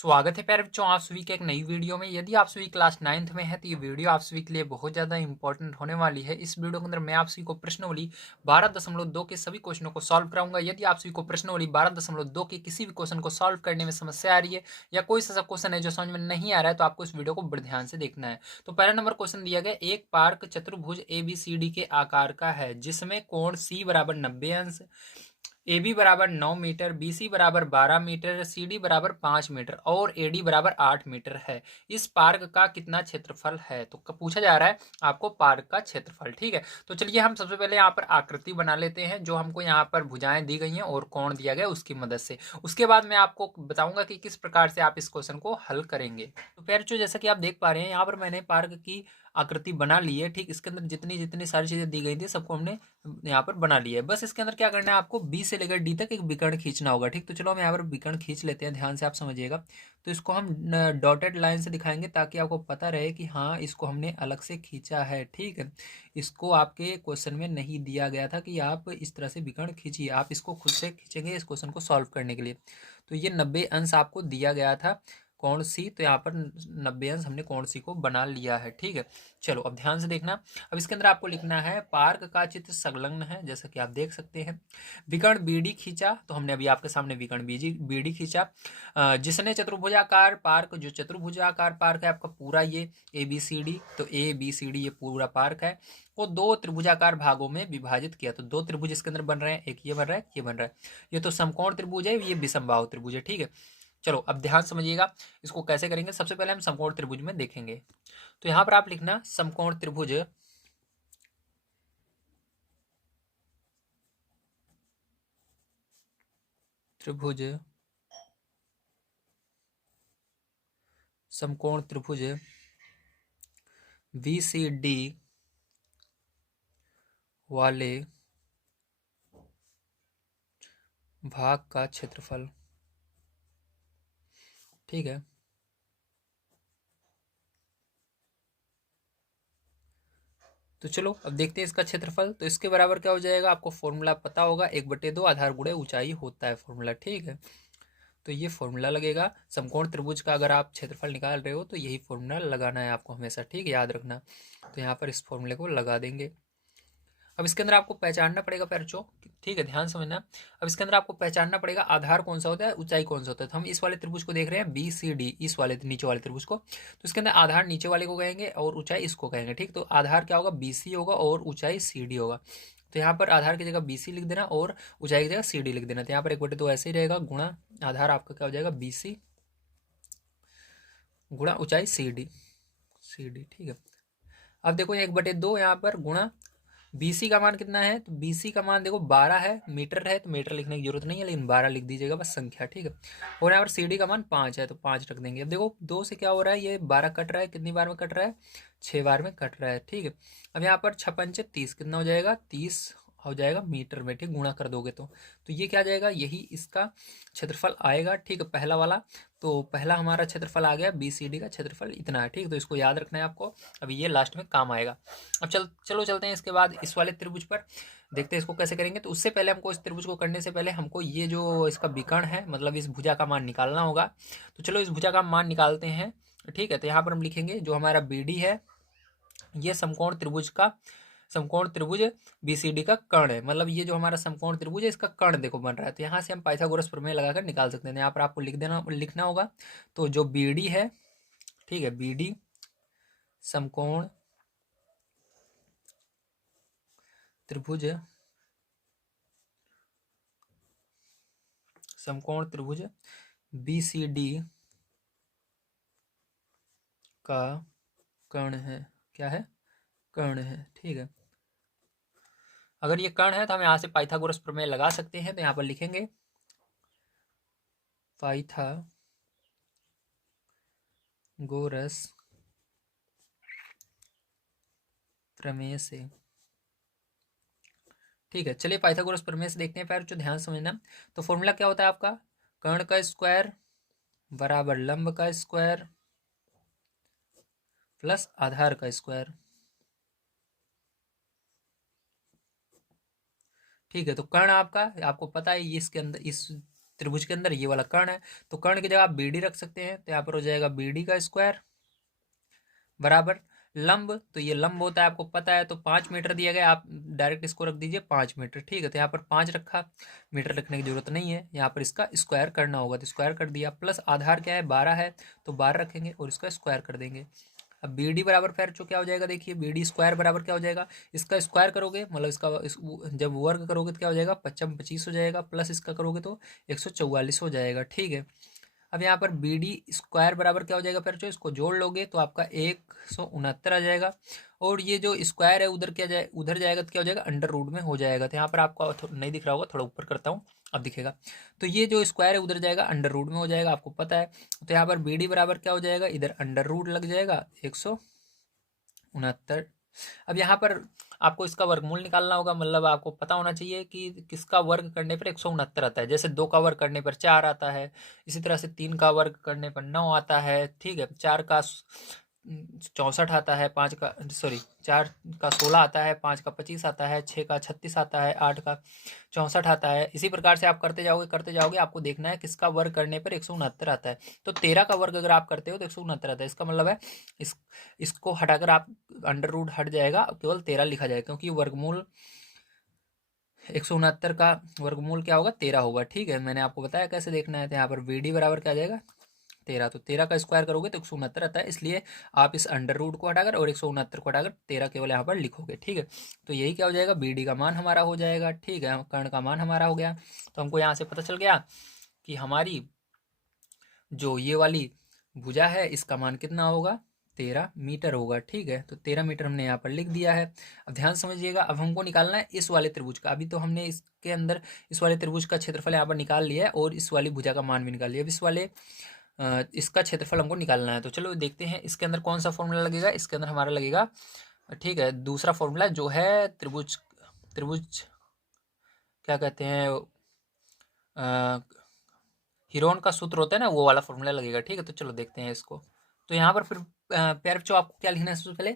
स्वागत है प्यारे बच्चों आप सभी के एक नई वीडियो में। यदि आप सभी क्लास 9th में है तो ये वीडियो आप सभी के लिए बहुत ज़्यादा इंपॉर्टेंट होने वाली है। इस वीडियो के अंदर मैं आप सभी को प्रश्नावली 12.2 के सभी क्वेश्चनों को सॉल्व कराऊंगा। यदि आप सभी को प्रश्नावली 12.2 के किसी भी क्वेश्चन को सॉल्व करने में समस्या आ रही है या कोई सा क्वेश्चन है जो समझ में नहीं आ रहा है तो आपको इस वीडियो को बड़े ध्यान से देखना है। तो पहला नंबर क्वेश्चन दिया गया, एक पार्क चतुर्भुज ABCD के आकार का है जिसमें कोण C बराबर 90 अंश, ए बी बराबर 9 मीटर, बी सी बराबर 12 मीटर, सी डी बराबर 5 मीटर और ए डी बराबर 8 मीटर है। इस पार्क का कितना क्षेत्रफल है? तो पूछा जा रहा है आपको पार्क का क्षेत्रफल। ठीक है, तो चलिए हम सबसे पहले यहाँ पर आकृति बना लेते हैं जो हमको यहाँ पर भुजाएं दी गई हैं और कोण दिया गया उसकी मदद से। उसके बाद मैं आपको बताऊंगा कि किस प्रकार से आप इस क्वेश्चन को हल करेंगे। तो प्यारे जैसा कि आप देख पा रहे हैं यहाँ पर मैंने पार्क की आकृति बना ली है। ठीक, इसके अंदर जितनी जितनी सारी चीजें दी गई थी सबको हमने यहाँ पर बना लिया है। बस इसके अंदर क्या करना है, आपको बी से लेकर डी तक एक विकर्ण खींचना होगा। ठीक, तो चलो हम यहाँ पर विकर्ण खींच लेते हैं, ध्यान से आप समझिएगा। तो इसको हम डॉटेड लाइन से दिखाएंगे ताकि आपको पता रहे कि हाँ इसको हमने अलग से खींचा है। ठीक है, इसको आपके क्वेश्चन में नहीं दिया गया था कि आप इस तरह से विकर्ण खींचिए, आप इसको खुद से खींचेंगे इस क्वेश्चन को सॉल्व करने के लिए। तो ये 90 अंश आपको दिया गया था कोण सी, तो यहाँ पर 90 अंश हमने कोण सी को बना लिया है। ठीक है, चलो अब ध्यान से देखना। अब इसके अंदर आपको लिखना है पार्क का चित्र संलग्न है, जैसा कि आप देख सकते हैं। विकर्ण बीडी खींचा, तो हमने अभी आपके सामने विकर्ण बीडी खींचा। जिसने चतुर्भुजाकार पार्क, जो चतुर्भुजाकार पार्क है आपका पूरा ये ABCD, तो ABCD ये पूरा पार्क है को दो त्रिभुजाकार भागों में विभाजित किया। तो दो त्रिभुज इसके अंदर बन रहे हैं, एक ये बन रहा है, ये बन रहा है। ये तो समकोण त्रिभुज है, ये विषमबाहु त्रिभुज है। ठीक है, चलो अब ध्यान समझिएगा इसको कैसे करेंगे। सबसे पहले हम समकोण त्रिभुज में देखेंगे। तो यहां पर आप लिखना समकोण त्रिभुज, त्रिभुज समकोण त्रिभुज VCD वाले भाग का क्षेत्रफल। ठीक है, तो चलो अब देखते हैं इसका क्षेत्रफल। तो इसके बराबर क्या हो जाएगा, आपको फॉर्मूला पता होगा, 1/2 आधार गुणे ऊंचाई होता है फॉर्मूला। ठीक है, तो ये फॉर्मूला लगेगा समकोण त्रिभुज का। अगर आप क्षेत्रफल निकाल रहे हो तो यही फॉर्मूला लगाना है आपको हमेशा। ठीक है, याद रखना। तो यहाँ पर इस फॉर्मूले को लगा देंगे। अब इसके अंदर आपको पहचानना पड़ेगा पैरचो। ठीक है, ध्यान समझना। अब इसके अंदर आपको पहचानना पड़ेगा आधार कौन सा होता है, ऊंचाई कौन सा होता है। तो हम इस वाले त्रिभुज को देख रहे हैं BCD, इस वाले नीचे वाले त्रिभुज को। तो इसके अंदर आधार नीचे वाले को कहेंगे और ऊंचाई इसको कहेंगे। ठीक, तो आधार क्या होगा, BC होगा और ऊंचाई CD होगा। तो यहाँ पर आधार की जगह BC लिख देना और ऊंचाई की जगह CD लिख देना। तो यहाँ पर 1/2 ऐसे ही रहेगा, गुणा आधार आपका क्या हो जाएगा BC गुणा ऊंचाई CD। ठीक है, अब देखो 1/2 यहाँ पर गुणा BC का मान कितना है, तो BC का मान देखो 12 है, मीटर है तो मीटर लिखने की जरूरत नहीं है, लेकिन 12 लिख दीजिएगा बस संख्या। ठीक है, और यहाँ पर CD का मान 5 है तो 5 रख देंगे। अब देखो 2 से क्या हो रहा है, ये 12 कट रहा है, कितनी बार में कट रहा है, 6 बार में कट रहा है। ठीक है, अब यहाँ पर 6×5 = 30, कितना हो जाएगा, 30 हो जाएगा मीटर में। ठीक, गुणा कर दोगे तो ये क्या जाएगा, यही इसका क्षेत्रफल आएगा। ठीक है, पहला वाला, तो पहला हमारा क्षेत्रफल आ गया, BCD का क्षेत्रफल इतना है। ठीक, तो इसको याद रखना है आपको, अभी ये लास्ट में काम आएगा। अब चलो चलते हैं इसके बाद इस वाले त्रिभुज पर, देखते हैं इसको कैसे करेंगे। तो उससे पहले हमको इस त्रिभुज को करने से पहले हमको ये जो इसका विकर्ण है, मतलब इस भुजा का मान निकालना होगा। तो चलो इस भुजा का मान निकालते हैं। ठीक है, तो यहाँ पर हम लिखेंगे जो हमारा BD है, ये समकोण त्रिभुज BCD का कर्ण है। मतलब ये जो हमारा समकोण त्रिभुज है इसका कर्ण देखो बन रहा है। तो यहाँ से हम पाइथागोरस प्रमेय लगाकर निकाल सकते हैं। यहाँ पर आपको लिखना होगा। तो जो BD है, ठीक है, BD समकोण त्रिभुज BCD का कर्ण है। क्या है, कर्ण है। ठीक है, अगर ये कर्ण है तो हम यहाँ से पाइथागोरस प्रमेय लगा सकते हैं। तो यहाँ पर लिखेंगे पाइथागोरस प्रमेय से। ठीक है, चलिए पाइथागोरस प्रमेय से देखते हैं। पैर जो ध्यान समझना। तो फॉर्मूला क्या होता है आपका, कर्ण का स्क्वायर बराबर लंब का स्क्वायर प्लस आधार का स्क्वायर। ठीक है, तो कर्ण आपका, आपको पता है ये इसके अंदर इस त्रिभुज के अंदर ये वाला कर्ण है, तो कर्ण की जगह आप BD रख सकते हैं, तो यहाँ पर हो जाएगा BD का स्क्वायर बराबर लंब, तो ये लंब होता है आपको पता है, तो 5 मीटर दिया गया, आप डायरेक्ट इसको रख दीजिए 5 मीटर, ठीक है। तो यहाँ पर 5 रखा, मीटर लिखने की जरूरत नहीं है, यहाँ पर इसका स्क्वायर करना होगा, तो स्क्वायर कर दिया, प्लस आधार क्या है 12 है, तो 12 रखेंगे और इसका स्क्वायर कर देंगे। अब BD बराबर फिर जो क्या हो जाएगा, देखिए BD स्क्वायर बराबर क्या हो जाएगा, इसका स्क्वायर करोगे मतलब जब वर्ग करोगे तो क्या हो जाएगा, 25 हो जाएगा, प्लस इसका करोगे तो 144 हो जाएगा, ठीक है। अब यहाँ पर BD स्क्वायर बराबर क्या हो जाएगा, फिर जो इसको जोड़ लोगे तो आपका 169 आ जाएगा, और ये जो स्क्वायर है उधर क्या जाए, उधर जाएगा तो क्या हो जाएगा, अंडर रूट में हो जाएगा। तो यहाँ पर आपको नहीं दिख रहा होगा, थोड़ा ऊपर करता हूँ, अब दिखेगा। तो ये जो स्क्वायर है उधर जाएगा, अंडर रूट में हो जाएगा, आपको पता है। तो यहाँ पर BD बराबर क्या हो जाएगा, इधर अंडर रूट लग जाएगा 169। अब यहाँ पर आपको इसका वर्गमूल निकालना होगा, मतलब आपको पता होना चाहिए कि किसका वर्ग करने पर 169 आता है। जैसे 2 का वर्ग करने पर 4 आता है, इसी तरह से 3 का वर्ग करने पर 9 आता है, ठीक है। 4 का 64 आता है, 5 का 4 का 16 आता है, 5 का 25 आता है, 6 का 36 आता है, 8 का 64 आता है। इसी प्रकार से आप करते जाओगे, आपको देखना है किसका वर्ग करने पर 169 आता है। तो 13 का वर्ग अगर आप करते हो तो 169 आता है, इसका मतलब है इस इसको हटाकर आप अंडर रूट हट जाएगा, केवल 13 लिखा जाएगा, क्योंकि वर्गमूल 169 का वर्गमूल क्या होगा, 13 होगा, ठीक है। मैंने आपको बताया कैसे देखना है। तो यहाँ पर BD बराबर क्या आ जाएगा, 13, तो 13 का स्क्वायर करोगे तो 169 आता है, इसलिए आप इस अंडर रूट को हटाकर और 169 को हटाकर 13 केवल यहाँ पर लिखोगे, ठीक है। तो यही क्या हो जाएगा, BD का मान हमारा हो जाएगा, ठीक है, कर्ण का मान हमारा हो गया। तो हमको यहाँ से पता चल गया कि हमारी जो ये वाली भुजा है इसका मान कितना होगा, 13 मीटर होगा, ठीक है। तो 13 मीटर हमने यहाँ पर लिख दिया है। अब ध्यान समझिएगा, अब हमको निकालना है इस वाले त्रिभुज का। अभी तो हमने इसके अंदर इस वाले त्रिभुज का क्षेत्रफल यहाँ पर निकाल लिया है और इस वाली भुजा का मान भी निकाल लिया। अब इसका क्षेत्रफल हमको निकालना है, तो चलो देखते हैं इसके अंदर कौन सा फॉर्मूला लगेगा। इसके अंदर हमारा लगेगा, ठीक है, दूसरा फॉर्मूला जो है त्रिभुज त्रिभुज क्या कहते हैं, हीरोन का सूत्र होता है ना, वो वाला फॉर्मूला लगेगा, ठीक है। तो चलो देखते हैं इसको। तो यहाँ पर फिर प्यारे बच्चों आपको क्या लिखना है, सबसे पहले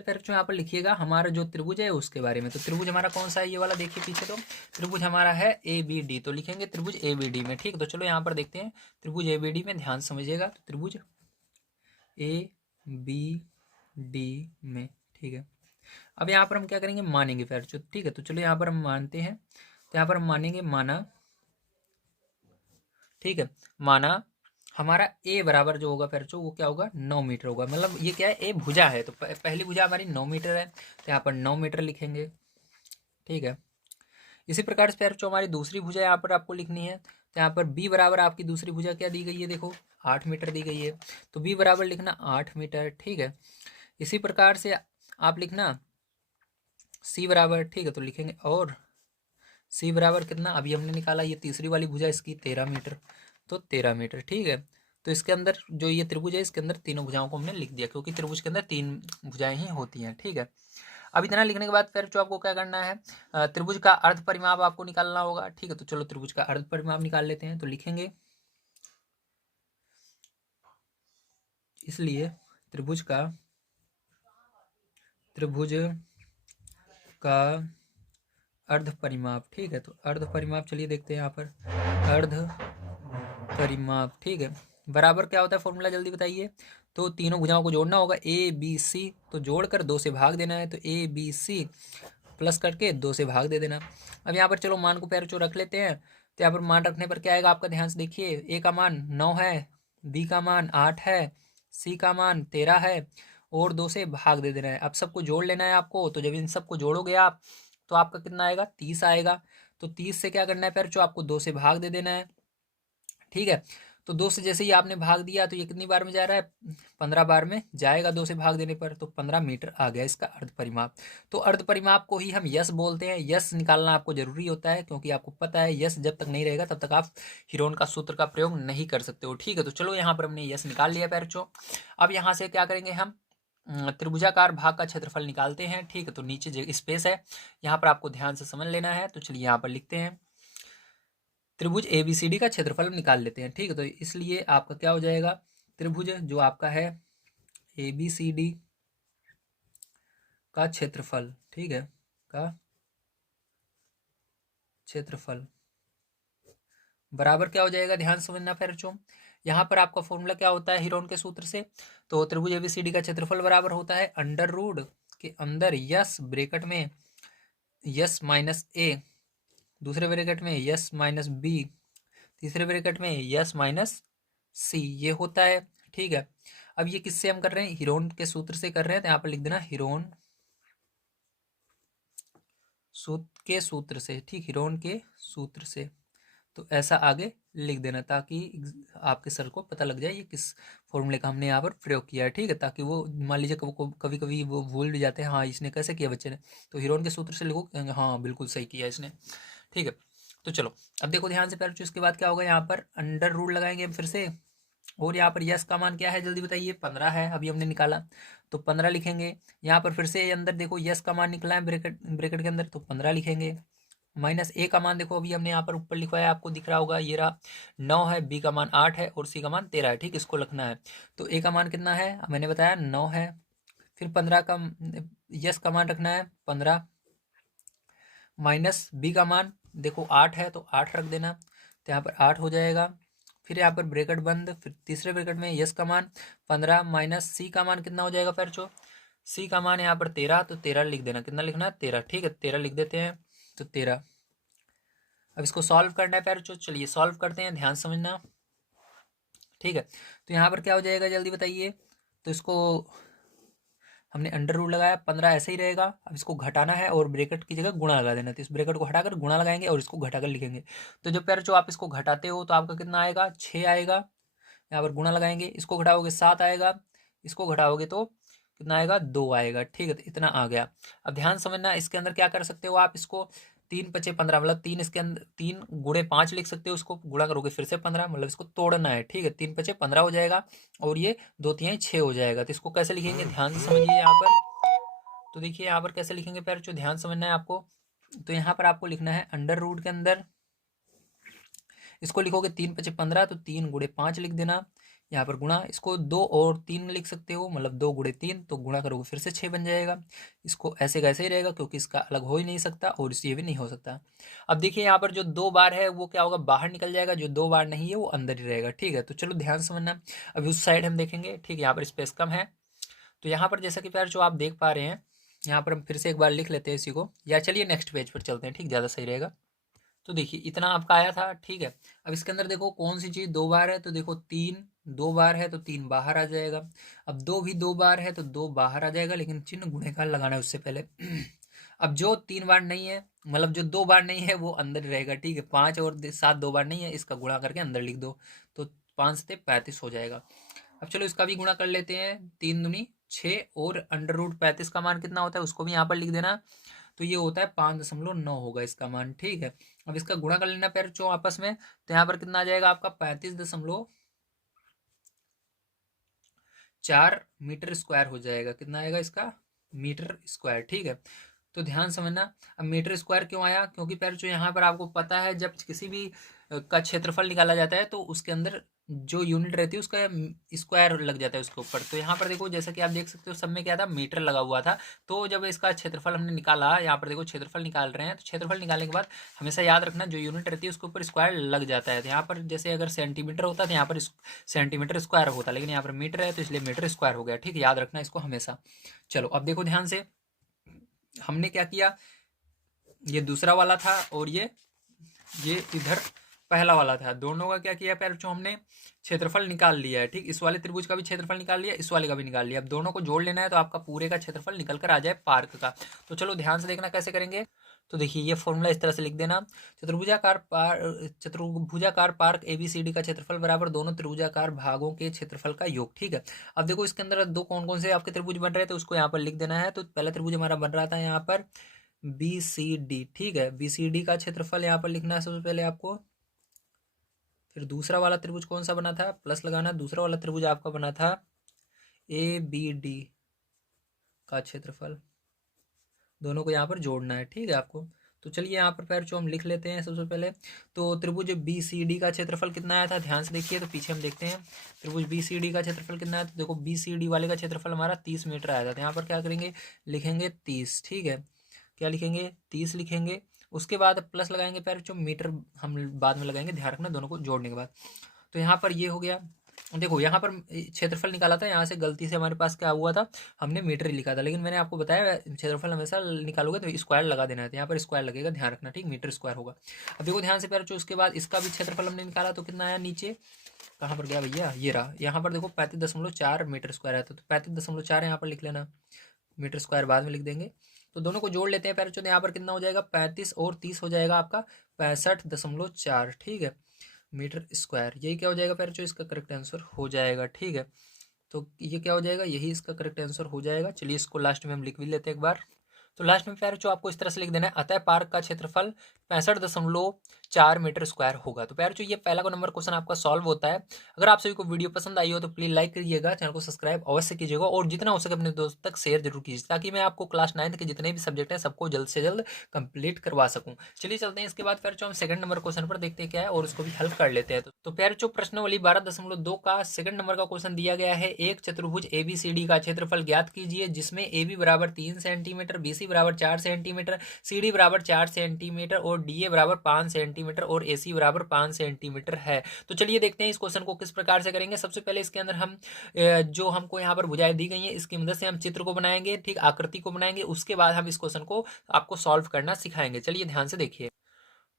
प्यारे बच्चों यहाँ पर लिखिएगा हमारा जो त्रिभुज है उसके बारे में। तो त्रिभुज हमारा कौन सा है, ये वाला देखिए पीछे, तो त्रिभुज हमारा है ABD, तो लिखेंगे त्रिभुज ABD में, ठीक है। तो चलो यहाँ पर देखते हैं त्रिभुज ABD में, ध्यान समझिएगा। तो त्रिभुज ABD में, ठीक है। अब यहाँ पर हम क्या करेंगे, मानेंगे प्यारे बच्चों, ठीक है। तो चलो यहाँ पर हम मानते हैं, तो यहाँ पर हम मानेंगे, माना, ठीक है, माना हमारा A बराबर जो होगा फिर जो वो क्या होगा, 9 मीटर होगा। मतलब ये क्या है, A भुजा है, तो पहली भुजा हमारी 9 मीटर है, तो यहाँ पर 9 मीटर लिखेंगे, ठीक है। इसी प्रकार से फिर जो हमारी दूसरी भुजा यहाँ पर आपको लिखनी है, तो यहाँ पर B बराबर आपकी दूसरी भुजा क्या दी गई है, देखो 8 मीटर दी गई है, तो B बराबर लिखना 8 मीटर, ठीक है। इसी प्रकार से आप लिखना C बराबर, ठीक है, तो लिखेंगे, और C बराबर कितना, अभी हमने निकाला ये तीसरी वाली भुजा इसकी 13 मीटर, तो 13 मीटर, ठीक है। तो इसके अंदर जो ये त्रिभुज है इसके अंदर तीनों भुजाओं को हमने लिख दिया, क्योंकि त्रिभुज के अंदर 3 भुजाएं ही होती हैं, ठीक है। अब इतना लिखने के बाद फिर जो आपको क्या करना है, त्रिभुज का अर्ध परिमाप आपको निकालना होगा, ठीक है। तो चलो त्रिभुज का अर्ध परिमाप निकाल लेते हैं। तो लिखेंगे, इसलिए त्रिभुज का अर्ध परिमाप, ठीक है। तो अर्ध परिमाप चलिए देखते हैं यहाँ पर, अर्ध परिमाप, ठीक है, बराबर क्या होता है फॉर्मूला, जल्दी बताइए। तो तीनों भुजाओं को जोड़ना होगा, ABC, तो जोड़कर 2 से भाग देना है, तो ABC प्लस करके 2 से भाग दे देना। अब यहाँ पर चलो मान को पैर चो रख लेते हैं। तो यहाँ पर मान रखने पर क्या आएगा आपका, ध्यान से देखिए, A का मान 9 है, B का मान 8 है, C का मान 13 है, और 2 से भाग दे देना है। अब सबको जोड़ लेना है आपको, तो जब इन सबको जोड़ोगे आप तो आपका कितना आएगा, 30 आएगा। तो 30 से क्या करना है, फिर जो आपको 2 से भाग दे देना है, ठीक है। तो 2 से जैसे ही आपने भाग दिया तो ये कितनी बार में जा रहा है, 15 बार में जाएगा 2 से भाग देने पर, तो 15 मीटर आ गया इसका अर्ध परिमाप। तो अर्ध परिमाप को ही हम यस बोलते हैं। यस निकालना आपको जरूरी होता है, क्योंकि आपको पता है यस जब तक नहीं रहेगा तब तक आप हीरोन का सूत्र का प्रयोग नहीं कर सकते हो, ठीक है। तो चलो यहाँ पर हमने यस निकाल लिया पैरचो। अब यहाँ से क्या करेंगे हम, त्रिभुजाकार भाग का क्षेत्रफल निकालते हैं, ठीक है। तो नीचे जो स्पेस है यहाँ पर आपको ध्यान से समझ लेना है। तो चलिए यहाँ पर लिखते हैं, त्रिभुज ABCD का क्षेत्रफल हम निकाल लेते हैं, ठीक है। तो इसलिए आपका क्या हो जाएगा, त्रिभुज जो आपका है ABCD का क्षेत्रफल, ठीक है, का क्षेत्रफल बराबर क्या हो जाएगा, ध्यान समझना फिर जो यहाँ पर आपका फॉर्मूला क्या होता है हीरोन के सूत्र से। तो त्रिभुज एबीसीडी का क्षेत्रफल बराबर होता है अंडर रूट के अंदर यस ब्रैकेट में यस माइनस ए, दूसरे ब्रैकेट में यस माइनस बी, तीसरे ब्रैकेट में यस माइनस सी, ये होता है। ठीक है, अब ये किससे हम कर रहे हैं, हीरोन के सूत्र से कर रहे हैं, तो यहाँ पर लिख देना हीरोन सूत्र के सूत्र से। ठीक, हीरोन के सूत्र से, तो ऐसा आगे लिख देना ताकि आपके सर को पता लग जाए ये किस फॉर्मूले का हमने यहाँ पर प्रयोग किया है। ठीक है, ताकि वो मान लीजिए कभी कभी वो भूल भी जाते हैं, हाँ इसने कैसे किया बच्चे ने, तो हीरोन के सूत्र से लिखो, कहेंगे हाँ बिल्कुल सही किया इसने। ठीक है, तो चलो अब देखो ध्यान से पहले, इसके बाद क्या होगा, यहाँ पर अंडर रूट लगाएंगे हम फिर से, और यहाँ पर यस का मान क्या है जल्दी बताइए, 15 है, अभी हमने निकाला, तो 15 लिखेंगे। यहाँ पर फिर से अंदर देखो यस का मान निकला है ब्रैकेट ब्रैकेट के अंदर, तो 15 लिखेंगे। माइनस ए का मान देखो अभी हमने यहाँ पर ऊपर लिखवाया, आपको दिख रहा होगा, ये रहा 9 है, बी का मान 8 है और सी का मान 13 है। ठीक, इसको लिखना है। तो ए का मान कितना है, मैंने बताया 9 है, फिर 15 का यस का मान रखना है 15, माइनस बी का मान देखो 8 है, तो 8 रख देना, तो यहाँ पर 8 हो जाएगा। फिर यहाँ पर ब्रैकेट बंद, फिर तीसरे ब्रैकेट में यस का मान 15 माइनस सी का मान कितना हो जाएगा पैरचो, सी का मान यहाँ पर 13, तो 13 लिख देना, कितना लिखना है 13। ठीक है, 13 लिख देते हैं, तो 13। अब इसको सॉल्व करना है पैरचो, चलिए सॉल्व करते हैं, ध्यान समझना। ठीक है, तो यहाँ पर क्या हो जाएगा जल्दी बताइए, तो इसको हमने अंडर रूट लगाया, 15 ऐसे ही रहेगा, अब इसको घटाना है और ब्रैकेट की जगह गुणा लगा देना, तो इस ब्रैकेट को हटाकर गुणा लगाएंगे और इसको घटाकर लिखेंगे। तो जो पैर जो आप इसको घटाते हो तो आपका कितना आएगा, 6 आएगा, यहाँ पर गुणा लगाएंगे, इसको घटाओगे 7 आएगा, इसको घटाओगे तो कितना आएगा, 2 आएगा। ठीक है, तो इतना आ गया। अब ध्यान समझना, इसके अंदर क्या कर सकते हो आप, इसको 3 पचे 15, मतलब 3 इसके अंदर 3 गुणे 5 लिख सकते हो, उसको गुणा करोगे फिर से 15, मतलब इसको तोड़ना है। ठीक है, 3 पचे 15 हो जाएगा और ये 2 तिहाई 6 हो जाएगा। तो इसको कैसे लिखेंगे, ध्यान से समझिए यहाँ पर। तो देखिए यहाँ पर कैसे लिखेंगे पैर, जो ध्यान समझना है आपको। तो यहाँ पर आपको लिखना है अंडर रूट के अंदर, इसको लिखोगे 3 पचे 15, तो 3 गुणे 5 लिख देना, यहाँ पर गुणा, इसको 2 और 3 लिख सकते हो, मतलब 2 गुणे 3, तो गुणा करोगे फिर से 6 बन जाएगा। इसको ऐसे कैसे ही रहेगा क्योंकि इसका अलग हो ही नहीं सकता और ये भी नहीं हो सकता। अब देखिए यहाँ पर जो 2 बार है वो क्या होगा, बाहर निकल जाएगा, जो 2 बार नहीं है वो अंदर ही रहेगा। ठीक है, तो चलो ध्यान समझना, अभी उस साइड हम देखेंगे। ठीक है, यहाँ पर स्पेस कम है, तो यहाँ पर जैसा कि प्यार जो आप देख पा रहे हैं, यहाँ पर हम फिर से एक बार लिख लेते हैं इसी को, या चलिए नेक्स्ट पेज पर चलते हैं, ठीक, ज़्यादा सही रहेगा। तो देखिए इतना आपका आया था। ठीक है, अब इसके अंदर देखो कौन सी चीज़ 2 बार है, तो देखो 3 2 बार है, तो 3 बाहर आ जाएगा। अब 2 भी 2 बार है, तो 2 बाहर आ जाएगा, लेकिन चिन्ह गुणेकार लगाना है उससे पहले। अब जो 3 बार नहीं है, मतलब जो 2 बार नहीं है वो अंदर ही रहेगा। ठीक है, 5 और 7 2 बार नहीं है, इसका गुणा करके अंदर लिख दो, तो 5 से 35 हो जाएगा। अब चलो इसका भी गुणा कर लेते हैं, 3 दूनी 6 और अंडर रूट 35 का मान कितना होता है उसको भी यहाँ पर लिख देना, तो ये होता है 5.9 होगा इसका मान। ठीक है, अब इसका गुणा कर लेना पैर चो आपस में, तो यहाँ पर कितना आ जाएगा आपका 35.4 मीटर स्क्वायर हो जाएगा। कितना आएगा इसका, मीटर स्क्वायर। ठीक है, तो ध्यान समझना। अब मीटर स्क्वायर क्यों आया, क्योंकि पैर जो यहाँ पर आपको पता है जब किसी भी का क्षेत्रफल निकाला जाता है तो उसके अंदर जो यूनिट रहती है उसका स्क्वायर लग जाता है उसके ऊपर। तो यहाँ पर देखो जैसा कि आप देख सकते हो सब में क्या था, मीटर लगा हुआ था। तो जब इसका क्षेत्रफल हमने निकाला, यहाँ पर देखो क्षेत्रफल निकाल रहे हैं, तो क्षेत्रफल निकालने के बाद हमेशा याद रखना जो यूनिट रहती है उसके ऊपर स्क्वायर लग जाता है। तो यहाँ पर जैसे अगर सेंटीमीटर होता तो यहाँ पर सेंटीमीटर स्क्वायर होता, लेकिन यहाँ पर मीटर है तो इसलिए मीटर स्क्वायर हो गया। ठीक है, याद रखना इसको हमेशा। चलो अब देखो ध्यान से, हमने क्या किया, ये दूसरा वाला था और ये इधर पहला वाला था, दोनों का क्या किया पैर जो हमने क्षेत्रफल निकाल लिया है। ठीक, इस वाले त्रिभुज का भी क्षेत्रफल निकाल लिया, इस वाले का भी निकाल लिया। अब दोनों को जोड़ लेना है तो आपका पूरे का क्षेत्रफल निकल कर आ जाए पार्क का। तो चलो ध्यान से देखना कैसे करेंगे। तो देखिए ये फॉर्मूला इस तरह से लिख देना, चतुर्भुजाकार पार्क एबीसीडी का क्षेत्रफल बराबर दोनों त्रिभुजाकार भागों के क्षेत्रफल का योग। ठीक है, अब देखो इसके अंदर दो कौन कौन से आपके त्रिभुज बन रहे हैं तो उसको यहाँ पर लिख देना है। तो पहला त्रिभुज हमारा बन रहा था यहाँ पर बी सी डी। ठीक है, बी सी डी का क्षेत्रफल यहाँ पर लिखना है सबसे पहले आपको। फिर दूसरा वाला त्रिभुज कौन सा बना था, प्लस लगाना, दूसरा वाला त्रिभुज आपका बना था ए बी डी का क्षेत्रफल, दोनों को यहाँ पर जोड़ना है। ठीक है आपको, तो चलिए यहाँ पर पैर जो हम लिख लेते हैं सबसे पहले। तो त्रिभुज बी सी डी का क्षेत्रफल कितना आया था, ध्यान से देखिए, तो पीछे हम देखते हैं त्रिभुज बी सी डी का क्षेत्रफल कितना है। तो देखो बी सी डी वाले का क्षेत्रफल हमारा 30 मीटर आया था, तो यहाँ पर क्या करेंगे, लिखेंगे 30। ठीक है, क्या लिखेंगे, 30 लिखेंगे। उसके बाद प्लस लगाएंगे प्यारे बच्चों, मीटर हम बाद में लगाएंगे, ध्यान रखना दोनों को जोड़ने के बाद। तो यहाँ पर ये हो गया। देखो यहाँ पर क्षेत्रफल निकाला था, यहाँ से गलती से हमारे पास क्या हुआ था, हमने मीटर ही लिखा था, लेकिन मैंने आपको बताया क्षेत्रफल हमेशा निकालोगे तो स्क्वायर लगा देना है, तो यहाँ पर स्क्वायर लगेगा, ध्यान रखना, ठीक, मीटर स्क्वायर होगा। अब देखो ध्यान से प्यारे बच्चों, उसके बाद इसका भी क्षेत्रफल हमने निकाला तो कितना आया, नीचे कहाँ पर गया भैया, ये रहा, यहाँ पर देखो 35.4 मीटर स्क्वायर आता है, तो 35.4 यहाँ पर लिख लेना, मीटर स्क्वायर बाद में लिख देंगे। तो दोनों को जोड़ लेते हैं प्यारे बच्चों, यहाँ पर कितना हो जाएगा, 35 और 30 हो जाएगा आपका 65.4, ठीक है, मीटर स्क्वायर। यही क्या हो जाएगा प्यारे बच्चों, इसका करेक्ट आंसर हो जाएगा, ठीक है। तो ये क्या हो जाएगा, यही इसका करेक्ट आंसर हो जाएगा। चलिए इसको लास्ट में हम लिख भी लेते हैं एक बार। तो लास्ट में प्यारे बच्चों आपको इस तरह से लिख देना है, अतः पार्क का क्षेत्रफल 65.4 मीटर स्क्वायर होगा। तो प्यारे बच्चों ये पहला को नंबर क्वेश्चन आपका सॉल्व होता है। अगर आप सभी को वीडियो पसंद आई हो तो प्लीज लाइक करिएगा, चैनल को सब्सक्राइब अवश्य कीजिएगा और जितना हो सके अपने दोस्त तक शेयर जरूर कीजिए, ताकि मैं आपको क्लास 9 के जितने भी सब्जेक्ट हैं सबको जल्द से जल्द कंप्लीट करवा सकूं। चलिए चलते हैं इसके बाद प्यारे बच्चों हम सेकंड नंबर क्वेश्चन पर देखते हैं क्या है और उसको भी हल कर लेते हैं। तो प्यारे बच्चों प्रश्नावली 12.2 का सेकंड नंबर का क्वेश्चन दिया गया है, एक चतुर्भुज एबीसीडी का क्षेत्रफल ज्ञात कीजिए जिसमें AB बराबर 3 सेंटीमीटर, BC बराबर 4 सेंटीमीटर, CD बराबर 4 सेंटीमीटर और DA बराबर 5 सेंटीमीटर और AC बराबर 5 सेंटीमीटर है। तो चलिए देखते हैं इस क्वेश्चन को किस प्रकार से करेंगे। सबसे पहले इसके अंदर हम जो हमको यहाँ पर भुजाएं दी गई हैं इसकी मदद से हम चित्र को बनाएंगे, ठीक, आकृति को बनाएंगे, उसके बाद हम इस क्वेश्चन को आपको सॉल्व करना सिखाएंगे। चलिए ध्यान से देखिए।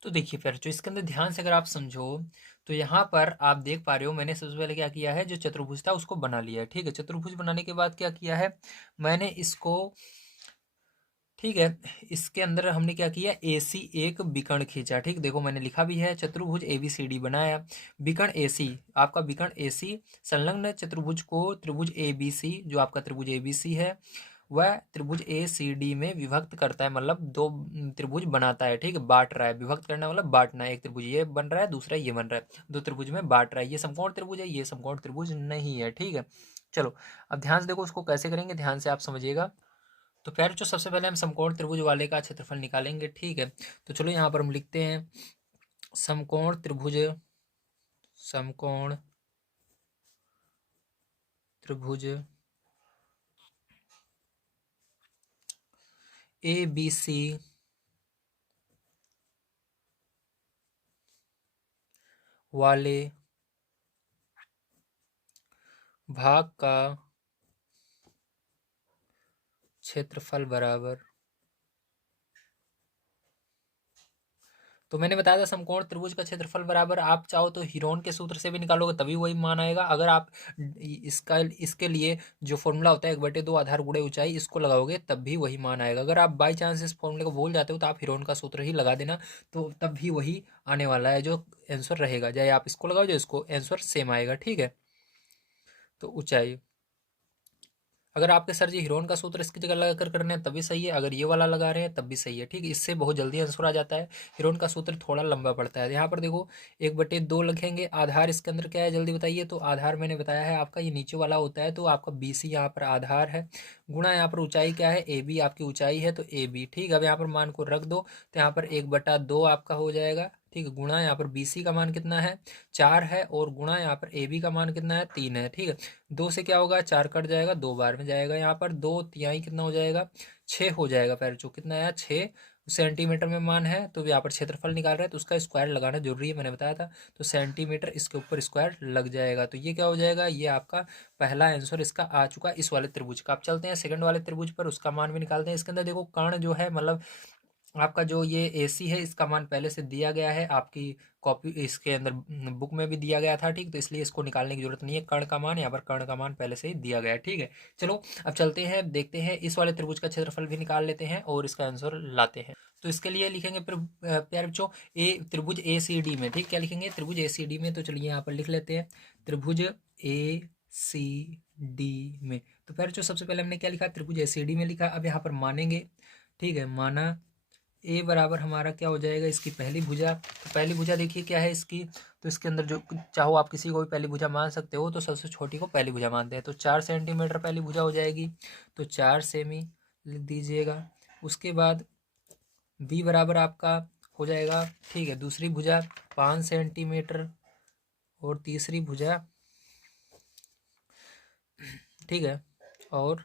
तो देखिए फिर जो इसके अंदर ध्यान से अगर आप समझो तो यहाँ पर आप देख पा रहे हो, मैंने सबसे पहले क्या किया है, जो चतुर्भुज था उसको बना लिया है, ठीक है। चतुर्भुज बनाने के बाद क्या किया है, मैंने इसको, ठीक है, इसके अंदर हमने क्या किया, AC एक विकर्ण खींचा, ठीक, देखो मैंने लिखा भी है, चतुर्भुज ABCD बनाया, विकर्ण AC, आपका विकर्ण AC संलग्न चतुर्भुज को त्रिभुज ABC, जो आपका त्रिभुज ABC है वह त्रिभुज ACD में विभक्त करता है, मतलब दो त्रिभुज बनाता है, ठीक है, बांट रहा है, विभक्त करना मतलब बांटना, एक त्रिभुज ये बन रहा है, दूसरा ये बन रहा है, दो त्रिभुज में बांट रहा है, ये समकोण त्रिभुज है, ये समकोण त्रिभुज नहीं है, ठीक है। चलो अब ध्यान से देखो उसको कैसे करेंगे, ध्यान से आप समझिएगा। तो प्यारे बच्चों सबसे पहले हम समकोण त्रिभुज वाले का क्षेत्रफल निकालेंगे, ठीक है। तो चलो यहाँ पर हम लिखते हैं समकोण त्रिभुज, समकोण त्रिभुज ABC वाले भाग का क्षेत्रफल बराबर, तो मैंने बताया था समकोण त्रिभुज का क्षेत्रफल बराबर, आप चाहो तो हीरोन के सूत्र से भी निकालोगे तभी वही मान आएगा। अगर आप इसका इसके लिए जो फॉर्मूला होता है 1/2 आधार गुणे ऊंचाई, इसको लगाओगे तब भी वही मान आएगा। अगर आप बाई चांस इस फॉर्मूले को भूल जाते हो तो आप हीरोन का सूत्र ही लगा देना, तो तब भी वही आने वाला है, जो आंसर रहेगा, चाहे आप इसको लगाओ जो इसको, आंसर सेम आएगा, ठीक है। तो ऊंचाई, अगर आपके सर जी हीरोन का सूत्र इसकी जगह लगा कर रहे हैं तभी सही है, अगर ये वाला लगा रहे हैं तब भी सही है, ठीक है, इससे बहुत जल्दी आंसर आ जाता है। हीरोन का सूत्र थोड़ा लंबा पड़ता है। यहाँ पर देखो 1/2 लिखेंगे, आधार इसके अंदर क्या है जल्दी बताइए, तो आधार मैंने बताया है आपका ये नीचे वाला होता है, तो आपका BC यहाँ पर आधार है, गुणा यहाँ पर ऊंचाई क्या है, AB आपकी ऊंचाई है तो AB, ठीक है। अब यहाँ पर मान को रख दो तो यहाँ पर 1/2 आपका हो जाएगा, ठीक है, गुणा यहाँ पर BC का मान कितना है 4 है, और गुणा यहाँ पर AB का मान कितना है 3 है, ठीक है। 2 से क्या होगा, 4 कट जाएगा, 2 बार में जाएगा, यहाँ पर 2 तिहाई कितना हो जाएगा, 6 हो जाएगा। पैर जो कितना आया 6 सेंटीमीटर में मान है, तो यहाँ पर क्षेत्रफल निकाल रहे हैं तो उसका स्क्वायर लगाना जरूरी है, मैंने बताया था, तो सेंटीमीटर इसके ऊपर स्क्वायर लग जाएगा। तो ये क्या हो जाएगा, ये आपका पहला आंसर इसका आ चुका इस वाले त्रिभुज का। आप चलते हैं सेकंड वाले त्रिभुज पर, उसका मान भी निकालते हैं। इसके अंदर देखो कर्ण जो है, मतलब आपका जो ये AC है इसका मान पहले से दिया गया है, आपकी कॉपी इसके अंदर बुक में भी दिया गया था, ठीक, तो इसलिए इसको निकालने की जरूरत नहीं है, कर्ण का मान, यहाँ पर कर्ण का मान पहले से ही दिया गया है, ठीक है। चलो अब चलते हैं, देखते हैं इस वाले त्रिभुज का क्षेत्रफल भी निकाल लेते हैं और इसका आंसर लाते हैं। तो इसके लिए लिखेंगे फिर प्यारे बच्चों त्रिभुज ACD में, ठीक, क्या लिखेंगे, त्रिभुज ACD में। तो चलिए यहाँ पर लिख लेते हैं त्रिभुज ACD में। तो प्यारे बच्चों सबसे पहले हमने क्या लिखा, त्रिभुज ACD में लिखा। अब यहाँ पर मानेंगे, ठीक है, माना A बराबर हमारा क्या हो जाएगा, इसकी पहली भुजा। तो पहली भुजा देखिए क्या है इसकी, तो इसके अंदर जो चाहो आप किसी को भी पहली भुजा मान सकते हो, तो सबसे छोटी को पहली भुजा मानते हैं, तो 4 सेंटीमीटर पहली भुजा हो जाएगी, तो 4 सेमी लिख दीजिएगा। उसके बाद B बराबर आपका हो जाएगा, ठीक है, दूसरी भुजा 5 सेंटीमीटर और तीसरी भुजा, ठीक है, और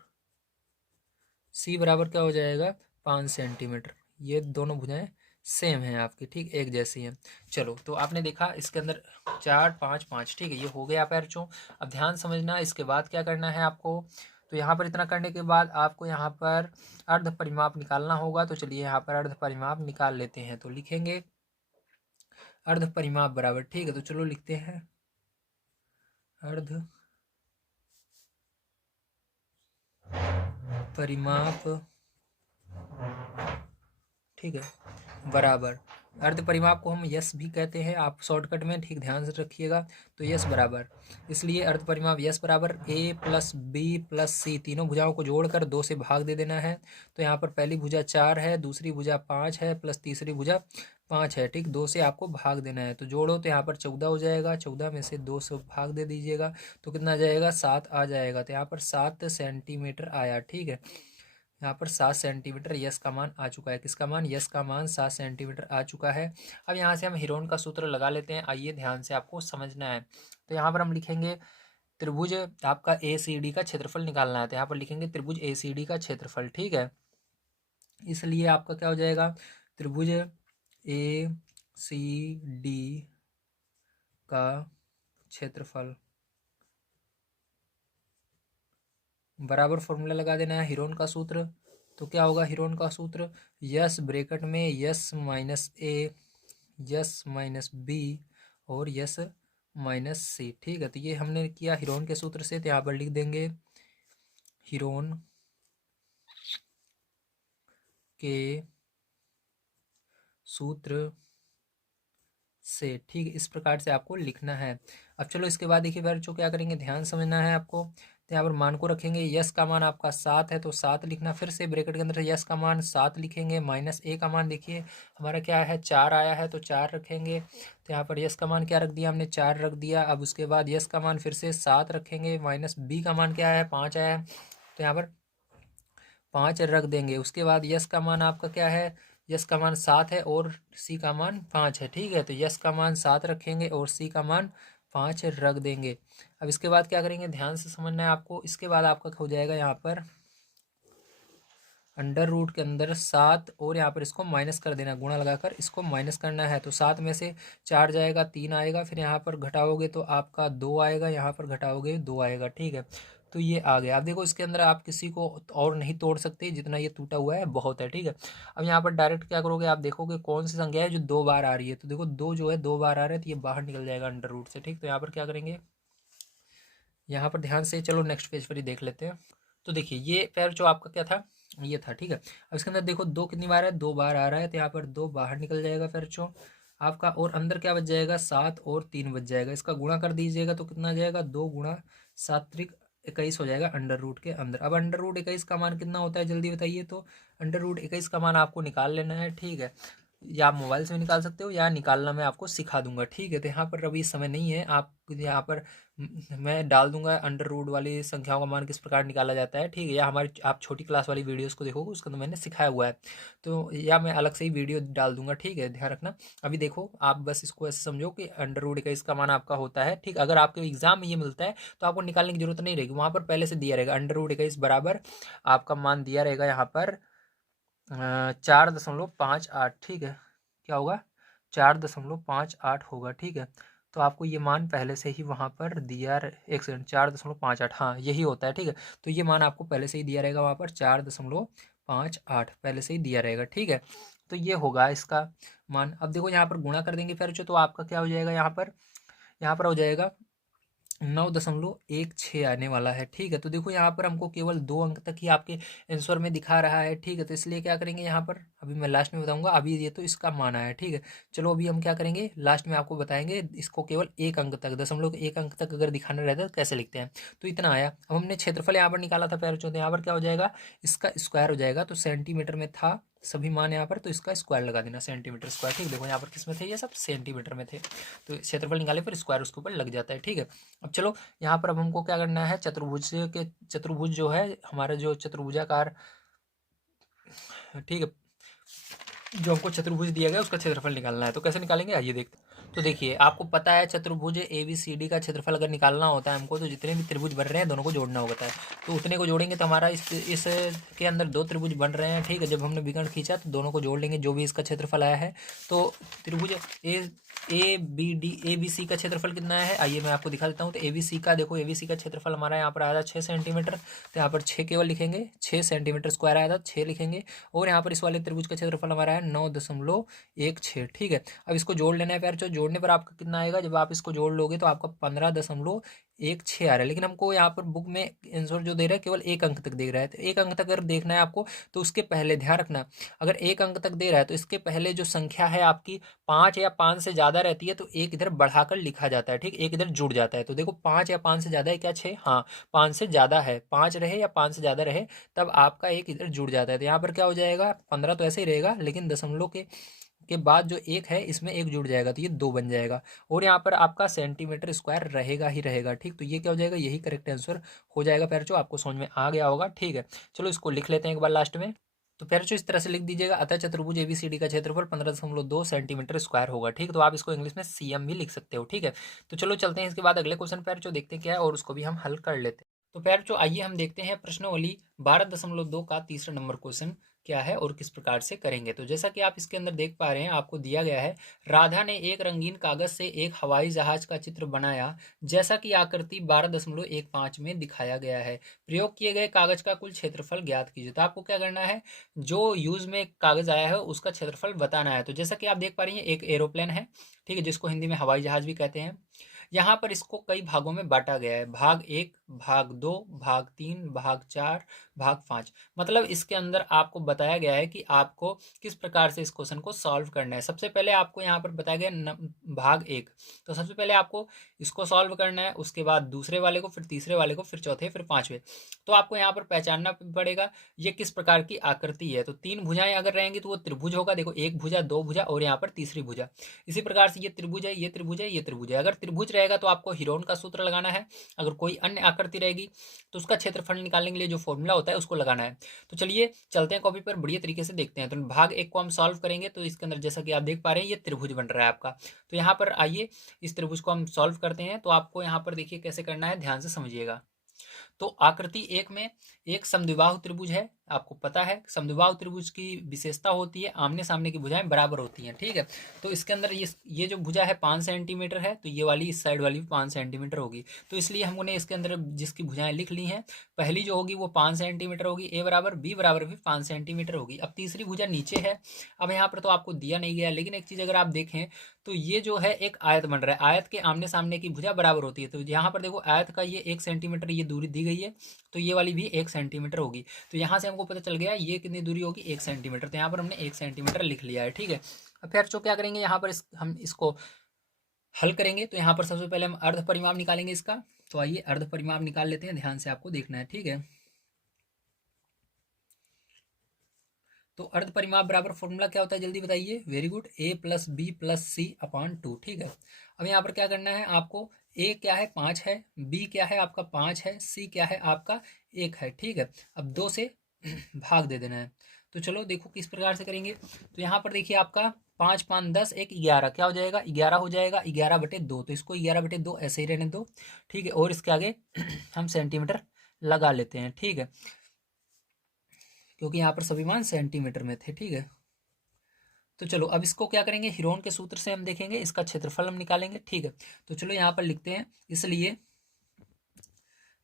C बराबर क्या हो जाएगा 5 सेंटीमीटर। ये दोनों भुजाएं सेम है आपकी, ठीक, एक जैसी है। चलो तो आपने देखा इसके अंदर 4 5 5, ठीक है, ये हो गया पैरचों। अब ध्यान समझना इसके बाद क्या करना है आपको। तो यहाँ पर इतना करने के बाद आपको यहाँ पर अर्ध परिमाप निकालना होगा। तो चलिए यहाँ पर अर्ध परिमाप निकाल लेते हैं। तो लिखेंगे अर्ध परिमाप बराबर, ठीक है, तो चलो लिखते हैं अर्ध परिमाप, ठीक है, बराबर। अर्ध परिमाप को हम यस भी कहते हैं, आप शॉर्टकट में ठीक ध्यान से रखिएगा। तो यस बराबर, इसलिए अर्ध परिमाप यस बराबर ए प्लस बी प्लस सी, तीनों भुजाओं को जोड़कर 2 से भाग दे देना है। तो यहाँ पर पहली भुजा 4 है, दूसरी भुजा 5 है, प्लस तीसरी भुजा 5 है, ठीक, 2 से आपको भाग देना है। तो जोड़ो तो यहाँ पर 14 हो जाएगा, 14 में से 2 से भाग दे दीजिएगा तो कितना आ जाएगा, 7 आ जाएगा। तो यहाँ पर 7 सेंटीमीटर आया, ठीक है। यहाँ पर 7 सेंटीमीटर यस का मान आ चुका है। किसका मान, यस का मान 7 सेंटीमीटर आ चुका है। अब यहाँ से हम हीरोन का सूत्र लगा लेते हैं। आइए ध्यान से आपको समझना है। तो यहाँ पर हम लिखेंगे त्रिभुज आपका ए सी डी का क्षेत्रफल निकालना है। तो यहाँ पर लिखेंगे त्रिभुज ए सी डी का क्षेत्रफल, ठीक है। इसलिए आपका क्या हो जाएगा, त्रिभुज ए सी डी का क्षेत्रफल बराबर फॉर्मूला लगा देना है हीरोन का सूत्र। तो क्या होगा हीरोन का सूत्र, यस ब्रैकेट में s minus a, s minus B और यस माइनस सी, ठीक है। तो ये हमने किया हीरोन के सूत्र से। तो यहाँ पर लिख देंगे हीरोन के सूत्र से, ठीक, इस प्रकार से आपको लिखना है। अब चलो इसके बाद देखिए बच्चों क्या करेंगे, ध्यान समझना है आपको। तो यहाँ पर मान को रखेंगे, यस का मान आपका 7 है तो 7 लिखना, फिर से ब्रैकेट के अंदर यस का मान 7 लिखेंगे, माइनस ए का मान देखिए हमारा क्या है 4 आया है तो 4 रखेंगे। तो यहाँ पर यस का मान क्या रख दिया हमने, 4 रख दिया। अब उसके बाद यस का मान फिर से 7 रखेंगे, माइनस बी का मान क्या है 5 आया है तो यहाँ पर 5 रख देंगे। उसके बाद यस का मान आपका क्या है, यस का मान 7 है और सी का मान 5 है, ठीक है। तो यस का मान 7 रखेंगे और सी का मान 5 रख देंगे। अब इसके बाद क्या करेंगे, ध्यान से समझना है आपको। इसके बाद आपका हो जाएगा यहाँ पर अंडर रूट के अंदर 7 और यहाँ पर इसको माइनस कर देना, गुणा लगाकर इसको माइनस करना है। तो 7 में से 4 जाएगा 3 आएगा, फिर यहाँ पर घटाओगे तो आपका 2 आएगा, यहाँ पर घटाओगे 2 आएगा, ठीक है। तो ये आ गया। अब देखो इसके अंदर आप किसी को और नहीं तोड़ सकते, जितना ये टूटा हुआ है बहुत है, ठीक है। अब यहाँ पर डायरेक्ट क्या करोगे, आप देखोगे कौन सी संख्या है जो 2 बार आ रही है। तो देखो 2 जो है 2 बार आ रहा है तो ये बाहर निकल जाएगा अंडर रूट से, ठीक। तो यहाँ पर क्या करेंगे, यहाँ पर ध्यान से चलो नेक्स्ट पेज पर ही देख लेते हैं। तो देखिए ये पैर जो आपका क्या था, ये था, ठीक है। अब इसके अंदर देखो 2 कितनी बार है, 2 बार आ रहा है तो यहाँ पर 2 बाहर निकल जाएगा फिर जो आपका, और अंदर क्या बच जाएगा 7 और 3 बच जाएगा। इसका गुणा कर दीजिएगा तो कितना आ जाएगा, 2 गुणा 7 त्रिक 21 हो जाएगा अंडर रूट के अंदर। अब अंडर रूट 21 का मान कितना होता है जल्दी बताइए। तो अंडर रूट 21 का मान आपको निकाल लेना है, ठीक है। या आप मोबाइल से भी निकाल सकते हो या निकालना मैं आपको सिखा दूंगा, ठीक है। तो यहाँ पर अभी समय नहीं है, आप यहाँ पर मैं डाल दूंगा अंडर रूट वाली संख्याओं का मान किस प्रकार निकाला जाता है, ठीक है। या हमारी आप छोटी क्लास वाली वीडियोस को देखोगे उसके अंदर मैंने सिखाया हुआ है। तो या मैं अलग से ही वीडियो डाल दूंगा, ठीक है, ध्यान रखना। अभी देखो आप बस इसको ऐसे समझो कि अंडर रूट का इसका मान आपका होता है, ठीक। अगर आपके एग्जाम में ये मिलता है तो आपको निकालने की जरूरत नहीं रहेगी, वहाँ पर पहले से दिया रहेगा अंडर रूट 21 बराबर आपका मान दिया रहेगा यहाँ पर 4.58, ठीक है। क्या होगा, 4.58 होगा, ठीक है। तो आपको ये मान पहले से ही वहाँ पर दिया, एक सेकंड, 4.58, हाँ यही होता है, ठीक है। तो ये मान आपको पहले से ही दिया रहेगा वहाँ पर 4.58 पहले से ही दिया रहेगा, ठीक है। तो ये होगा इसका मान। अब देखो यहाँ पर गुणा कर देंगे फिर जो, तो आपका क्या हो जाएगा यहाँ पर हो जाएगा 9.16 आने वाला है, ठीक है। तो देखो यहाँ पर हमको केवल 2 अंक तक ही आपके आंसर में दिखा रहा है, ठीक है। तो इसलिए क्या करेंगे यहाँ पर, अभी मैं लास्ट में बताऊंगा, अभी ये तो इसका मान आया है, ठीक है। चलो अभी हम क्या करेंगे लास्ट में आपको बताएंगे इसको केवल 1 अंक तक, 1 अंक तक अगर दिखाना रहता है तो कैसे लिखते हैं। तो इतना आया। अब हमने क्षेत्रफल यहाँ पर निकाला था पैर चौथे, यहाँ पर क्या हो जाएगा, इसका स्क्वायर हो जाएगा। तो सेंटीमीटर में था सभी मान यहाँ पर, तो इसका स्क्वायर लगा देना, सेंटीमीटर स्क्वायर, ठीक। देखो यहाँ पर किस में थे, ये सब सेंटीमीटर में थे। तो क्षेत्रफल निकाले फिर स्क्वायर उसके ऊपर लग जाता है, ठीक है। अब चलो यहाँ पर अब हमको क्या करना है, चतुर्भुज जो है हमारा जो चतुर्भुजाकार, ठीक है, जो हमको चतुर्भुज दिया गया उसका क्षेत्रफल निकालना है। तो कैसे निकालेंगे आइए देखते हैं। तो देखिए आपको पता है चतुर्भुज ABCD का क्षेत्रफल अगर निकालना होता है हमको, तो जितने भी त्रिभुज बन रहे हैं दोनों को जोड़ना होता है। तो उतने को जोड़ेंगे तो हमारा इस के अंदर दो त्रिभुज बन रहे हैं, ठीक है। जब हमने विकर्ण खींचा तो दोनों को जोड़ लेंगे जो भी इसका क्षेत्रफल आया है। तो त्रिभुज ABC का क्षेत्रफल कितना है, आइए मैं आपको दिखा देता हूँ। तो ABC का देखो, ABC का क्षेत्रफल हमारा यहाँ पर आया था 6 सेंटीमीटर। तो यहाँ पर 6 केवल लिखेंगे, 6 सेंटीमीटर स्क्वायर आया था, 6 लिखेंगे। और यहाँ पर इस वाले त्रिभुज का क्षेत्रफल हमारा है 9.16, ठीक है। अब इसको जोड़ लेना है प्यार। जो जोड़ने पर आपका कितना आएगा, जब आप इसको जोड़ लोगे तो आपका 15.16 आ रहा है। लेकिन हमको यहाँ पर बुक में आंसर जो दे रहा है केवल एक अंक तक दे रहा है। तो एक अंक तक अगर देखना है आपको तो उसके पहले ध्यान रखना, अगर एक अंक तक दे रहा है तो इसके पहले जो संख्या है आपकी 5 या 5 से ज़्यादा रहती है तो एक इधर बढ़ाकर लिखा जाता है, ठीक। एक इधर जुड़ जाता है। तो देखो 5 या 5 से ज़्यादा है क्या, 6, हाँ 5 से ज़्यादा है, 5 रहे या 5 से ज़्यादा रहे तब आपका एक इधर जुड़ जाता है। तो यहाँ पर क्या हो जाएगा, 15 तो ऐसे ही रहेगा, लेकिन दशमलव के बाद जो एक है इसमें एक जुड़ जाएगा तो ये 2 बन जाएगा। और यहाँ पर आपका सेंटीमीटर स्क्वायर रहेगा ही रहेगा, ठीक। तो ये क्या हो जाएगा, यही करेक्ट आंसर हो जाएगा प्यारे। आपको समझ में आ गया होगा, ठीक है। चलो इसको लिख लेते हैं एक बार लास्ट में। तो प्यारे इस तरह से लिख दीजिएगा, अतः चतुर्भुज ABCD का क्षेत्रफल 15.2 सेंटीमीटर स्क्वायर होगा, ठीक। तो आप इसको इंग्लिश में CM भी लिख सकते हो, ठीक है। तो चलो चलते हैं इसके बाद अगले क्वेश्चन प्यारे देखते हैं क्या है और उसको भी हम हल कर लेते हैं। तो प्यारे आइए हम देखते हैं प्रश्नावली 12.2 का तीसरा नंबर क्वेश्चन क्या है और किस प्रकार से करेंगे। तो जैसा कि आप इसके अंदर देख पा रहे हैं, आपको दिया गया है, राधा ने एक रंगीन कागज से एक हवाई जहाज का चित्र बनाया जैसा कि आकृति 12.15 में दिखाया गया है। प्रयोग किए गए कागज का कुल क्षेत्रफल ज्ञात कीजिए। तो आपको क्या करना है, जो यूज में कागज आया है उसका क्षेत्रफल बताना है। तो जैसा कि आप देख पा रही हैं एक एरोप्लेन है, ठीक है, जिसको हिंदी में हवाई जहाज भी कहते हैं। यहाँ पर इसको कई भागों में बांटा गया है, भाग 1, भाग 2, भाग 3, भाग 4, भाग 5। मतलब इसके अंदर आपको बताया गया है कि आपको किस प्रकार से इस क्वेश्चन को सॉल्व करना है। सबसे पहले आपको यहाँ पर बताया गया भाग 1। तो सबसे पहले आपको इसको सॉल्व करना है, उसके बाद दूसरे वाले को, फिर तीसरे वाले को, फिर चौथे, फिर पांचवे। तो आपको यहाँ पर पहचानना पड़ेगा ये किस प्रकार की आकृति है। तो 3 भुजाएं अगर रहेंगी तो वो त्रिभुज होगा। देखो 1 भुजा, 2 भुजा और यहाँ पर तीसरी भुजा। इसी प्रकार से ये त्रिभुज है, ये त्रिभुज है, ये त्रिभुज है। अगर त्रिभुज रहेगा तो आपको हिरोन का सूत्र लगाना है। अगर कोई अन्य आकृति रहेगी तो उसका क्षेत्रफल निकालने के लिए जो फॉर्मूला होता है उसको लगाना है। तो चलिए चलते हैं कॉपी पर, बढ़िया तरीके से देखते हैं। तो भाग 1 को हम सॉल्व करेंगे तो इसके अंदर जैसा कि आप देख पा रहे हैं ये त्रिभुज बन रहा है आपका। तो यहाँ पर आइए इस त्रिभुज को हम सॉल्व करते हैं। तो आपको यहाँ पर देखिए कैसे करना है, ध्यान से समझिएगा। तो आकृति 1 में एक समद्विबाहु त्रिभुज है। आपको पता है समद्विबाहु त्रिभुज की विशेषता होती है आमने सामने की भुजाएं बराबर होती हैं, ठीक है। तो इसके अंदर ये जो भुजा है 5 सेंटीमीटर है, तो ये वाली इस साइड वाली भी 5 सेंटीमीटर होगी। तो इसलिए हमने इसके अंदर जिसकी भुजाएं लिख ली हैं, पहली जो होगी वो 5 सेंटीमीटर होगी, A बराबर, B बराबर भी 5 सेंटीमीटर होगी। अब तीसरी भुजा नीचे है। अब यहाँ पर तो आपको दिया नहीं गया, लेकिन एक चीज़ अगर आप देखें तो ये जो है एक आयत बन रहा है, आयत के आमने सामने की भुजा बराबर होती है। तो यहाँ पर देखो आयत का ये 1 सेंटीमीटर ये दूरी दी गई है, तो ये वाली भी 1 सेंटीमीटर होगी। तो यहाँ से हमको पता चल गया ये कितनी दूरी होगी, 1 सेंटीमीटर। तो यहाँ पर हमने 1 सेंटीमीटर लिख लिया है, ठीक है। अब फिर जो क्या करेंगे यहाँ पर हम इसको हल करेंगे। तो यहाँ पर सबसे पहले हम अर्ध परिमाप निकालेंगे इसका। तो आइए अर्ध परिमाप निकाल लेते हैं, ध्यान से आपको देखना है, ठीक है। तो अर्ध परिमाप बराबर फॉर्मूला क्या होता है, जल्दी बताइए। वेरी गुड, A+B+C/2, ठीक है। अब यहाँ पर क्या करना है आपको, A क्या है 5 है, B क्या है आपका 5 है, C क्या है आपका 1 है, ठीक है। अब 2 से भाग दे देना है। तो चलो देखो किस प्रकार से करेंगे। तो यहाँ पर देखिए आपका 5 5 10 1 11 क्या हो जाएगा, 11 हो जाएगा, 11/2। तो इसको 11/2 ऐसे ही रहने दो, ठीक है। और इसके आगे हम सेंटीमीटर लगा लेते हैं, ठीक है, क्योंकि यहाँ पर सभी मान सेंटीमीटर में थे, ठीक है। तो चलो अब इसको क्या करेंगे, हिरोन के सूत्र से हम देखेंगे, इसका क्षेत्रफल हम निकालेंगे, ठीक है। तो चलो यहाँ पर लिखते हैं, इसलिए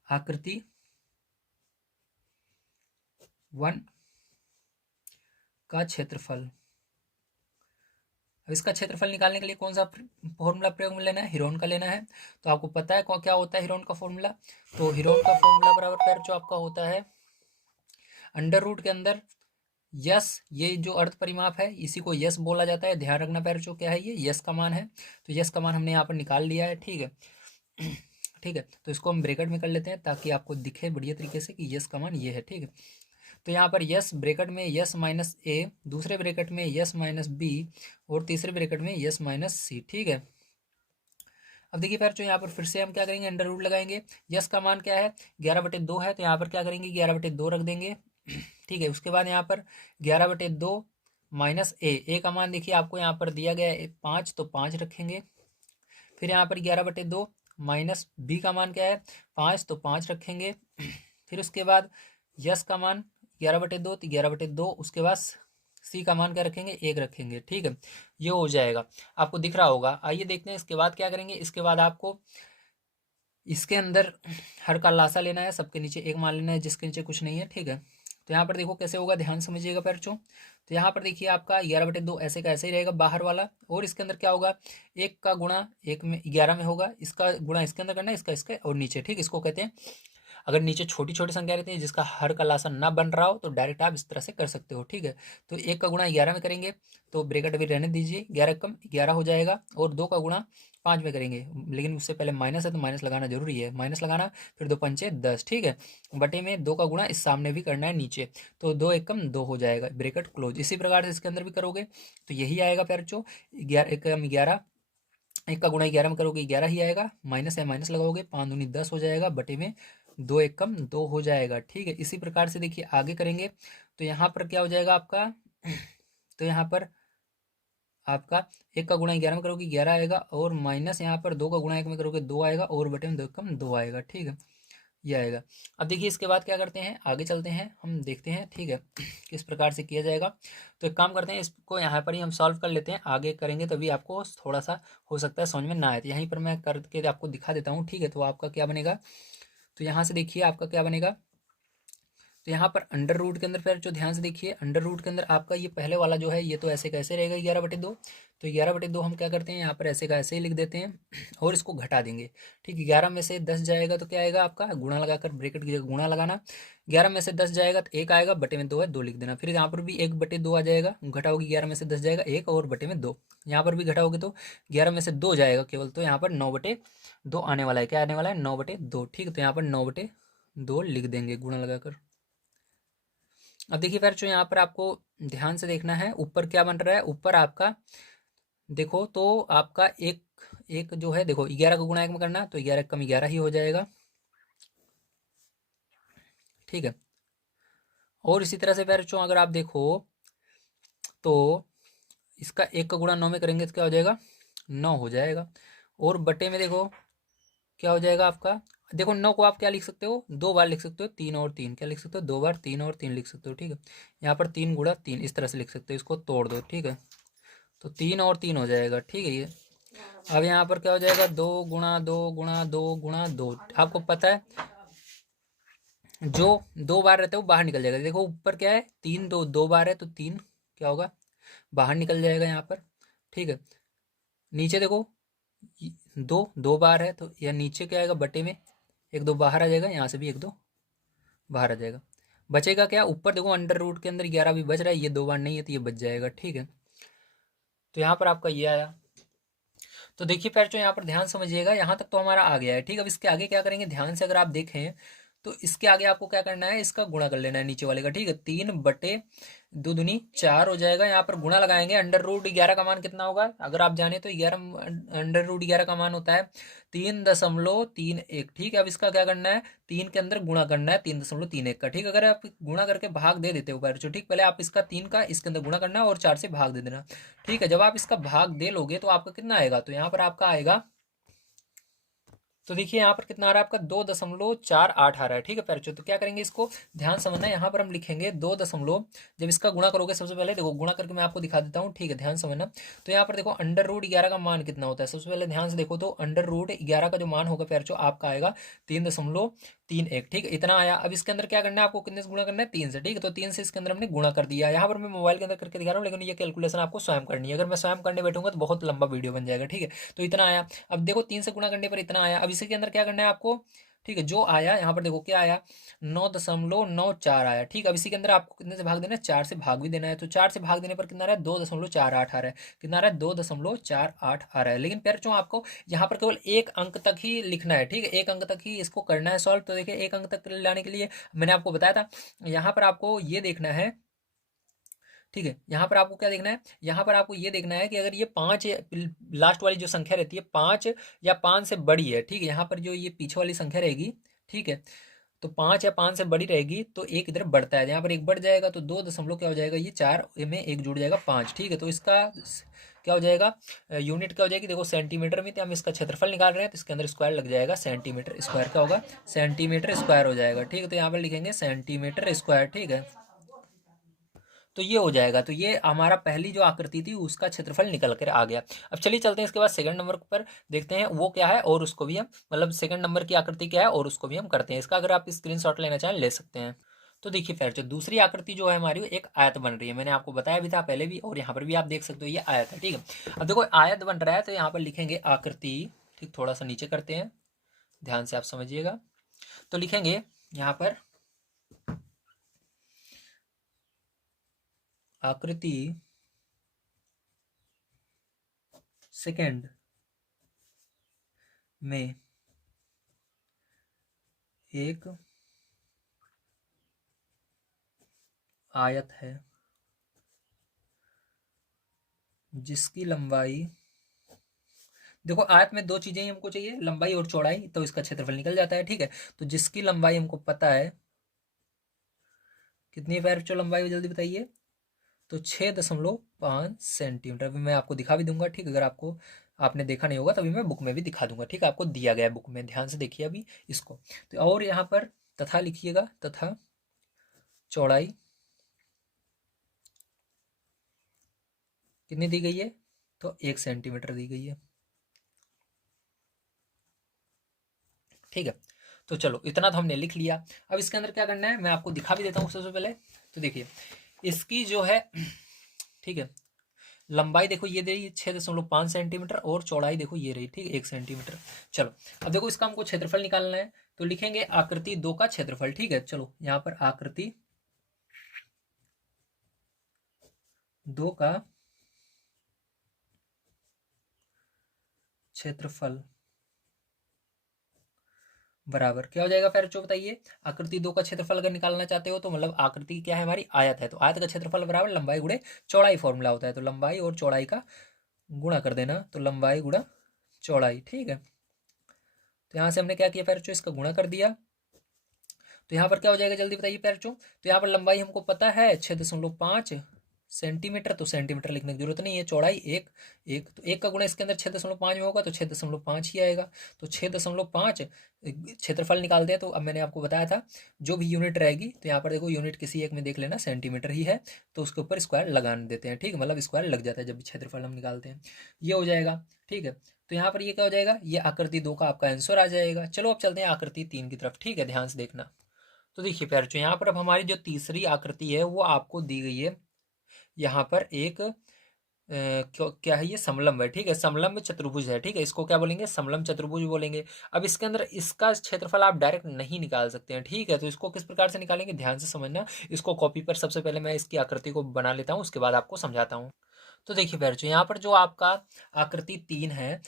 आकृति 1 का क्षेत्रफल। अब इसका क्षेत्रफल निकालने के लिए कौन सा फॉर्मूला प्रयोग में लेना है, हिरोन का लेना है। तो आपको पता है क्या होता है हिरोन का फॉर्मूला। तो हिरोन का फॉर्मूला बराबर पैर जो आपका होता है अंडर रूट के अंदर यस, ये जो अर्ध परिमाप है इसी को यस बोला जाता है। ध्यान रखना पैर जो क्या है, ये यस का मान है। तो यस का मान हमने यहाँ पर निकाल लिया है, ठीक है। ठीक है, तो इसको हम ब्रैकेट में कर लेते हैं ताकि आपको दिखे बढ़िया तरीके से कि यस का मान ये है, ठीक है। तो यहाँ पर यस ब्रैकेट में यस माइनस ए, दूसरे ब्रैकेट में यस माइनस बी और तीसरे ब्रैकेट में यस माइनस सी, ठीक है। अब देखिए फिर जो यहाँ पर फिर से हम क्या करेंगे, अंडर रूट लगाएंगे। यस का मान क्या है 11/2 है, तो यहाँ पर क्या करेंगे 11/2 रख देंगे, ठीक है। उसके बाद यहाँ पर 11/2 माइनस ए का मान देखिए आपको यहाँ पर दिया गया है 5, तो 5 रखेंगे, फिर यहाँ पर 11/2 माइनस बी का मान क्या है 5, तो 5 रखेंगे। फिर उसके बाद यस का मान 11/2, तो 11/2, उसके बाद सी का मान क्या रखेंगे 1 रखेंगे। ठीक है, ये हो जाएगा, आपको दिख रहा होगा। आइए देखते हैं इसके बाद क्या करेंगे। इसके बाद आपको इसके अंदर हर का लासा लेना है, सबके नीचे 1 मान लेना है जिसके नीचे कुछ नहीं है। ठीक है, तो यहाँ पर देखो कैसे होगा, ध्यान समझिएगा बच्चों। तो यहाँ पर देखिए आपका 11/2 ऐसे का ऐसे ही रहेगा बाहर वाला, और इसके अंदर क्या होगा 1 का गुणा 1 में 11 में होगा, इसका गुणा इसके अंदर करना है, इसका इसके और नीचे। ठीक, इसको कहते हैं, अगर नीचे छोटी छोटी संख्या रहती है जिसका हर का लासा ना बन रहा हो तो डायरेक्ट आप इस तरह से कर सकते हो। ठीक है, तो 1 का गुणा 11 में करेंगे तो ब्रेकेट अभी रहने दीजिए, 11 कम 11 हो जाएगा, और 2 का गुणा 5 में करेंगे, लेकिन उससे पहले माइनस है तो माइनस लगाना जरूरी है, माइनस लगाना, फिर 2 पंचे 10। ठीक है, बटे में 2 का गुणा इस सामने भी करना है नीचे, तो 2 1 कम 2 हो जाएगा, ब्रेकेट क्लोज। इसी प्रकार से इसके अंदर भी करोगे तो यही आएगा प्यार बच्चों, 11 1 कम 11, 1 का गुणा 11 में करोगे 11 ही आएगा, माइनस है माइनस लगाओगे 5 दूनी 10 हो जाएगा, बटे में 2 1 कम 2 हो जाएगा। ठीक है, इसी प्रकार से देखिए आगे करेंगे तो यहाँ पर क्या हो जाएगा आपका, तो यहाँ पर आपका 1 का गुणा 11 में करोगे 11 आएगा, और माइनस यहाँ पर 2 का गुणा 1 में करोगे 2 आएगा, और बटे में 2 कम 2 आएगा। ठीक है, ये आएगा। अब देखिए इसके बाद क्या करते हैं, आगे चलते हैं, हम देखते हैं। ठीक है, किस प्रकार से किया जाएगा। तो एक काम करते हैं, इसको यहाँ पर ही हम सॉल्व कर लेते हैं, आगे करेंगे तभी आपको थोड़ा सा हो सकता है समझ में ना आए, तो यहीं पर मैं करके आपको दिखा देता हूँ। ठीक है, तो आपका क्या बनेगा, तो यहाँ से देखिए आपका क्या बनेगा, तो यहाँ पर अंडर रूट के अंदर फिर जो ध्यान से देखिए, अंडर रूट के अंदर आपका ये पहले वाला जो है ये तो ऐसे कैसे रहेगा 11/2, तो 11/2 हम क्या करते हैं यहाँ पर ऐसे का ऐसे ही लिख देते हैं, और इसको घटा देंगे। ठीक है, 11 में से 10 जाएगा तो क्या आएगा आपका, गुणा लगाकर ब्रेकेट की जगह गुणा लगाना, 11 में से 10 जाएगा तो 1 आएगा, बटे में 2 है 2 लिख देना। फिर यहाँ पर भी 1/2 आ जाएगा, घटाओगे 11 में से 10 जाएगा 1, और बटे में 2, यहाँ पर भी घटाओगे तो 11 में से 2 जाएगा केवल, तो यहाँ पर 9/2 आने वाला है, क्या आने वाला है 9/2। ठीक है, तो यहाँ पर 9/2 लिख देंगे गुणा लगाकर। अब देखिए फिर जो यहाँ पर आपको ध्यान से देखना है, ऊपर क्या बन रहा है, ऊपर आपका देखो तो आपका एक एक जो है देखो 11 का गुणा 1 में करना, तो 11 कम 11 ही हो जाएगा। ठीक है, और इसी तरह से फिर जो अगर आप देखो तो इसका 1 का गुणा 9 में करेंगे तो क्या हो जाएगा 9 हो जाएगा, और बटे में देखो क्या हो जाएगा आपका, देखो 9 को आप क्या लिख सकते हो, 2 बार लिख सकते हो, 3 और 3 क्या लिख सकते हो, 2 बार 3 और 3 लिख सकते हो। ठीक है, यहाँ पर 3 गुणा 3 इस तरह से लिख सकते हो, इसको तोड़ दो। ठीक है, तो 3 और 3 हो जाएगा। ठीक है, ये अब यहाँ पर क्या हो जाएगा 2 गुणा 2 गुणा 2 गुणा 2, आपको पता है जो 2 बार रहता है वो बाहर निकल जाएगा। देखो ऊपर क्या है 3, 2 बार है तो 3 क्या होगा बाहर निकल जाएगा यहाँ पर। ठीक है, नीचे देखो 2 बार है तो यह नीचे क्या आएगा बटे में 1 2 बाहर आ जाएगा, यहाँ से भी 1 2 बाहर आ जाएगा, बचेगा क्या ऊपर देखो अंडर रूट के अंदर 11 भी बच रहा है, ये 2 बार नहीं है तो ये बच जाएगा। ठीक है, तो यहाँ पर आपका ये आया। तो देखिए पैर यहाँ पर ध्यान समझिएगा, यहाँ तक तो हमारा आ गया है। ठीक है, अब इसके आगे क्या करेंगे ध्यान से अगर आप देखें तो इसके आगे आपको क्या करना है, इसका गुणा कर लेना है नीचे वाले का। ठीक है, 3/2 दूनी 4 हो जाएगा, यहाँ पर गुणा लगाएंगे। अंडर रूट 11 का मान कितना होगा अगर आप जाने तो 11 अंडर रूट 11 का मान होता है 3.31। ठीक है, अब इसका क्या करना है 3 के अंदर गुणा करना है 3.31 का। ठीक है, अगर आप गुणा करके भाग दे देते हो बच्चों, ठीक पहले आप इसका 3 का इसके अंदर गुणा करना है और 4 से भाग दे देना। ठीक है, जब आप इसका भाग दे लोगे तो आपका कितना आएगा, तो यहाँ पर आपका आएगा, तो देखिए यहाँ पर कितना आ रहा है आपका 2.48 आ रहा है। ठीक है पैरचो, तो क्या करेंगे इसको ध्यान समझना है, यहाँ पर हम लिखेंगे 2 दशमलव, जब इसका गुणा करोगे सबसे पहले देखो गुणा करके मैं आपको दिखा देता हूँ। ठीक है, ध्यान समझना। तो यहाँ पर देखो अंडर रूट 11 का मान कितना होता है, सबसे पहले ध्यान से देखो तो अंडर रूट 11 का जो मान होगा पैरचो आपका आएगा 3.31। ठीक है, इतना आया। अब इसके अंदर क्या करना है आपको, कितने से गुणा करना है 3 से। ठीक है, तो 3 से इसके अंदर हमने गुणा कर दिया। यहाँ पर मैं मोबाइल के अंदर करके दिखा रहा हूँ, लेकिन ये कैलकुलेशन आपको स्वयं करनी है, अगर मैं स्वयं करने बैठूंगा तो बहुत लंबा वीडियो बन जाएगा। ठीक है, तो इतना आया। अब देखो 3 से गुणा करने पर इतना आया, अब इसी के अंदर क्या करना है आपको। ठीक है, जो आया यहाँ पर देखो क्या आया 9.94 आया। ठीक, अब इसी के अंदर आपको कितने से भाग देना है 4 से भाग भी देना है, तो 4 से भाग देने पर कितना आ रहा है 2.48 आ रहा है। कितना आ रहा है 2.48 आ रहा है। लेकिन फिर जो आपको यहाँ पर केवल एक अंक तक ही लिखना है। ठीक है, एक अंक तक ही इसको करना है सॉल्व। तो देखिए एक अंक तक लाने के लिए मैंने आपको बताया था, यहाँ पर आपको ये देखना है। ठीक है, यहाँ पर आपको क्या देखना है, यहाँ पर आपको ये देखना है कि अगर ये 5 लास्ट वाली जो संख्या रहती है 5 या 5 से बड़ी है। ठीक है, यहाँ पर जो ये पीछे वाली संख्या रहेगी, ठीक है, तो 5 या 5 से बड़ी रहेगी तो एक इधर बढ़ता है, यहाँ पर एक बढ़ जाएगा तो 2 दशमलव क्या हो जाएगा, ये 4 में एक जुड़ जाएगा 5। ठीक है, तो इसका क्या हो जाएगा, यूनिट क्या हो जाएगी, देखो सेंटीमीटर में, तो हम इसका क्षेत्रफल निकाल रहे हैं तो इसके अंदर स्क्वायर लग जाएगा, सेंटीमीटर स्क्वायर क्या होगा, सेंटीमीटर स्क्वायर हो जाएगा। ठीक है, तो यहाँ पर लिखेंगे सेंटीमीटर स्क्वायर। ठीक है, तो ये हो जाएगा। तो ये हमारा पहली जो आकृति थी उसका क्षेत्रफल निकल कर आ गया। अब चलिए चलते हैं इसके बाद सेकंड नंबर पर, देखते हैं वो क्या है और उसको भी हम, मतलब सेकंड नंबर की आकृति क्या है और उसको भी हम करते हैं। इसका अगर आप स्क्रीनशॉट लेना चाहें ले सकते हैं। तो देखिए फिर जो दूसरी आकृति जो है हमारी, एक आयत बन रही है, मैंने आपको बताया भी था पहले भी, और यहाँ पर भी आप देख सकते हो ये आयत है। ठीक है, अब देखो आयत बन रहा है तो यहाँ पर लिखेंगे आकृति। ठीक, थोड़ा सा नीचे करते हैं, ध्यान से आप समझिएगा। तो लिखेंगे यहाँ पर आकृति सेकंड में एक आयत है जिसकी लंबाई, देखो आयत में दो चीजें ही हमको चाहिए, लंबाई और चौड़ाई, तो इसका क्षेत्रफल निकल जाता है। ठीक है, तो जिसकी लंबाई हमको पता है, कितनी है पैर लंबाई, जल्दी बताइए। तो 6.5 सेंटीमीटर। अभी मैं आपको दिखा भी दूंगा। ठीक, अगर आपको, आपने देखा नहीं होगा तभी मैं बुक में भी दिखा दूंगा। ठीक है, आपको दिया गया है बुक में, ध्यान से देखिए अभी इसको। तो और यहाँ पर तथा लिखिएगा, तथा चौड़ाई कितनी दी गई है, तो 1 सेंटीमीटर दी गई है। ठीक है, तो चलो इतना तो हमने लिख लिया। अब इसके अंदर क्या करना है मैं आपको दिखा भी देता हूँ सबसे पहले। तो देखिए इसकी जो है, ठीक है, लंबाई देखो ये दे रही है 6.5 सेंटीमीटर, और चौड़ाई देखो ये रही, ठीक है, 1 सेंटीमीटर। चलो अब देखो इसका हमको क्षेत्रफल निकालना है, तो लिखेंगे आकृति 2 का क्षेत्रफल। ठीक है, चलो यहाँ पर आकृति 2 का क्षेत्रफल बराबर क्या हो जाएगा फिर जो बताइए। आकृति 2 का क्षेत्रफल अगर निकालना चाहते हो तो मतलब आकृति क्या है हमारी, आयत है, तो आयत का क्षेत्रफल बराबर लंबाई गुणे चौड़ाई फॉर्मूला होता है। तो लंबाई और चौड़ाई का गुणा कर देना, तो लंबाई गुणा चौड़ाई। ठीक है, तो यहाँ से हमने क्या किया पैरचो, इसका गुणा कर दिया। तो यहाँ पर क्या हो जाएगा जल्दी बताइए पैरचो। तो यहाँ पर लंबाई हमको पता है 6.5 सेंटीमीटर, तो सेंटीमीटर लिखने की जरूरत नहीं है। चौड़ाई एक, तो एक का गुणा इसके अंदर 6.5 में होगा, तो 6.5 ही आएगा। तो 6.5 क्षेत्रफल निकालते हैं। तो अब मैंने आपको बताया था जो भी यूनिट रहेगी, तो यहाँ पर देखो यूनिट किसी एक में देख लेना, सेंटीमीटर ही है, तो उसके ऊपर स्क्वायर लगा देते हैं। ठीक है, मतलब स्क्वायर लग जाता है जब भी क्षेत्रफल हम निकालते हैं, ये हो जाएगा। ठीक है, तो यहाँ पर ये क्या हो जाएगा, ये आकृति 2 का आपका आंसर आ जाएगा। चलो अब चलते हैं आकृति 3 की तरफ। ठीक है, ध्यान से देखना। तो देखिए प्यारे, यहाँ पर अब हमारी जो तीसरी आकृति है वो आपको दी गई है। यहाँ पर एक क्या है, ये समलंब है। ठीक है, समलंब चतुर्भुज है। ठीक है, इसको क्या बोलेंगे, समलंब चतुर्भुज बोलेंगे। अब इसके अंदर इसका क्षेत्रफल आप डायरेक्ट नहीं निकाल सकते हैं। ठीक है, तो इसको किस प्रकार से निकालेंगे, ध्यान से समझना। इसको कॉपी पर सबसे पहले मैं इसकी आकृति को बना लेता हूँ, उसके बाद आपको समझाता हूँ। तो देखिए बच्चों, यहाँ पर जो आपका आकृति 3 है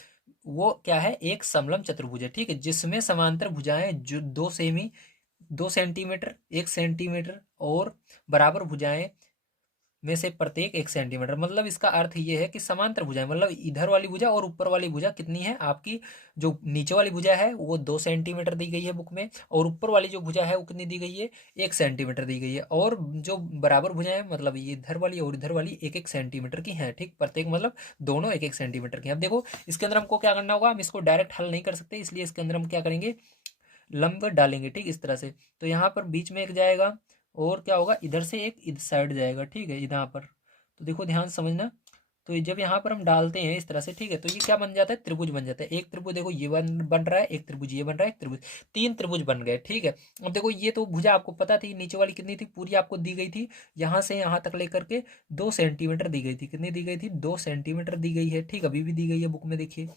वो क्या है, एक समलंब चतुर्भुज है। ठीक है, जिसमें समांतर भुजाएं जो 2 सेंटीमीटर 1 सेंटीमीटर और बराबर भुजाएं में से प्रत्येक 1 सेंटीमीटर, मतलब इसका अर्थ ये है कि समांतर भुजाएं, मतलब इधर वाली भुजा और ऊपर वाली भुजा कितनी है आपकी, जो नीचे वाली भुजा है वो 2 सेंटीमीटर दी गई है बुक में, और ऊपर वाली जो भुजा है वो कितनी दी गई है, 1 सेंटीमीटर दी गई है। और जो बराबर भुजाएं हैं, मतलब ये इधर वाली और इधर वाली 1 1 सेंटीमीटर की है। ठीक, प्रत्येक मतलब दोनों 1 1 सेंटीमीटर की। अब देखो इसके अंदर हमको क्या करना होगा, हम इसको डायरेक्ट हल नहीं कर सकते, इसलिए इसके अंदर हम क्या करेंगे, लंब डालेंगे। ठीक, इस तरह से। तो यहाँ पर बीच में एक जाएगा, और क्या होगा, इधर से एक इधर साइड जाएगा। ठीक है, यहाँ पर तो देखो ध्यान से समझना। तो जब यहाँ पर हम डालते हैं इस तरह से, ठीक है, तो ये क्या बन जाता है, त्रिभुज बन जाता है। एक त्रिभुज देखो ये बन रहा है, एक त्रिभुज ये बन रहा है, एक त्रिभुज, 3 त्रिभुज बन गए। ठीक है, अब देखो ये तो भुजा आपको पता थी, नीचे वाली कितनी थी, पूरी आपको दी गई थी, यहाँ से यहाँ तक लेकर के 2 सेंटीमीटर दी गई थी। कितनी दी गई थी, 2 सेंटीमीटर दी गई है। ठीक, अभी भी दी गई है बुक में, देखिए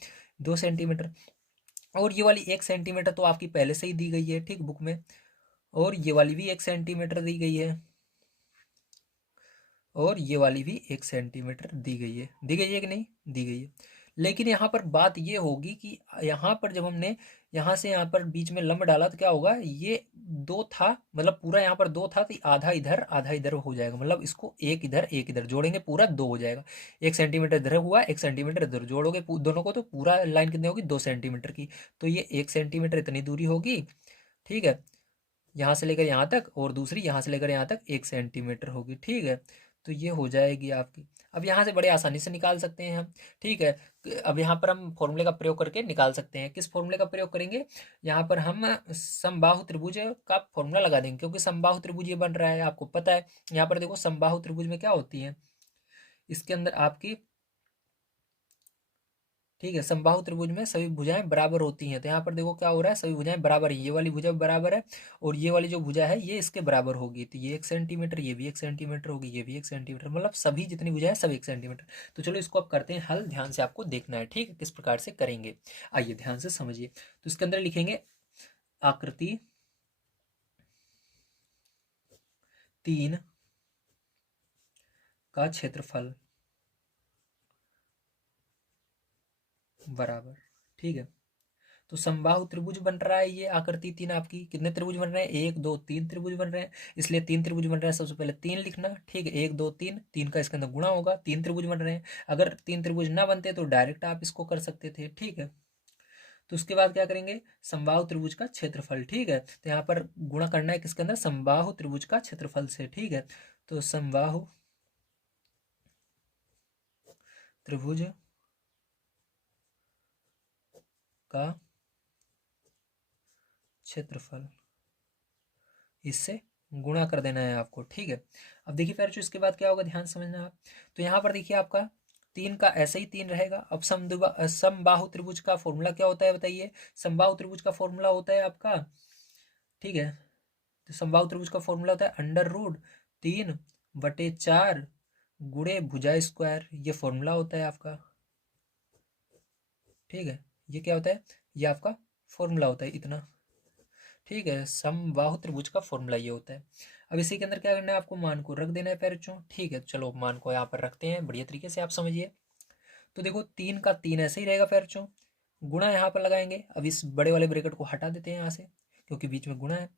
2 सेंटीमीटर। और ये वाली 1 सेंटीमीटर तो आपकी पहले से ही दी गई है, ठीक, बुक में। और ये वाली भी 1 सेंटीमीटर दी गई है, और ये वाली भी 1 सेंटीमीटर दी गई है कि नहीं, दी गई है। लेकिन यहाँ पर बात ये होगी कि यहाँ पर जब हमने यहाँ से यहाँ पर बीच में लंब डाला तो क्या होगा, ये 2 था, मतलब पूरा यहाँ पर 2 था, तो आधा इधर हो जाएगा, मतलब इसको एक इधर जोड़ेंगे, पूरा 2 हो जाएगा। 1 सेंटीमीटर इधर हुआ, 1 सेंटीमीटर इधर, जोड़ोगे दोनों को तो पूरा लाइन कितनी होगी, 2 सेंटीमीटर की। तो ये 1 सेंटीमीटर इतनी दूरी होगी। ठीक है, यहाँ से लेकर यहाँ तक, और दूसरी यहाँ से लेकर यहाँ तक 1 सेंटीमीटर होगी। ठीक है, तो ये हो जाएगी आपकी। अब यहाँ से बड़े आसानी से निकाल सकते हैं हम, ठीक है। अब यहाँ पर हम फॉर्मूले का प्रयोग करके निकाल सकते हैं। किस फॉर्मूले का प्रयोग करेंगे? यहाँ पर हम समबाहु त्रिभुज का फॉर्मूला लगा देंगे, क्योंकि समबाहु त्रिभुज ये बन रहा है, आपको पता है। यहाँ पर देखो समबाहु त्रिभुज में क्या होती है, इसके अंदर आपकी, ठीक है, समबाहु त्रिभुज में सभी भुजाएं बराबर होती हैं। तो यहाँ पर देखो क्या हो रहा है, सभी भुजाएं बराबर है, ये वाली भुजा बराबर है और ये वाली जो भुजा है ये इसके बराबर होगी। तो ये 1 सेंटीमीटर, ये भी 1 सेंटीमीटर होगी, ये भी 1 सेंटीमीटर, मतलब सभी जितनी भुजाएं सब 1 सेंटीमीटर। तो चलो इसको अब करते हैं हल, ध्यान से आपको देखना है, ठीक है, किस प्रकार से करेंगे। आइए ध्यान से समझिए। तो इसके अंदर लिखेंगे आकृति 3 का क्षेत्रफल बराबर, ठीक है। तो समबाहु त्रिभुज बन रहा है, ये आकृति 3 आपकी। कितने त्रिभुज बन रहे हैं? 1 2 3 त्रिभुज बन रहे हैं, इसलिए 3 त्रिभुज बन रहे हैं। सबसे पहले 3 लिखना, ठीक है, 1 2 3, 3 का इसके अंदर गुणा होगा, 3 त्रिभुज बन रहे हैं। अगर 3 त्रिभुज ना बनते तो डायरेक्ट आप इसको कर सकते थे, ठीक है। तो उसके बाद क्या करेंगे? समबाहु त्रिभुज का क्षेत्रफल, ठीक है। तो यहाँ पर गुणा करना है किसके अंदर? समबाहु त्रिभुज का क्षेत्रफल से, ठीक है। तो समबाहु त्रिभुज का क्षेत्रफल, इससे गुणा कर देना है आपको, ठीक है। अब देखिए फिर इसके बाद क्या होगा, ध्यान समझना आप। तो यहाँ पर देखिए आपका 3 का ऐसे ही 3 रहेगा। अब समबाहु त्रिभुज का फॉर्मूला क्या होता है बताइए? समबाहु त्रिभुज का फॉर्मूला होता है आपका, ठीक है, तो समबाहु त्रिभुज का फॉर्मूला होता है √3/4 गुणे भुजा स्क्वायर, ये फॉर्मूला होता है आपका, ठीक है। ये क्या होता है? ये आपका फॉर्मूला होता है इतना, ठीक है। समबाहु त्रिभुज का फॉर्मूला ये होता है। अब इसी के अंदर क्या करना है आपको? मान को रख देना है पैरचों, ठीक है। चलो मान को यहाँ पर रखते हैं, बढ़िया तरीके से आप समझिए। तो देखो 3 का 3 ऐसे ही रहेगा पैरचों, गुणा यहाँ पर लगाएंगे। अब इस बड़े वाले ब्रैकेट को हटा देते हैं यहाँ से, क्योंकि बीच में गुणा है।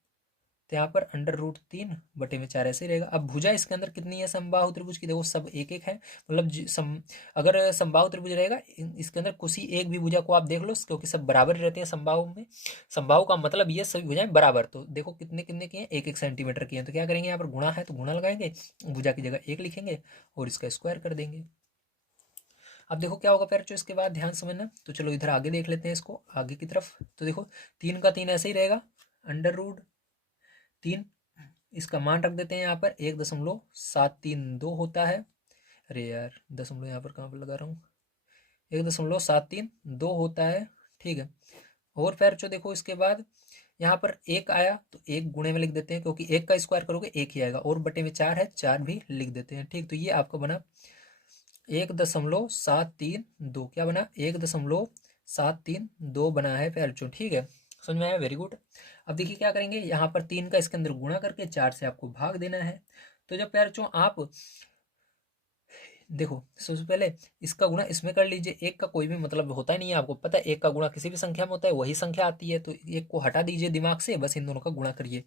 तो यहाँ पर √3/4 ऐसे ही रहेगा। अब भुजा इसके अंदर कितनी है समबाहु त्रिभुज की? देखो सब एक एक है, मतलब अगर समबाहु त्रिभुज रहेगा इसके अंदर किसी एक भी भुजा को आप देख लो, क्योंकि सब बराबर रहते हैं समबाहु में। समबाहु का मतलब ये सभी भुजाएं बराबर। तो देखो कितने कितने की हैं? 1 1 सेंटीमीटर की हैं। तो क्या करेंगे? यहाँ पर गुणा है तो गुणा लगाएंगे, भुजा की जगह 1 लिखेंगे और इसका स्क्वायर कर देंगे। अब देखो क्या होगा फिर जो इसके बाद, ध्यान समझना। तो चलो इधर आगे देख लेते हैं इसको, आगे की तरफ। तो देखो 3 का 3 ऐसे ही रहेगा, √3, इसका मान रख देते हैं यहाँ पर 1.732 होता है। अरे यार दशमलव यहाँ पर कहाँ पर लगा रहा हूँ, 1.732 होता है, ठीक है। और फिर जो देखो इसके बाद यहाँ पर 1 आया तो 1 गुणे में लिख देते हैं, क्योंकि 1 का स्क्वायर करोगे 1 ही आएगा, और बटे में 4 है, 4 भी लिख देते हैं, ठीक। तो ये आपका बना 1.732, क्या बना? 1.732 बना है पैरचो, ठीक है। समझ में आया? Very good. अब देखिए क्या करेंगे, यहाँ पर 3 का इसके अंदर गुणा करके 4 से आपको भाग देना है। तो जब पैरचो आप देखो सबसे पहले इसका गुणा इसमें कर लीजिए। एक का कोई भी मतलब होता ही नहीं है, आपको पता है। एक का गुणा किसी भी संख्या में होता है, वही संख्या आती है। तो एक को हटा दीजिए दिमाग से, बस इन दोनों का गुणा करिए।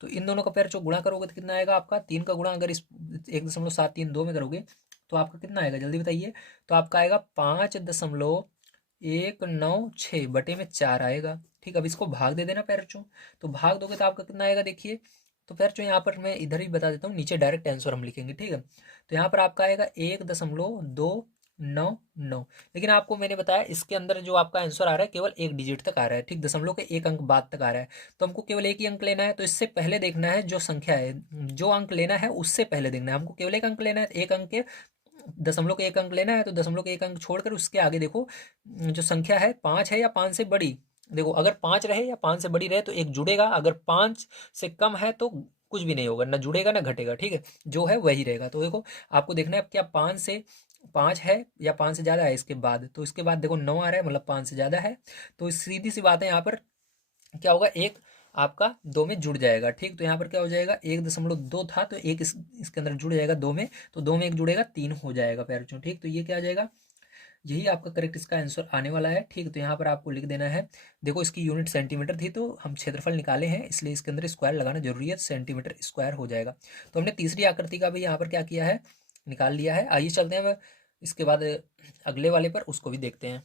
तो इन दोनों का पैर जो गुणा करोगे तो कितना आएगा आपका? 3 का गुणा अगर इस 1.732 में करोगे तो आपका कितना आएगा, जल्दी बताइए। तो आपका आएगा 5.196/4 आएगा, ठीक। अब इसको भाग दे देना पैरचों। तो भाग दोगे तो आपका कितना आएगा देखिए। तो पैरचों यहाँ पर मैं इधर ही बता देता हूँ, नीचे डायरेक्ट आंसर हम लिखेंगे, ठीक है। तो यहाँ पर आपका आएगा 1.299। लेकिन आपको मैंने बताया इसके अंदर जो आपका आंसर आ रहा है केवल 1 डिजिट तक आ रहा है, ठीक, दशमलव के 1 अंक बाद तक आ रहा है। तो हमको केवल 1 ही अंक लेना है। तो इससे पहले देखना है जो संख्या है, जो अंक लेना है उससे पहले देखना है। हमको केवल 1 अंक लेना है, 1 अंक के दशमलव के 1 अंक लेना है। तो दशमलव के 1 अंक छोड़कर उसके आगे देखो जो संख्या है 5 है या 5 से बड़ी। देखो अगर 5 रहे या 5 से बड़ी रहे तो एक जुड़ेगा, अगर 5 से कम है तो कुछ भी नहीं होगा, ना जुड़ेगा ना घटेगा, ठीक है, जो है वही रहेगा। तो देखो आपको देखना है क्या 5 है या 5 से ज़्यादा है इसके बाद। तो इसके बाद देखो 9 आ रहा है, मतलब 5 से ज़्यादा है। तो सीधी सी बात है, यहाँ पर क्या होगा, एक आपका 2 में जुड़ जाएगा, ठीक। तो यहाँ पर क्या हो जाएगा, 1.2 था तो एक इसके अंदर जुड़ जाएगा 2 में। तो 2 में 1 जुड़ेगा 3 हो जाएगा पैरचों, ठीक। तो ये क्या आ जाएगा, यही आपका करेक्ट इसका आंसर आने वाला है, ठीक। तो यहाँ पर आपको लिख देना है, देखो इसकी यूनिट सेंटीमीटर थी तो हम क्षेत्रफल निकाले हैं, इसलिए इसके अंदर स्क्वायर लगाना जरूरी है, सेंटीमीटर स्क्वायर हो जाएगा। तो हमने तीसरी आकृति का भी यहाँ पर क्या किया है, निकाल लिया है। आइए चलते हैं इसके बाद अगले वाले पर, उसको भी देखते हैं।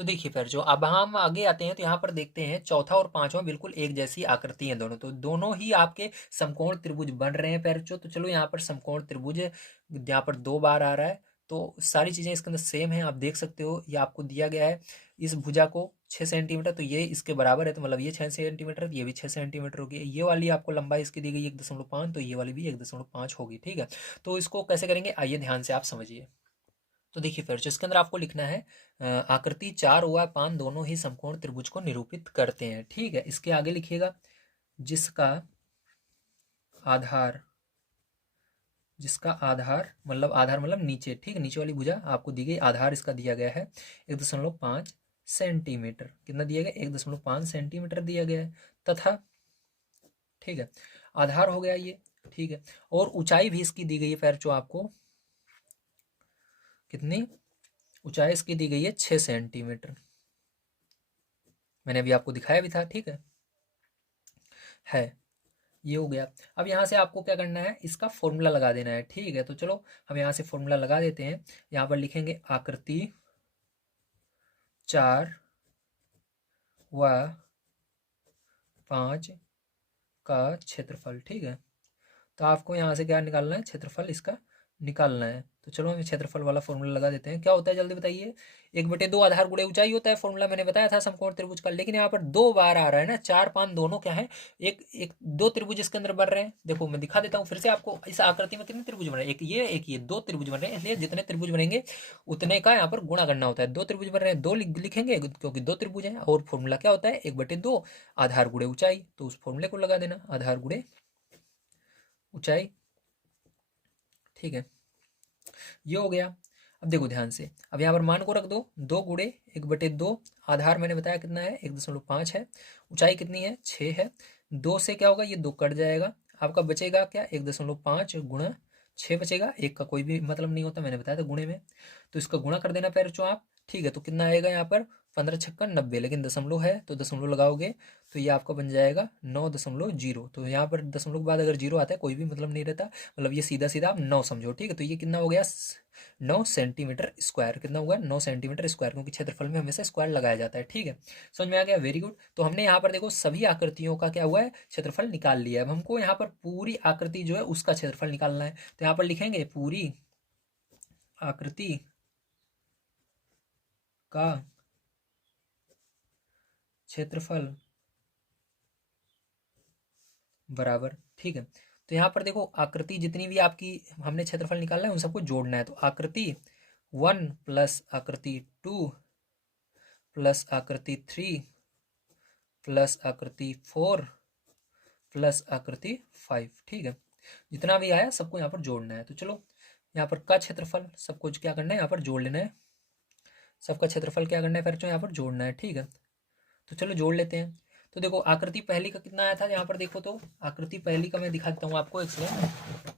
तो देखिए फिर जो अब हम आगे आते हैं तो यहाँ पर देखते हैं चौथा और पांचवा बिल्कुल एक जैसी आकृति है दोनों, तो दोनों ही आपके समकोण त्रिभुज बन रहे हैं पैरचो। तो चलो यहाँ पर समकोण त्रिभुज यहाँ पर 2 बार आ रहा है, तो सारी चीजें इसके अंदर सेम है, आप देख सकते हो। ये आपको दिया गया है इस भुजा को 6 सेंटीमीटर, तो ये इसके बराबर है, तो मतलब ये 6 सेंटीमीटर, ये भी 6 सेंटीमीटर होगी। ये वाली आपको लंबाई इसकी दी गई 1.5, तो ये वाली भी 1.5 होगी, ठीक है। तो इसको कैसे करेंगे आइए ध्यान से आप समझिए। तो देखिए फिर इसके अंदर आपको लिखना है आकृति 4 व 5 दोनों ही समकोण त्रिभुज को निरूपित करते हैं, ठीक है। इसके आगे लिखिएगा जिसका आधार, जिसका आधार मतलब नीचे, ठीक है, नीचे वाली भुजा आपको दी गई, आधार इसका दिया गया है 1.5 सेंटीमीटर। कितना दिया गया 1.5 सेंटीमीटर दिया गया है, तथा ठीक है आधार हो गया ये, ठीक है। और ऊंचाई भी इसकी दी गई है फिर जो आपको कितनी ऊंचाई इसकी दी गई है 6 सेंटीमीटर, मैंने अभी आपको दिखाया भी था, ठीक है। ये हो गया। अब यहाँ से आपको क्या करना है, इसका फॉर्मूला लगा देना है, ठीक है। तो चलो हम यहाँ से फॉर्मूला लगा देते हैं। यहाँ पर लिखेंगे आकृति 4 व 5 का क्षेत्रफल, ठीक है। तो आपको यहाँ से क्या निकालना है, क्षेत्रफल इसका निकालना है। तो चलो हम क्षेत्रफल वाला फॉर्मूला लगा देते हैं। क्या होता है जल्दी बताइए, 1/2 आधार गुणे ऊंचाई होता है, फॉर्मूला मैंने बताया था समकोण त्रिभुज का। लेकिन यहाँ पर 2 बार आ रहा है ना, 4 5 दोनों क्या है, एक एक 2 त्रिभुज इसके अंदर बन रहे हैं। देखो मैं दिखा देता हूँ फिर से आपको, इस आकृति में कितने त्रिभुज बन रहे हैं, एक ये 2 त्रिभुज बन रहे हैं। इसलिए जितने त्रिभुज बनेंगे उतने का यहाँ पर गुणा करना होता है। 2 त्रिभुज बन रहे हैं, 2 लिखेंगे क्योंकि 2 त्रिभुज है। और फॉर्मूला क्या होता है 1/2 आधार गुणे ऊंचाई, तो उस फॉर्मूले को लगा देना, आधार गुणे ऊंचाई, ठीक है। ये हो गया। अब देखो ध्यान से, अब यहाँ पर मान को रख दो, 2 गुणे 1/2, आधार मैंने बताया कितना है 1.5 है, ऊंचाई कितनी है 6 है। 2 से क्या होगा, ये 2 कट जाएगा, आपका बचेगा क्या 1.5 गुणा 6 बचेगा, एक का कोई भी मतलब नहीं होता, मैंने बताया था गुणे में। तो इसका गुणा कर देना पैर चो आप, ठीक है। तो कितना आएगा यहाँ पर 15 छक्का 90, लेकिन दशमलव है तो दशमलव लगाओगे तो ये आपका बन जाएगा 9.0। तो यहाँ पर दशमलव के बाद अगर 0 आता है कोई भी मतलब नहीं रहता, मतलब ये सीधा सीधा आप 9 समझो, ठीक है। तो ये कितना हो गया 9 सेंटीमीटर स्क्वायर, कितना होगा 9 सेंटीमीटर स्क्वायर, क्योंकि क्षेत्रफल में हमेशा स्क्वायर लगाया जाता है, ठीक है। समझ में आ गया, वेरी गुड। तो हमने यहाँ पर देखो सभी आकृतियों का क्या हुआ है क्षेत्रफल निकाल लिया है। अब हमको यहाँ पर पूरी आकृति जो है उसका क्षेत्रफल निकालना है। तो यहाँ पर लिखेंगे पूरी आकृति का क्षेत्रफल बराबर, ठीक है। तो यहाँ पर देखो आकृति जितनी भी आपकी हमने क्षेत्रफल निकालना है उन सबको जोड़ना है। तो आकृति 1 प्लस आकृति 2 प्लस आकृति 3 प्लस आकृति 4 प्लस आकृति 5, ठीक है। जितना भी आया सबको यहाँ पर जोड़ना है। तो चलो यहाँ पर का क्षेत्रफल सबको क्या करना है, यहाँ पर जोड़ लेना है, सबका क्षेत्रफल क्या करना है फिर यहाँ पर जोड़ना है, ठीक है। तो चलो जोड़ लेते हैं। तो देखो आकृति पहली का कितना आया था, यहाँ पर देखो तो आकृति पहली का मैं दिखा देता हूँ आपको एक सेकंड।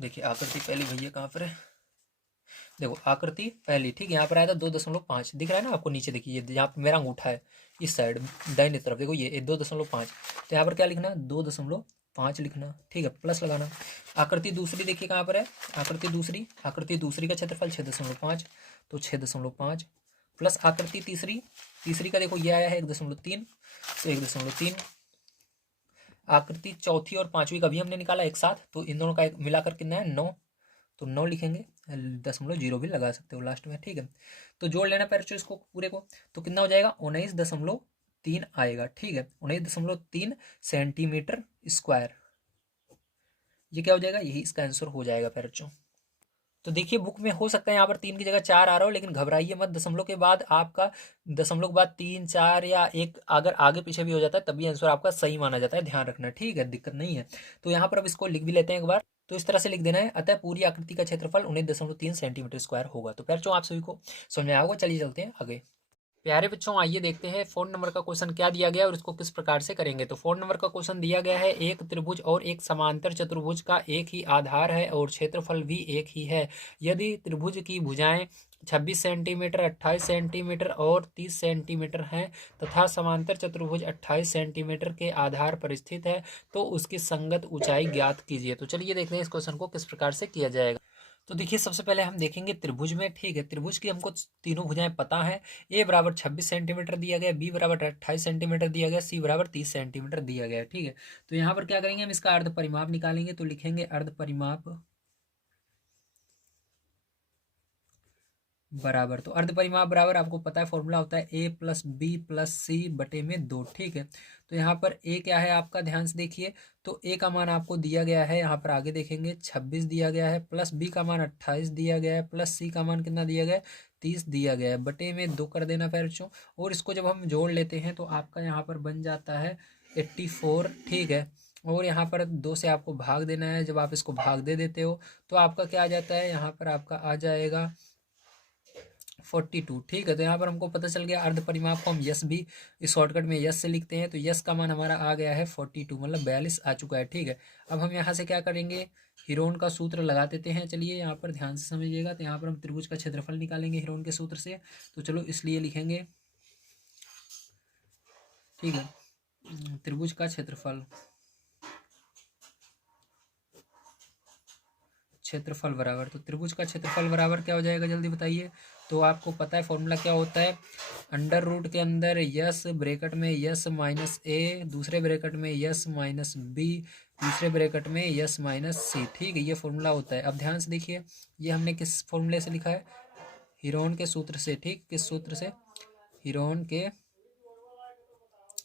देखिए आकृति पहली भैया कहाँ पर है, देखो आकृति पहली, ठीक है। यहाँ पर आया था 2.5 दिख रहा है ना आपको नीचे, देखिए यहाँ पर मेरा अंगूठा है इस साइड दाहिने तरफ, देखो ये 2.5। तो यहाँ पर क्या लिखना 2.5 लिखना, ठीक है, प्लस लगाना। आकृति दूसरी देखिए कहाँ पर है, आकृति दूसरी का क्षेत्रफल 6.5, तो 6.5 प्लस आकृति तीसरी का देखो ये आया है 1.3, तो 1.3। आकृति चौथी और पांचवी का भी हमने निकाला एक साथ, तो इन दोनों का मिलाकर कितना है 9, तो 9 लिखेंगे, 0.0 भी लगा सकते हो लास्ट में, ठीक है। तो जोड़ लेना पैर इसको पूरे को, तो कितना हो जाएगा 19.3 आएगा, ठीक है, 19.3 सेंटीमीटर स्क्वायर। ये क्या हो जाएगा, यही इसका आंसर हो जाएगा पैर। तो देखिए बुक में हो सकता है यहाँ पर 3 की जगह 4 आ रहा हो, लेकिन घबराइए मत, दशमलव के बाद आपका दशमलव के बाद 3 4 या 1 अगर आगे पीछे भी हो जाता है तभी आंसर आपका सही माना जाता है, ध्यान रखना, ठीक है, दिक्कत नहीं है। तो यहाँ पर अब इसको लिख भी लेते हैं एक बार। तो इस तरह से लिख देना है, अतः पूरी आकृति का क्षेत्रफल 19.3 सेंटीमीटर स्क्वायर होगा। तो प्यारे आप सभी को समझ में आएगा, चलिए चलते हैं आगे। प्यारे बच्चों आइए देखते हैं 4 नंबर का क्वेश्चन क्या दिया गया है और इसको किस प्रकार से करेंगे। तो 4 नंबर का क्वेश्चन दिया गया है, एक त्रिभुज और एक समांतर चतुर्भुज का एक ही आधार है और क्षेत्रफल भी एक ही है। यदि त्रिभुज की भुजाएं 26 सेंटीमीटर 28 सेंटीमीटर और 30 सेंटीमीटर हैं तथा समांतर चतुर्भुज 28 सेंटीमीटर के आधार पर स्थित है तो उसकी संगत ऊंचाई ज्ञात कीजिए। तो चलिए देखते हैं इस क्वेश्चन को किस प्रकार से किया जाएगा। तो देखिए सबसे पहले हम देखेंगे त्रिभुज में, ठीक है। त्रिभुज की हमको तीनों भुजाएं पता है। ए बराबर 26 सेंटीमीटर दिया गया, बी बराबर 28 सेंटीमीटर दिया गया, सी बराबर 30 सेंटीमीटर दिया गया, ठीक है। तो यहाँ पर क्या करेंगे, हम इसका अर्ध परिमाप निकालेंगे। तो लिखेंगे अर्ध परिमाप बराबर, तो अर्ध परिमाप बराबर आपको पता है फॉर्मूला होता है ए प्लस बी प्लस सी बटे में 2, ठीक है। तो यहाँ पर ए क्या है आपका, ध्यान से देखिए। तो ए का मान आपको दिया गया है, यहाँ पर आगे देखेंगे 26 दिया गया है, प्लस बी का मान 28 दिया गया है, प्लस सी का मान कितना दिया गया है, 30 दिया गया है, बटे में 2 कर देना बच्चों। और इसको जब हम जोड़ लेते हैं तो आपका यहाँ पर बन जाता है 84, ठीक है। और यहाँ पर 2 से आपको भाग देना है। जब आप इसको भाग दे देते हो तो आपका क्या आ जाता है, यहाँ पर आपका आ जाएगा 42, ठीक है। तो यहाँ पर हमको पता चल गया अर्ध परिमाप को हम यस भी इस शॉर्टकट में यस से लिखते हैं। तो यस का मान हमारा आ गया है 42, मतलब 42 आ चुका है, ठीक है। अब हम यहाँ से क्या करेंगे, हिरोन का सूत्र लगा देते हैं। चलिए यहाँ पर ध्यान से समझिएगा। तो यहाँ पर हम त्रिभुज का क्षेत्रफल निकालेंगे हिरोन के सूत्र से। तो चलो इसलिए लिखेंगे, ठीक है, त्रिभुज का क्षेत्रफल बराबर, तो त्रिभुज का क्षेत्रफल बराबर क्या हो जाएगा, जल्दी बताइए। तो आपको पता है फॉर्मूला क्या होता है, अंडर रूट के अंदर यस ब्रैकेट में यस माइनस ए, दूसरे ब्रैकेट में यस माइनस बी, तीसरे ब्रैकेट में यस माइनस सी, ठीक है। ये फॉर्मूला होता है। अब ध्यान से देखिए, ये हमने किस फॉर्मूले से लिखा है, हिरोन के सूत्र से, ठीक। किस सूत्र से, हिरोन के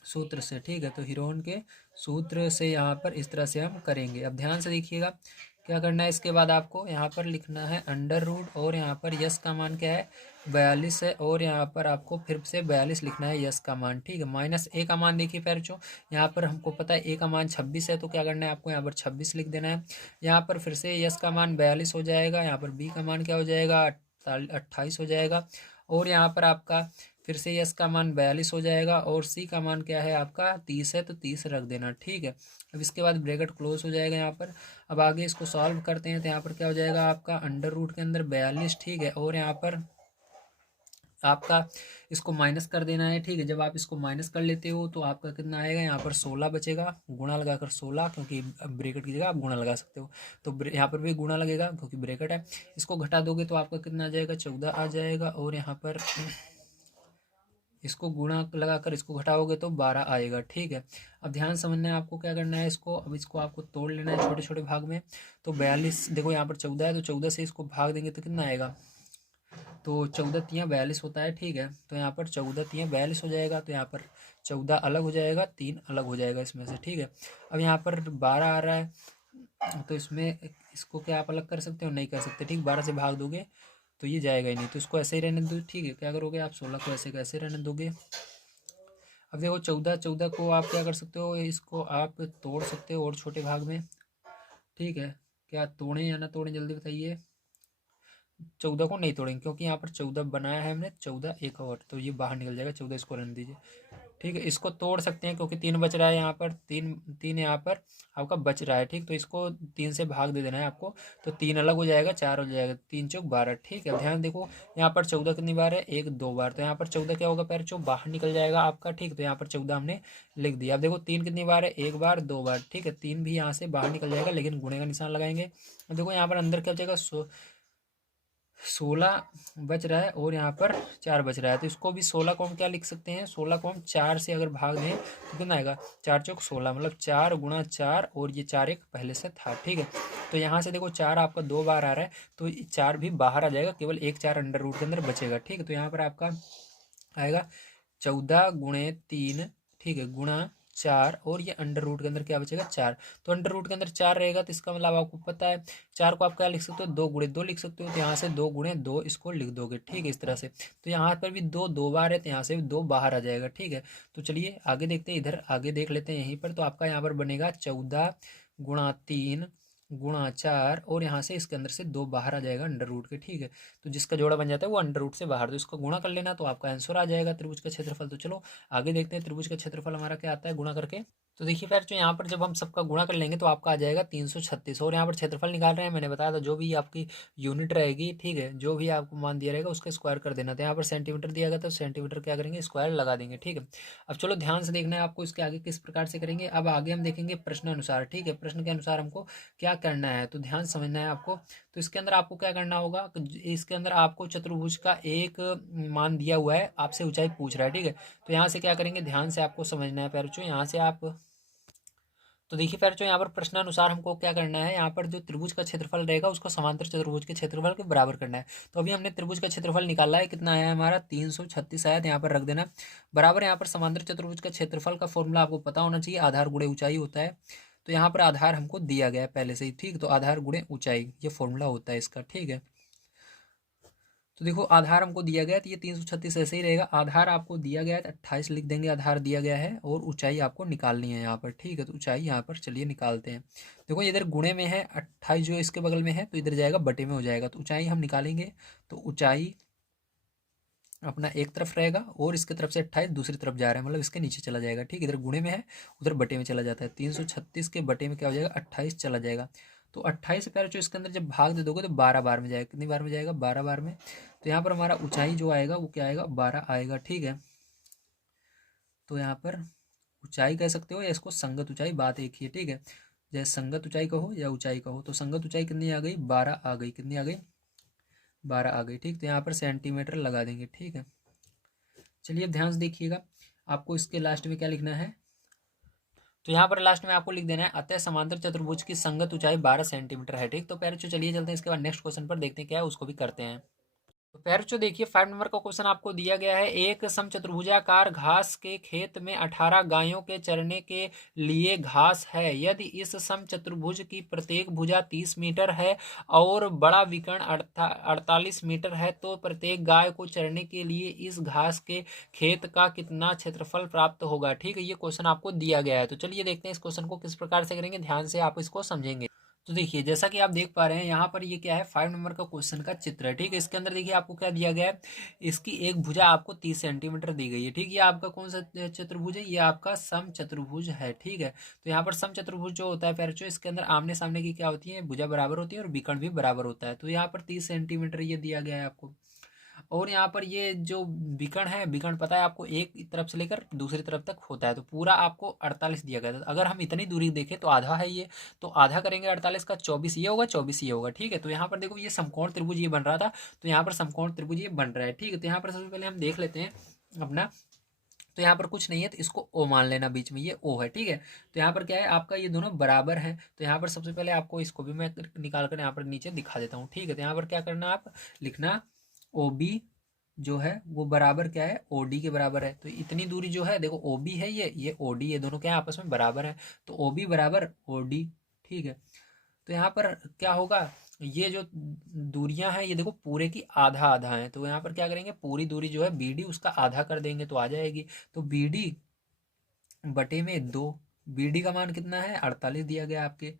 सूत्र से, ठीक है। तो हिरोन के सूत्र से यहाँ पर इस तरह से हम करेंगे। अब ध्यान से देखिएगा क्या करना है। इसके बाद आपको यहाँ पर लिखना है अंडर रूट, और यहाँ पर यस का मान क्या है, 42 है, और यहाँ पर आपको फिर से 42 लिखना है यस का मान, ठीक है। माइनस ए का मान देखिए पैर जो, यहाँ पर हमको पता है ए का मान 26 है, तो क्या करना है आपको यहाँ पर 26 लिख देना है। यहाँ पर फिर से यस का मान 42 हो जाएगा, यहाँ पर बी का मान क्या हो जाएगा, 28 हो जाएगा, और यहाँ पर आपका फिर से यस का मान 42 हो जाएगा, और सी का मान क्या है आपका 30 है, तो 30 रख देना, ठीक है। अब इसके बाद ब्रैकेट क्लोज हो जाएगा यहाँ पर। अब आगे इसको सॉल्व करते हैं। तो यहाँ पर क्या हो जाएगा आपका अंडर रूट के अंदर 42, ठीक है, और यहाँ पर आपका इसको माइनस कर देना है, ठीक है। जब आप इसको माइनस कर लेते हो तो आपका कितना आएगा, यहाँ पर 16 बचेगा, गुणा लगाकर 16, क्योंकि ब्रैकेट की जगह आप गुणा लगा सकते हो। तो यहाँ पर भी गुणा लगेगा क्योंकि ब्रैकेट है। इसको घटा दोगे तो आपका कितना आ जाएगा, 14 आ जाएगा, और यहाँ पर इसको गुणा लगाकर इसको घटाओगे तो 12 आएगा, ठीक है। अब ध्यान समझना है आपको, क्या करना है इसको, अब इसको आपको तोड़ लेना है छोटे छोटे भाग में। तो 42 देखो यहाँ पर 14 है, तो 14 से इसको भाग देंगे तो कितना आएगा, तो 14 तियाँ 42 होता है, ठीक है। तो यहाँ पर 14 तियाँ 42 हो जाएगा, तो यहाँ पर 14 अलग हो जाएगा, 3 अलग हो जाएगा इसमें से, ठीक है। अब यहाँ पर 12 आ रहा है, तो इसमें इसको क्या आप अलग कर सकते हो, नहीं कर सकते, ठीक। 12 से भाग दोगे तो ये जाएगा ही नहीं, तो इसको ऐसे ही रहने दो, ठीक है। क्या करोगे आप, 16 को ऐसे कैसे रहने दोगे। अब देखो 14 14 को आप क्या कर सकते हो, इसको आप तोड़ सकते हो और छोटे भाग में, ठीक है। क्या तोड़ें या ना तोड़ें, जल्दी बताइए। 14 को नहीं तोड़ेंगे क्योंकि यहाँ पर 14 बनाया है हमने, 14 एक और, तो ये बाहर निकल जाएगा, 14 इसको रहने दीजिए, ठीक है। इसको तोड़ सकते हैं क्योंकि 3 बच रहा है यहाँ पर, 3 यहाँ पर आपका बच रहा है, ठीक। तो इसको 3 से भाग दे देना है आपको, तो 3 अलग हो जाएगा, 4 हो जाएगा, 3 चौक 12, ठीक है। ध्यान देखो यहाँ पर 14 कितनी बार है, 1 2 बार, तो यहाँ पर 14 क्या होगा पैर चो, बाहर निकल जाएगा आपका, ठीक। तो यहाँ पर 14 हमने लिख दिया। अब देखो 3 कितनी बार है, 1 बार 2 बार, ठीक है। 3 भी यहाँ से बाहर निकल जाएगा, लेकिन गुणे का निशान लगाएंगे। देखो यहाँ पर अंदर क्या बचेगा, 16 बच रहा है, और यहाँ पर 4 बच रहा है, तो इसको भी 16 को हम क्या लिख सकते हैं, 16 को हम 4 से अगर भाग दें तो कितना आएगा, 4 चौक 16, मतलब 4 गुणा 4, और ये 4 एक पहले से था, ठीक है। तो यहाँ से देखो 4 आपका 2 बार आ रहा है, तो 4 भी बाहर आ जाएगा, केवल एक 4 अंडर रूट के अंदर बचेगा, ठीक है। तो यहाँ पर आपका आएगा 14 गुणे 3, ठीक है, गुणा 4, और ये अंडर रूट के अंदर क्या बचेगा, 4। तो अंडर रूट के अंदर 4 रहेगा, तो इसका मतलब आपको पता है 4 को आप क्या लिख सकते हो, 2 गुणे 2 लिख सकते हो। तो यहाँ से 2 गुणे 2 इसको लिख दोगे, ठीक है, इस तरह से। तो यहाँ पर भी 2 2 बार है, तो यहाँ से भी 2 बाहर आ जाएगा, ठीक है। तो चलिए आगे देखते हैं, इधर आगे देख लेते हैं। यहीं पर तो आपका यहाँ पर बनेगा 14 गुणा 3 गुणा 4, और यहाँ से इसके अंदर से 2 बाहर आ जाएगा अंडर रूट के, ठीक है। तो जिसका जोड़ा बन जाता है वो अंडर रूट से बाहर, तो इसको गुणा कर लेना, तो आपका आंसर आ जाएगा त्रिभुज का क्षेत्रफल। तो चलो आगे देखते हैं त्रिभुज का क्षेत्रफल हमारा क्या आता है गुणा करके। तो देखिए बच्चों यहाँ पर जब हम सबका गुणा कर लेंगे तो आपका आ जाएगा 336। और यहाँ पर क्षेत्रफल निकाल रहे हैं, मैंने बताया था जो भी आपकी यूनिट रहेगी, ठीक है, जो भी आपको मान दिया रहेगा उसका स्क्वायर कर देना था। यहाँ पर सेंटीमीटर दिया गया तो सेंटीमीटर क्या करेंगे, स्क्वायर लगा देंगे, ठीक है। अब चलो ध्यान से देखना है आपको इसके आगे किस प्रकार से करेंगे। अब आगे हम देखेंगे प्रश्न अनुसार, ठीक है, प्रश्न के अनुसार हमको क्या करना है, तो ध्यान समझना है आपको। तो इसके अंदर आपको क्या करना होगा, इसके अंदर आपको चतुर्भुज का एक मान दिया हुआ है, आपसे ऊंचाई पूछ रहा है, ठीक है। तो यहाँ से क्या करेंगे, ध्यान से आपको समझना है प्यारे बच्चों। यहाँ से आप, तो देखिए प्यारे बच्चों, यहाँ पर प्रश्नानुसार हमको क्या करना है, यहाँ पर जो त्रिभुज का क्षेत्रफल रहेगा उसको समांतर चतुर्भुज के क्षेत्रफल के बराबर करना है। तो अभी हमने त्रिभुज का क्षेत्रफल निकाला है, कितना आया है हमारा, 336 आया, तो यहाँ पर रख देना बराबर। यहाँ पर समांतर चतुर्भुज का क्षेत्रफल का फॉर्मूला आपको पता होना चाहिए, आधार गुणे ऊंचाई होता है। तो यहाँ पर आधार हमको दिया गया है पहले से ही, ठीक, तो आधार गुणे ऊंचाई ये फॉर्मूला होता है इसका, ठीक है। तो देखो आधार हमको दिया गया है, तो ये 336 ऐसे ही रहेगा। आधार आपको दिया गया है तो 28 लिख देंगे, आधार दिया गया है, और ऊंचाई आपको निकालनी है यहाँ पर, ठीक है। तो ऊंचाई यहाँ पर चलिए निकालते हैं। देखो इधर गुणे में है 28, जो इसके बगल में है तो इधर जाएगा बटे में हो जाएगा, तो ऊंचाई हम निकालेंगे। तो ऊंचाई अपना एक तरफ रहेगा और इसके तरफ से 28 दूसरी तरफ जा रहा है, मतलब इसके नीचे चला जाएगा, ठीक, इधर गुणे में है उधर बटे में चला जाता है। 336 के बटे में क्या हो जाएगा, 28 चला जाएगा। तो 28 से पहले जो इसके अंदर जब भाग दे दोगे तो 12 बार में जाएगा, कितनी बार में जाएगा, 12 बार में। तो यहाँ पर हमारा ऊंचाई जो आएगा वो क्या आएगा, 12 आएगा, ठीक है। तो यहाँ पर ऊंचाई कह सकते हो या इसको संगत ऊंचाई, बात एक ही है, ठीक है। चाहे संगत ऊंचाई कहो या ऊंचाई कहो, तो संगत ऊंचाई कितनी आ गई, 12 आ गई, कितनी आ गई, 12 आ गई, ठीक। तो यहाँ पर सेंटीमीटर लगा देंगे, ठीक है। चलिए ध्यान से देखिएगा, आपको इसके लास्ट में क्या लिखना है, तो यहाँ पर लास्ट में आपको लिख देना है अतः समांतर चतुर्भुज की संगत ऊंचाई 12 सेंटीमीटर है, ठीक। तो पैर चलिए चलते हैं इसके बाद नेक्स्ट क्वेश्चन पर, देखते हैं क्या है उसको भी करते हैं। तो पैरचो देखिए 5 नंबर का क्वेश्चन आपको दिया गया है, एक समचतुर्भुजाकार घास के खेत में 18 गायों के चरने के लिए घास है। यदि इस समचतुर्भुज की प्रत्येक भुजा 30 मीटर है और बड़ा विकर्ण 48 मीटर है, तो प्रत्येक गाय को चरने के लिए इस घास के खेत का कितना क्षेत्रफल प्राप्त होगा, ठीक है। ये क्वेश्चन आपको दिया गया है। तो चलिए देखते हैं इस क्वेश्चन को किस प्रकार से करेंगे, ध्यान से आप इसको समझेंगे। तो देखिए जैसा कि आप देख पा रहे हैं यहाँ पर ये क्या है, 5 नंबर का क्वेश्चन का चित्र है, ठीक है। इसके अंदर देखिए आपको क्या दिया गया है, इसकी एक भुजा आपको 30 सेंटीमीटर दी गई है, ठीक। ये आपका कौन सा चतुर्भुज है, ये आपका सम चतुर्भुज है, ठीक है। तो यहाँ पर सम चतुर्भुज जो होता है पैरचो, इसके अंदर आमने सामने की क्या होती है, भुजा बराबर होती है और विकर्ण भी बराबर होता है। तो यहाँ पर 30 सेंटीमीटर ये दिया गया है आपको। और यहाँ पर ये जो विकर्ण है, विकर्ण पता है आपको, एक तरफ से लेकर दूसरी तरफ तक होता है, तो पूरा आपको 48 दिया गया था। अगर हम इतनी दूरी देखें तो आधा है ये, तो आधा करेंगे 48 का, 24 ये होगा, 24 ये होगा, ठीक है। तो यहाँ पर देखो ये समकोण त्रिभुज ये बन रहा था, तो यहाँ पर समकोण त्रिभुज ये बन रहा है, ठीक है। तो यहाँ पर सबसे पहले हम देख लेते हैं अपना, तो यहाँ पर कुछ नहीं है तो इसको ओ मान लेना, बीच में ये ओ है, ठीक है। तो यहाँ पर क्या है आपका, ये दोनों बराबर हैं। तो यहाँ पर सबसे पहले आपको इसको भी मैं निकाल कर यहाँ पर नीचे दिखा देता हूँ, ठीक है। तो यहाँ पर क्या करना, आप लिखना ओ बी जो है वो बराबर क्या है, ओडी के बराबर है। तो इतनी दूरी जो है देखो, ओबी है, ये ओडी, ये दोनों क्या है आपस में बराबर है, तो ओबी बराबर ओडी, ठीक है। तो यहाँ पर क्या होगा, ये जो दूरियां हैं ये देखो पूरे की आधा आधा है, तो यहाँ पर क्या करेंगे, पूरी दूरी जो है बीडी उसका आधा कर देंगे तो आ जाएगी। तो बीडी बटे में 2, बीडी का मान कितना है, 48 दिया गया आपके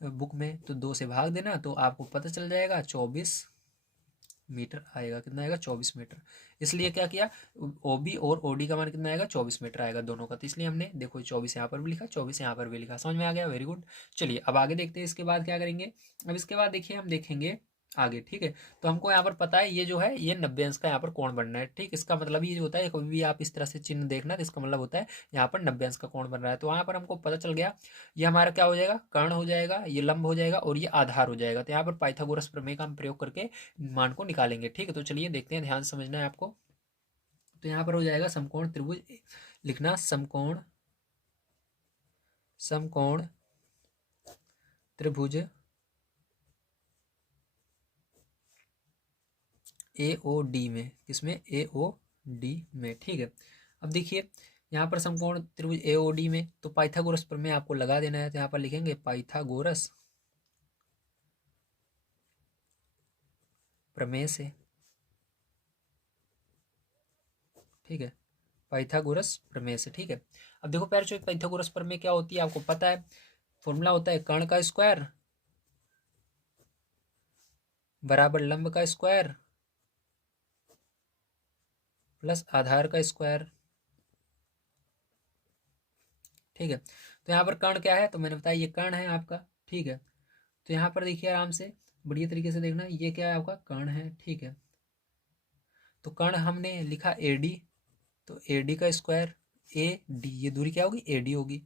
बुक में, तो 2 से भाग देना तो आपको पता चल जाएगा 24 मीटर आएगा, कितना आएगा, 24 मीटर। इसलिए क्या किया, ओबी और ओडी का मान कितना आएगा, 24 मीटर आएगा दोनों का, तो इसलिए हमने देखो 24 यहाँ पर भी लिखा, 24 यहाँ पर भी लिखा, समझ में आ गया, वेरी गुड। चलिए अब आगे देखते हैं इसके बाद क्या करेंगे। अब इसके बाद देखिए हम देखेंगे आगे, ठीक है। तो हमको यहाँ पर पता है ये जो है ये 90 अंश का यहाँ पर कोण बनना है, ठीक। इसका मतलब ये जो होता है, कभी भी आप इस तरह से चिन्ह देखना तो इसका मतलब होता है यहाँ पर 90 अंश का कोण बन रहा है। तो यहाँ पर हमको पता चल गया, ये हमारा क्या हो जाएगा, कर्ण हो जाएगा, ये लंब हो जाएगा और ये आधार हो जाएगा। तो यहाँ पर पाइथागोरस प्रमेय का हम प्रयोग करके मान को निकालेंगे, ठीक है। तो चलिए देखते हैं, ध्यान से समझना है आपको। तो यहाँ पर हो जाएगा समकोण त्रिभुज, लिखना समकोण, समकोण त्रिभुज ए ओ डी में, किसमें, ए ओ डी में, ठीक है। अब देखिए यहाँ पर समकोण त्रिभुज ए ओ डी में, तो पाइथागोरस प्रमेय आपको लगा देना है। तो यहाँ पर लिखेंगे पाइथागोरस प्रमेय से, ठीक है, पाइथागोरस प्रमेय से, ठीक है। अब देखो पैर जो पाइथागोरस प्रमेय क्या होती है आपको पता है, फॉर्मूला होता है कर्ण का स्क्वायर बराबर लंब का स्क्वायर प्लस आधार का स्क्वायर, ठीक है। तो यहाँ पर कर्ण क्या है, तो मैंने बताया ये कर्ण है आपका, ठीक है। तो यहाँ पर देखिए आराम से बढ़िया तरीके से देखना, ये क्या है आपका कर्ण है, ठीक है। तो कर्ण हमने लिखा AD, तो AD का स्क्वायर AD, ये दूरी क्या होगी AD होगी।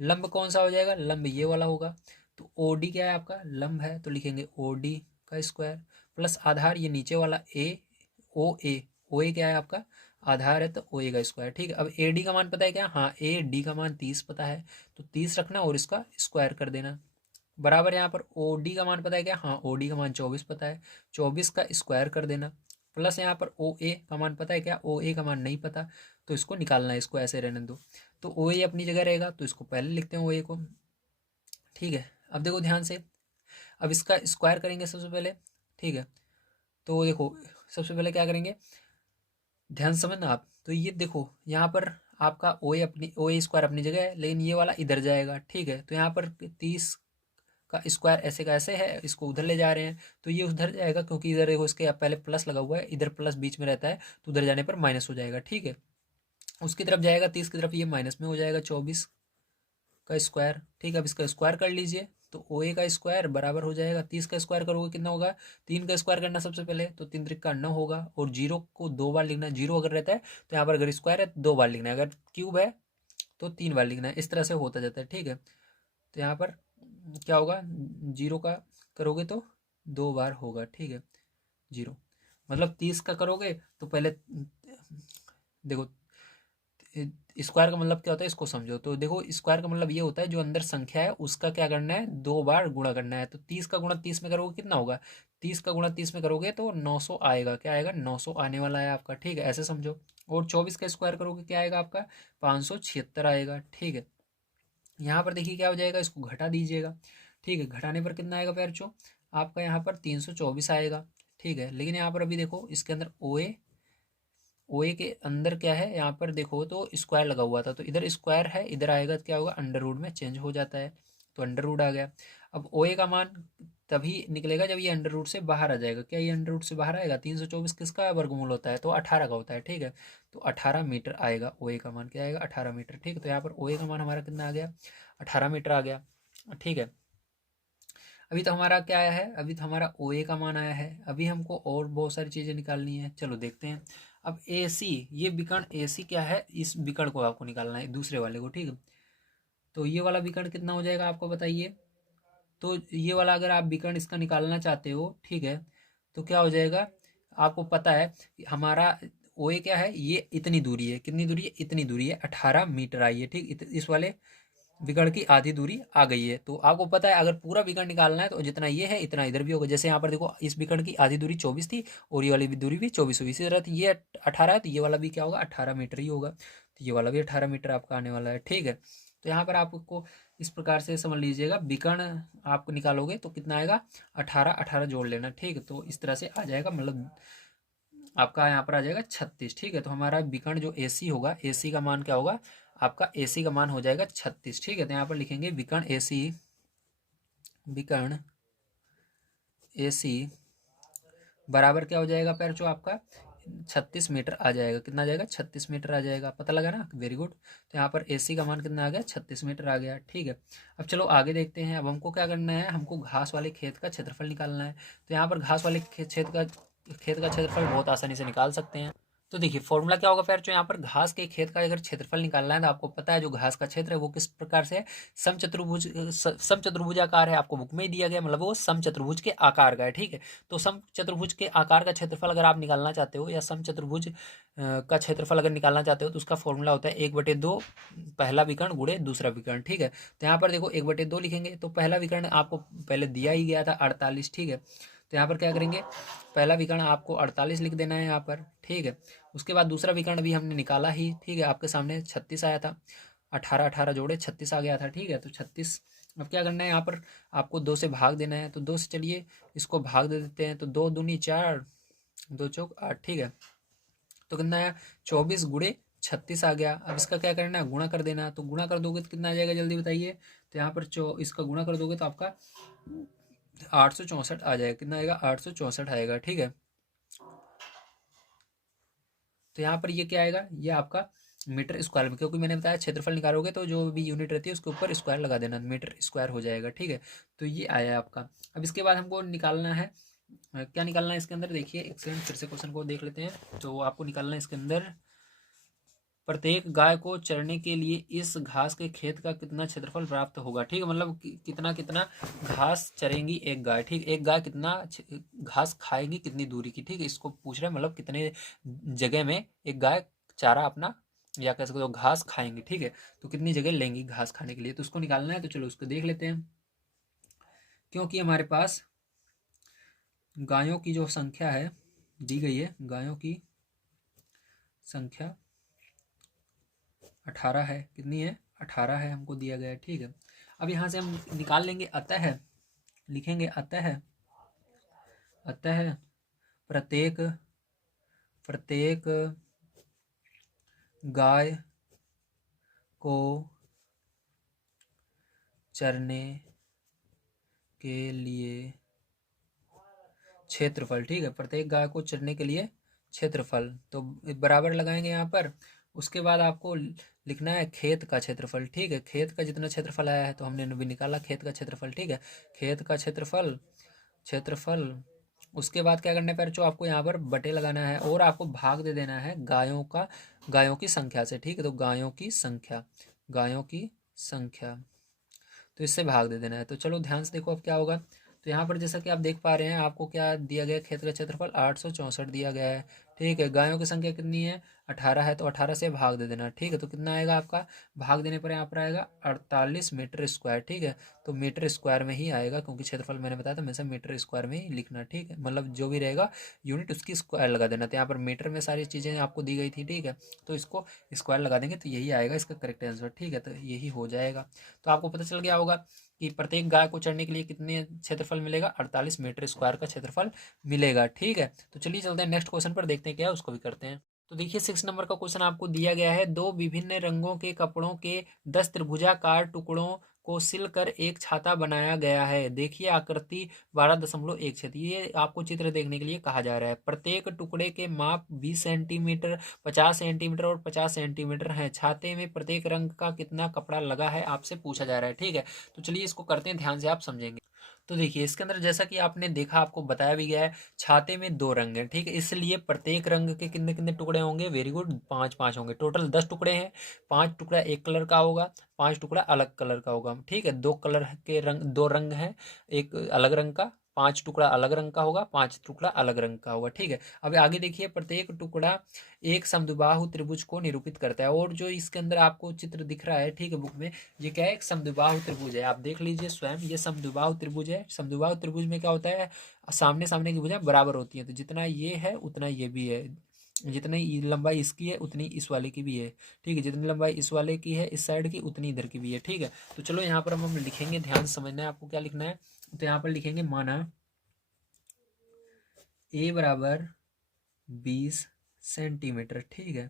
लंब कौन सा हो जाएगा, लंब ये वाला होगा। तो OD क्या है आपका, लंब है, तो लिखेंगे OD का स्क्वायर प्लस आधार ये नीचे वाला OA, OA क्या है आपका आधार है, तो OA का स्क्वायर, ठीक है। अब AD का मान पता है क्या, हाँ AD का मान 30 पता है, तो 30 रखना और इसका स्क्वायर कर देना। बराबर यहाँ पर OD का मान पता है क्या, हाँ OD का मान 24 पता है, 24 का स्क्वायर कर देना। प्लस यहाँ पर OA का मान पता है क्या, OA का मान नहीं पता, तो इसको निकालना है, इसको ऐसे रहने दो। तो OA अपनी जगह रहेगा, तो इसको पहले लिखते हैं OA को, ठीक है। अब देखो ध्यान से, अब इसका स्क्वायर करेंगे सबसे पहले, ठीक है। तो देखो सबसे पहले क्या करेंगे, ध्यान समझना आप। तो ये देखो यहाँ पर आपका OA स्क्वायर अपनी जगह है, लेकिन ये वाला इधर जाएगा, ठीक है। तो यहाँ पर 30 का स्क्वायर ऐसे का ऐसे है, इसको उधर ले जा रहे हैं, तो ये उधर जाएगा, क्योंकि इधर देखो इसके पहले प्लस लगा हुआ है, इधर प्लस बीच में रहता है, तो उधर जाने पर माइनस हो जाएगा, ठीक है। उसकी तरफ जाएगा 30 की तरफ, ये माइनस में हो जाएगा 24 का स्क्वायर, ठीक है। अब इसका स्क्वायर कर लीजिए, तो OA का स्क्वायर बराबर हो जाएगा 30 का स्क्वायर करोगे कितना होगा, 3 का स्क्वायर करना सबसे पहले, तो 3 त्रिक का 9 होगा, और जीरो को 2 बार लिखना, जीरो अगर रहता है तो यहाँ पर अगर स्क्वायर है 2 बार लिखना है, अगर क्यूब है तो 3 बार लिखना है, इस तरह से होता जाता है, ठीक है। तो यहाँ पर क्या होगा, जीरो का करोगे तो 2 बार होगा, ठीक है। जीरो मतलब 30 का करोगे तो पहले देखो स्क्वायर का मतलब क्या होता है, इसको समझो। तो देखो स्क्वायर का मतलब ये होता है जो अंदर संख्या है उसका क्या करना है, 2 बार गुणा करना है। तो 30 का गुणा 30 में करोगे कितना होगा, 30 का गुणा 30 में करोगे तो 900 आएगा, क्या आएगा 900 आने वाला है आपका, ठीक है, ऐसे समझो। और 24 का स्क्वायर करोगे क्या आएगा आपका 576 आएगा, ठीक है। यहाँ पर देखिए क्या हो जाएगा, इसको घटा दीजिएगा, ठीक है। घटाने पर कितना आएगा पैरचो, आपका यहाँ पर 324 आएगा, ठीक है। लेकिन यहाँ पर अभी देखो इसके अंदर OA के अंदर क्या है, यहाँ पर देखो तो स्क्वायर लगा हुआ था, तो इधर स्क्वायर है, इधर आएगा तो क्या होगा अंडर रूट में चेंज हो जाता है, तो अंडर रूट आ गया। अब OA का मान तभी निकलेगा जब ये अंडर रूट से बाहर आ जाएगा, क्या ये अंडर रूट से बाहर आएगा, 324 किसका वर्गमूल होता है, तो 18 का होता है, ठीक है। तो 18 मीटर आएगा OA का मान, क्या आएगा 18 मीटर, ठीक है। तो यहाँ पर OA का मान हमारा कितना आ गया, 18 मीटर आ गया, ठीक है। अभी तो हमारा क्या आया है, अभी तो हमारा OA का मान आया है, अभी हमको और बहुत सारी चीज़ें निकालनी है, चलो देखते हैं। अब AC, ये विकर्ण AC क्या है, इस विकर्ण को आपको निकालना है दूसरे वाले को, ठीक है। तो ये वाला विकर्ण कितना हो जाएगा आपको बताइए, तो ये वाला अगर आप विकर्ण इसका निकालना चाहते हो, ठीक है, तो क्या हो जाएगा, आपको पता है कि हमारा OA क्या है, ये इतनी दूरी है, कितनी दूरी है, इतनी दूरी है, 18 मीटर आई है, ठीक। इस वाले विकर्ण की आधी दूरी आ गई है, तो आपको पता है अगर पूरा विकर्ण निकालना है तो जितना ये है इतना इधर भी होगा। जैसे यहाँ पर देखो इस विकर्ण की आधी दूरी 24 थी और ये वाली भी दूरी भी 24 हुई, इसी तरह तो ये 18 है, तो ये वाला भी क्या होगा 18 मीटर ही होगा, तो ये वाला भी 18 मीटर आपका आने वाला है, ठीक है। तो यहाँ पर आपको इस प्रकार से समझ लीजिएगा, विकर्ण आप निकालोगे तो कितना आएगा 18 18 जोड़ लेना, ठीक है। तो इस तरह से आ जाएगा, मतलब आपका यहाँ पर आ जाएगा 36, ठीक है। तो हमारा विकर्ण जो AC होगा, AC का मान क्या होगा, आपका AC का मान हो जाएगा 36, ठीक है। तो यहाँ पर लिखेंगे विकर्ण AC बराबर क्या हो जाएगा पैरचो आपका 36 मीटर आ जाएगा, कितना आ जाएगा 36 मीटर आ जाएगा, पता लगा ना, वेरी गुड। तो यहाँ पर AC का मान कितना आ गया 36 मीटर आ गया, ठीक है। अब चलो आगे देखते हैं, अब हमको क्या करना है, हमको घास वाले खेत का क्षेत्रफल निकालना है। तो यहाँ पर घास वाले खेत का क्षेत्रफल बहुत आसानी से निकाल सकते हैं। तो देखिए फॉर्मूला क्या होगा फिर, जो यहाँ पर घास के खेत का अगर क्षेत्रफल निकालना है तो आपको पता है जो घास का क्षेत्र है वो किस प्रकार से है, समचतुर्भुजाकार है, आपको बुक में ही दिया गया, मतलब वो समचतुर्भुज के आकार का है, ठीक है। तो समचतुर्भुज के आकार का क्षेत्रफल अगर आप निकालना चाहते हो, या समचतुर्भुज का क्षेत्रफल अगर निकालना चाहते हो, तो उसका फॉर्मूला होता है 1/2 पहला विकर्ण गुणे दूसरा विकर्ण, ठीक है। तो यहाँ पर देखो 1/2 लिखेंगे, तो पहला विकर्ण आपको पहले दिया ही गया था 48, ठीक है। तो यहाँ पर क्या करेंगे, पहला विकर्ण आपको 48 लिख देना है यहाँ पर, ठीक है। उसके बाद दूसरा विकर्ण भी हमने निकाला ही, ठीक है, आपके सामने 36 आया था, 18 18 जोड़े 36 आ गया था, ठीक है। तो 36, अब क्या करना है, यहाँ पर आपको 2 से भाग देना है, तो 2 से चलिए इसको भाग दे देते हैं, तो 2 दूनी 4, 2 चौक 8, ठीक है। तो कितना आया 24 गुणे 36 आ गया। अब इसका क्या करना है, गुणा कर देना, तो गुणा कर दोगे तो कितना आ जाएगा जल्दी बताइए। तो यहाँ पर इसका गुणा कर दोगे तो आपका 864 आ जाएगा, कितना आएगा 864 आएगा, ठीक है। तो यहाँ पर ये क्या आएगा, ये आपका मीटर स्क्वायर में, क्योंकि मैंने बताया क्षेत्रफल निकालोगे तो जो भी यूनिट रहती है उसके ऊपर स्क्वायर लगा देना, मीटर स्क्वायर हो जाएगा। ठीक है, तो ये आया आपका। अब इसके बाद हमको निकालना है, क्या निकालना है इसके अंदर, देखिए एक्सेलेंट, फिर से क्वेश्चन को देख लेते हैं। तो आपको निकालना है इसके अंदर, प्रत्येक गाय को चरने के लिए इस घास के खेत का कितना क्षेत्रफल प्राप्त होगा। ठीक है, मतलब कितना कितना घास चरेंगी एक गाय। ठीक, एक गाय कितना घास खाएगी कितनी दूरी की। ठीक है, इसको पूछ रहे हैं, मतलब कितने जगह में एक गाय चारा अपना, या कह सकते हो घास खाएंगी। ठीक है, तो कितनी जगह लेंगी घास खाने के लिए, तो उसको निकालना है। तो चलो उसको देख लेते हैं। क्योंकि हमारे पास गायों की जो संख्या है दी गई है, गायों की संख्या 18 है। कितनी है, 18 है, हमको दिया गया है। ठीक है, अब यहाँ से हम निकाल लेंगे, अतः लिखेंगे, अतः प्रत्येक प्रत्येक गाय को चरने के लिए क्षेत्रफल। ठीक है, प्रत्येक गाय को चरने के लिए क्षेत्रफल, तो बराबर लगाएंगे यहाँ पर। उसके बाद आपको लिखना है खेत का क्षेत्रफल। ठीक है, खेत का जितना क्षेत्रफल आया है तो हमने भी निकाला खेत का क्षेत्रफल। ठीक है, खेत का क्षेत्रफल क्षेत्रफल उसके बाद क्या करना है, पर जो आपको यहाँ पर बटे लगाना है और आपको भाग दे देना है गायों की संख्या से। ठीक है, तो गायों की संख्या, तो इससे भाग दे देना है। तो चलो ध्यान से देखो अब क्या होगा। तो यहाँ पर जैसा कि आप देख पा रहे हैं, आपको क्या दिया गया, खेत का क्षेत्रफल 864 दिया गया है। ठीक है, गायों की संख्या कितनी है, 18 है, तो 18 से भाग दे देना। ठीक है, तो कितना आएगा आपका, भाग देने पर यहाँ पर आएगा 48 मीटर स्क्वायर। ठीक है, तो मीटर स्क्वायर में ही आएगा, क्योंकि क्षेत्रफल मैंने बताया था हमेशा मीटर स्क्वायर में ही लिखना। ठीक है, मतलब जो भी रहेगा यूनिट उसकी स्क्वायर लगा देना। तो यहाँ पर मीटर में सारी चीज़ें आपको दी गई थी। ठीक है, तो इसको स्क्वायर लगा देंगे तो यही आएगा इसका करेक्ट आंसर। ठीक है, तो यही हो जाएगा। तो आपको पता चल गया होगा कि प्रत्येक गाय को चढ़ने के लिए कितने क्षेत्रफल मिलेगा, 48 मीटर स्क्वायर का क्षेत्रफल मिलेगा। ठीक है, तो चलिए चलते हैं नेक्स्ट क्वेश्चन पर, देखते हैं क्या है, उसको भी करते हैं। तो देखिए 6 नंबर का क्वेश्चन आपको दिया गया है, दो विभिन्न रंगों के कपड़ों के 10 त्रिभुजाकार टुकड़ों को सिलकर एक छाता बनाया गया है। देखिए आकृति 12.1 क्षेत्र, ये आपको चित्र देखने के लिए कहा जा रहा है। प्रत्येक टुकड़े के माप 20 सेंटीमीटर, 50 सेंटीमीटर और 50 सेंटीमीटर है। छाते में प्रत्येक रंग का कितना कपड़ा लगा है, आपसे पूछा जा रहा है। ठीक है, तो चलिए इसको करते हैं, ध्यान से आप समझेंगे। तो देखिए इसके अंदर जैसा कि आपने देखा, आपको बताया भी गया है, छाते में 2 रंग हैं। ठीक है, इसलिए प्रत्येक रंग के कितने कितने टुकड़े होंगे, वेरी गुड, 5 5 होंगे। टोटल 10 टुकड़े हैं, 5 टुकड़ा एक कलर का होगा, 5 टुकड़ा अलग कलर का होगा। ठीक है, 2 कलर के रंग, 2 रंग हैं, एक अलग रंग का, 5 टुकड़ा अलग रंग का होगा, 5 टुकड़ा अलग रंग का होगा। ठीक है, अब आगे देखिए, प्रत्येक टुकड़ा एक समद्विबाहु त्रिभुज को निरूपित करता है। और जो इसके अंदर आपको चित्र दिख रहा है, ठीक है, बुक में, ये क्या है, एक समद्विबाहु त्रिभुज है। आप देख लीजिए स्वयं, ये समद्विबाहु त्रिभुज है। समद्विबाहु त्रिभुज में क्या होता है, सामने सामने की भुजाएं बराबर होती हैं, तो जितना ये है उतना ये भी है, जितनी लंबाई इसकी है उतनी इस वाले की भी है। ठीक है, जितनी लंबाई इस वाले की है इस साइड की, उतनी इधर की भी है। ठीक है, तो चलो यहाँ पर हम लिखेंगे, ध्यान से समझना है आपको क्या लिखना है। तो यहाँ पर लिखेंगे, माना ए बराबर 20 सेंटीमीटर। ठीक है,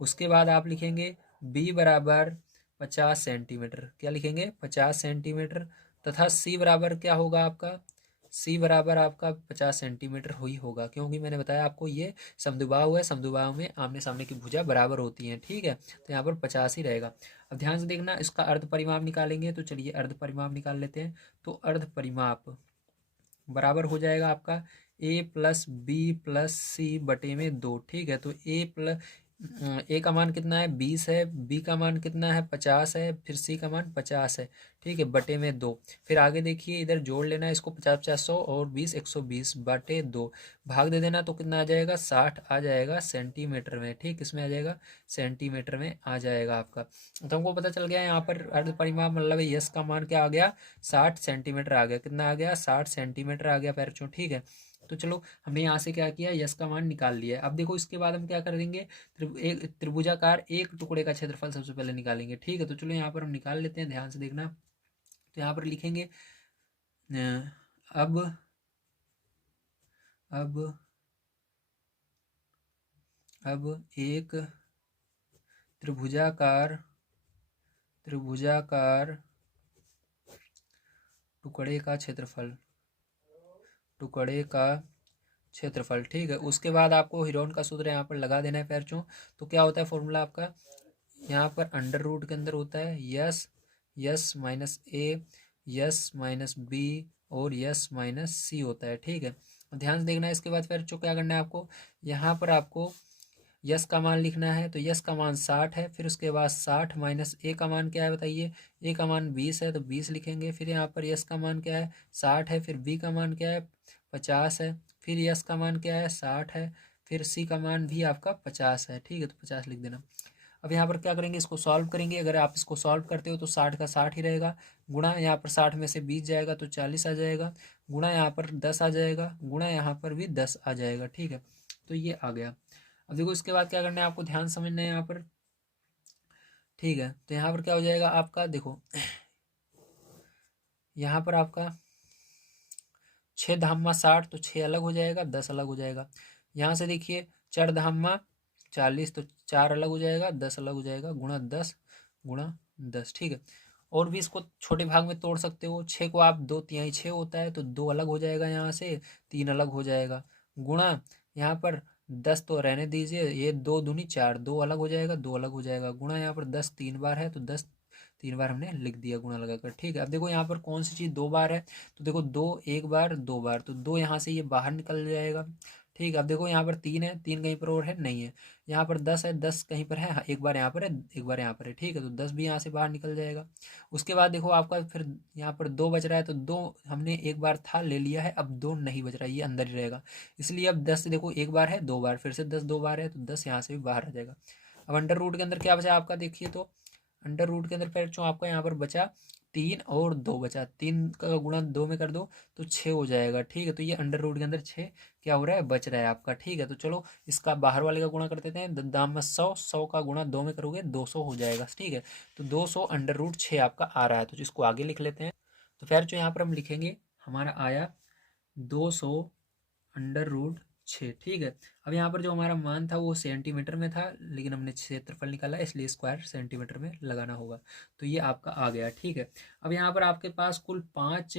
उसके बाद आप लिखेंगे बी बराबर 50 सेंटीमीटर। क्या लिखेंगे, 50 सेंटीमीटर। तथा सी बराबर क्या होगा आपका, सी बराबर आपका 50 सेंटीमीटर ही होगा, क्योंकि मैंने बताया आपको ये समद्विबाहु है, समद्विबाहु में आमने सामने की भुजा बराबर होती हैं। ठीक है, तो यहाँ पर 50 ही रहेगा। अब ध्यान से देखना, इसका अर्ध परिमाप निकालेंगे, तो चलिए अर्ध परिमाप निकाल लेते हैं। तो अर्ध परिमाप बराबर हो जाएगा आपका ए प्लस बी प्लस सी बटे में 2। ठीक है, तो ए का मान कितना है, 20 है, बी का मान कितना है, 50 है, फिर सी का मान 50 है। ठीक है, बटे में 2। फिर आगे देखिए, इधर जोड़ लेना है इसको, 50 50 100 और 20 120 बटे 2, भाग दे देना, तो कितना आ जाएगा, 60 आ जाएगा सेंटीमीटर में। ठीक, इसमें आ जाएगा सेंटीमीटर में आ जाएगा आपका। तो हमको पता चल गया यहाँ पर अर्ध परिमाप मतलब यस का मान क्या आ गया, 60 सेंटीमीटर आ गया। कितना आ गया, 60 सेंटीमीटर आ गया पैरचो। ठीक है, तो चलो हमने यहाँ से क्या किया, यस का मान निकाल लिया। अब देखो इसके बाद हम क्या कर देंगे, एक त्रिभुजाकार एक टुकड़े का क्षेत्रफल सबसे पहले निकालेंगे। ठीक है, तो चलो यहाँ पर हम निकाल लेते हैं, ध्यान से देखना। तो यहाँ पर लिखेंगे अब अब अब एक त्रिभुजाकार त्रिभुजाकार टुकड़े का क्षेत्रफल क्षेत्रफल। ठीक है, उसके बाद आपको हीरोन का सूत्र यहाँ पर लगा देना है पैरचों। तो क्या होता है फॉर्मूला आपका, यहाँ पर अंडर रूट के अंदर होता है yes, yes minus a, s minus B और यस माइनस सी होता है। ठीक है, ध्यान से देखना है। इसके बाद फिर क्या करना है आपको, यहाँ पर आपको यस का मान लिखना है। तो यस का मान 60 है, फिर उसके बाद 60 माइनस ए का मान क्या है बताइए, ए का मान 20 है तो 20 लिखेंगे। फिर यहाँ पर यस का मान क्या है 60 है, फिर बी का मान क्या है 50 है, फिर यस का मान क्या है 60 है, फिर सी का मान भी आपका 50 है। ठीक है, तो 50 लिख देना। अब यहाँ पर क्या करेंगे, इसको सॉल्व करेंगे। अगर आप इसको सॉल्व करते हो तो 60 का 60 ही रहेगा, गुणा यहाँ पर 60 में से 20 जाएगा तो 40 आ जाएगा, गुणा यहाँ पर 10 आ जाएगा, गुणा यहाँ पर भी 10 आ जाएगा। ठीक है, तो ये आ गया। अब देखो इसके बाद क्या करना है आपको, ध्यान समझना है यहाँ पर। ठीक है, तो यहाँ पर क्या हो जाएगा आपका, देखो यहाँ पर आपका 6 धामा 60 तो 6 अलग हो जाएगा, 10 अलग हो जाएगा। यहाँ से देखिए 4 धामा 40 तो 4 अलग हो जाएगा, 10 अलग हो जाएगा, गुणा 10 गुणा 10। ठीक है, और भी इसको छोटे भाग में तोड़ सकते हो। 6 को आप 2 तिहाई 6 होता है तो 2 अलग हो जाएगा, यहाँ से 3 अलग हो जाएगा, गुणा यहाँ पर 10 तो रहने दीजिए, ये 2 दूनी 4, 2 अलग हो जाएगा, 2 अलग हो जाएगा, गुणा यहाँ पर 10 3 बार है तो 10 3 बार हमने लिख दिया गुणा लगाकर। ठीक है, अब देखो यहाँ पर कौन सी चीज़ 2 बार है, तो देखो 2 1 बार 2 बार, तो 2 यहाँ से ये बाहर निकल जाएगा। ठीक है, अब देखो यहाँ पर 3 है, 3 कहीं पर और है नहीं है, यहाँ पर 10 है, 10 कहीं पर है, एक बार यहाँ पर है एक बार यहाँ पर है। ठीक है, तो 10 भी यहाँ से बाहर निकल जाएगा। उसके बाद देखो आपका फिर यहाँ पर 2 बच रहा है, तो 2 हमने एक बार था ले लिया है, अब 2 नहीं बच रहा है, ये अंदर ही रहेगा। इसलिए अब 10 देखो एक बार है 2 बार, फिर से 10 2 बार है तो 10 यहाँ से भी बाहर आ जाएगा। अब अंडर रूट के अंदर क्या बचा आपका, देखिए तो अंडर रूट के अंदर फिर जो आपका यहाँ पर बचा 3 और 2 बचा, 3 का गुणा 2 में कर दो तो 6 हो जाएगा। ठीक है, तो ये अंडर रूट के अंदर 6 क्या हो रहा है, बच रहा है आपका। ठीक है, तो चलो इसका बाहर वाले का गुणा कर देते हैं, दाम में 100, 100 का गुणा 2 में करोगे 200 हो जाएगा। ठीक है, तो 200 अंडर रूट 6 आपका आ रहा है, तो इसको आगे लिख लेते हैं। तो फिर जो यहाँ पर हम लिखेंगे, हमारा आया 200 अंडर रूट 6। ठीक है, अब यहाँ पर जो हमारा मान था वो सेंटीमीटर में था, लेकिन हमने क्षेत्रफल निकाला इसलिए स्क्वायर सेंटीमीटर में लगाना होगा। तो ये आपका आ गया। ठीक है, अब यहाँ पर आपके पास कुल 5,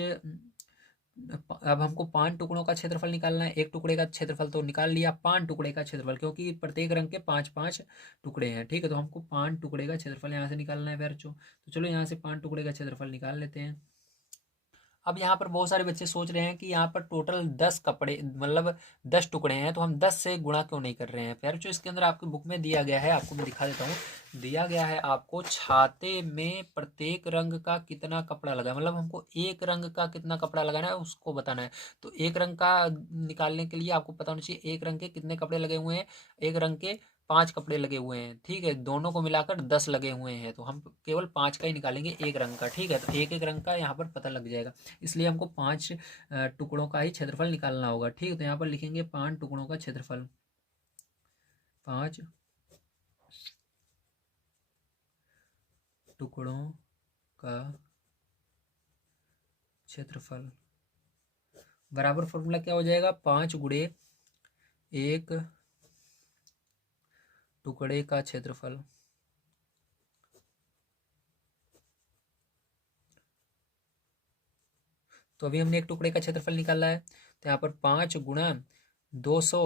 अब हमको 5 टुकड़ों का क्षेत्रफल निकालना है। एक टुकड़े का क्षेत्रफल तो निकाल लिया, 5 टुकड़े का क्षेत्रफल, क्योंकि प्रत्येक रंग के 5 5 टुकड़े हैं। ठीक है, तो हमको 5 टुकड़े का क्षेत्रफल यहाँ से निकालना है बच्चों। तो चलो यहाँ से 5 टुकड़े का क्षेत्रफल निकाल लेते हैं। अब यहाँ पर बहुत सारे बच्चे सोच रहे हैं कि यहाँ पर टोटल 10 कपड़े, मतलब 10 टुकड़े हैं, तो हम 10 से गुणा क्यों नहीं कर रहे हैं। फिर जो इसके अंदर आपकी बुक में दिया गया है, आपको मैं दिखा देता हूँ। दिया गया है आपको छाते में प्रत्येक रंग का कितना कपड़ा लगा है, मतलब हमको एक रंग का कितना कपड़ा लगाना है उसको बताना है। तो एक रंग का निकालने के लिए आपको पता होना चाहिए एक रंग के कितने कपड़े लगे हुए हैं। एक रंग के 5 कपड़े लगे हुए हैं। ठीक है, दोनों को मिलाकर 10 लगे हुए हैं, तो हम केवल 5 का ही निकालेंगे एक रंग का। ठीक है, तो एक एक रंग का यहाँ पर पता लग जाएगा, इसलिए हमको 5 टुकड़ों का ही क्षेत्रफल निकालना होगा। ठीक है, तो यहाँ पर लिखेंगे 5 टुकड़ों का क्षेत्रफल, 5 टुकड़ों का क्षेत्रफल बराबर फॉर्मूला क्या हो जाएगा, 5 गुणे एक टुकड़े का क्षेत्रफल। तो अभी हमने एक टुकड़े का क्षेत्रफल निकाला है, तो यहाँ पर 5 गुणा 200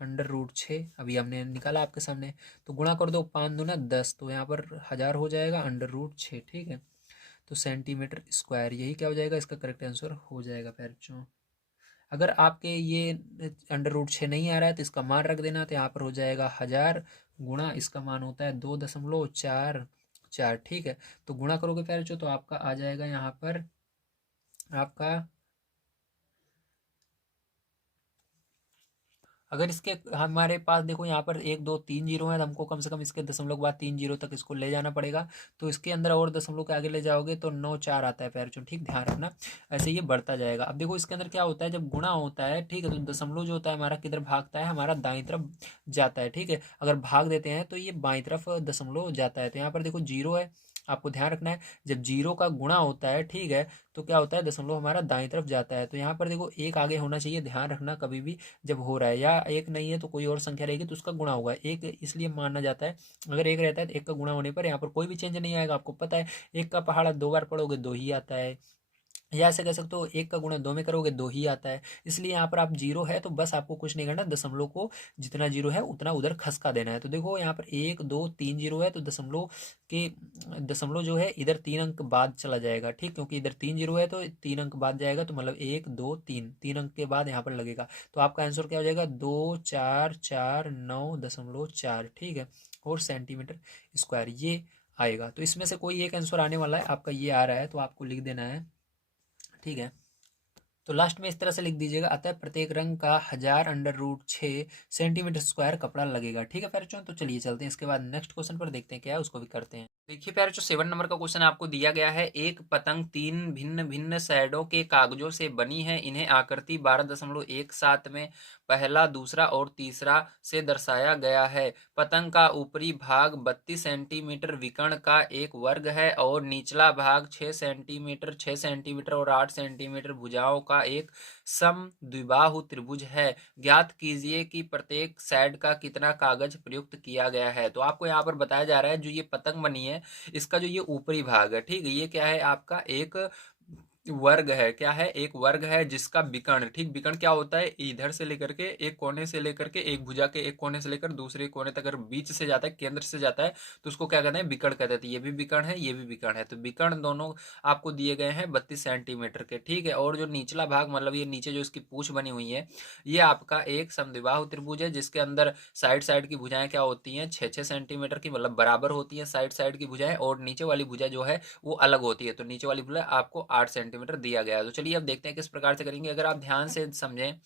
अंडर रूट 6 अभी हमने निकाला आपके सामने। तो गुणा कर दो, 5 दूना 10, तो यहाँ पर 1000 हो जाएगा अंडर रूट 6। ठीक है, तो सेंटीमीटर स्क्वायर, यही क्या हो जाएगा, इसका करेक्ट आंसर हो जाएगा बच्चों। अगर आपके ये अंडर रूट 6 नहीं आ रहा है तो इसका मान रख देना, तो यहाँ पर हो जाएगा 1000 गुणा, इसका मान होता है 2.44। ठीक है, तो गुणा करोगे बच्चों तो आपका आ जाएगा यहाँ पर आपका, अगर इसके हमारे पास देखो यहाँ पर 1 2 3 जीरो है, तो हमको कम से कम इसके दशमलव के बाद 3 जीरो तक इसको ले जाना पड़ेगा। तो इसके अंदर और दशमलव के आगे ले जाओगे तो 9 4 आता है पैर, ठीक ध्यान रखना, ऐसे ये बढ़ता जाएगा। अब देखो इसके अंदर क्या होता है, जब गुणा होता है, ठीक है, तो दशमलव जो होता है हमारा किधर भागता है, हमारा दाईं तरफ जाता है। ठीक है, अगर भाग देते हैं तो ये बाईं तरफ दशमलव जाता है। तो यहाँ पर देखो जीरो है, आपको ध्यान रखना है, जब जीरो का गुणा होता है, ठीक है, तो क्या होता है, दशमलव हमारा दाईं तरफ जाता है। तो यहाँ पर देखो एक आगे होना चाहिए, ध्यान रखना कभी भी जब हो रहा है, या एक नहीं है तो कोई और संख्या रहेगी तो उसका गुणा होगा। एक इसलिए माना जाता है, अगर एक रहता है तो एक का गुणा होने पर यहाँ पर कोई भी चेंज नहीं आएगा। आपको पता है एक का पहाड़ा 2 बार पढ़ोगे 2 ही आता है, या ऐसे कह सकते हो 1 का गुणा 2 में करोगे 2 ही आता है। इसलिए यहाँ पर आप जीरो है तो बस आपको कुछ नहीं करना, दशमलव को जितना जीरो है उतना उधर खसका देना है। तो देखो यहाँ पर 1 2 3 जीरो है तो दशमलव जो है इधर 3 अंक बाद चला जाएगा, ठीक, क्योंकि इधर 3 जीरो है तो 3 अंक बाद जाएगा, तो मतलब 1 2 3 3 अंक के बाद यहाँ पर लगेगा। तो आपका आंसर क्या हो जाएगा, 2449.4, ठीक है, और सेंटीमीटर स्क्वायर ये आएगा। तो इसमें से कोई एक आंसर आने वाला है, आपका ये आ रहा है तो आपको लिख देना है, ठीक है। तो लास्ट में इस तरह से लिख दीजिएगा, अतः प्रत्येक रंग का 1000√6 सेंटीमीटर स्क्वायर कपड़ा लगेगा, ठीक है प्यारे। तो चलिए चलते हैं इसके बाद नेक्स्ट क्वेश्चन पर, देखते हैं क्या है, उसको भी करते हैं। देखिए प्यारे, जो 7 नंबर का क्वेश्चन आपको दिया गया है, एक पतंग 3 भिन्न भिन्न शैडो के कागजों से बनी है, इन्हें आकृति 12.17 में पहला, दूसरा और तीसरा से दर्शाया गया है। पतंग का ऊपरी भाग 32 सेंटीमीटर विकर्ण का एक वर्ग है और निचला भाग 6 सेंटीमीटर 6 सेंटीमीटर और 8 सेंटीमीटर भुजाओं का एक समद्विबाहु त्रिभुज है। ज्ञात कीजिए कि प्रत्येक साइड का कितना कागज प्रयुक्त किया गया है। तो आपको यहाँ पर बताया जा रहा है, जो ये पतंग बनी है इसका जो ये ऊपरी भाग है, ठीक है, ये क्या है, आपका एक वर्ग है। क्या है, एक वर्ग है जिसका विकर्ण, ठीक, विकर्ण क्या होता है, इधर से लेकर के एक कोने से लेकर के एक भुजा के एक कोने से लेकर दूसरे कोने तक अगर बीच से जाता है, केंद्र से जाता है, तो उसको क्या कहते हैं, विकर्ण कहते हैं। तो ये भी विकर्ण है, ये भी विकर्ण है। तो विकर्ण दोनों आपको दिए गए हैं 32 सेंटीमीटर के, ठीक है। और जो निचला भाग, मतलब ये नीचे जो इसकी पूछ बनी हुई है, ये आपका एक समद्विबाहु त्रिभुज है, जिसके अंदर साइड साइड की भुजाएं क्या होती हैं, 6-6 सेंटीमीटर की, मतलब बराबर होती हैं साइड साइड की भुजाएं, और नीचे वाली भुजा जो है वो अलग होती है। तो नीचे वाली भुजा आपको 8 सेंटीमीटर दिया गया है। तो चलिए अब देखते हैं किस प्रकार से करेंगे। अगर आप ध्यान से समझें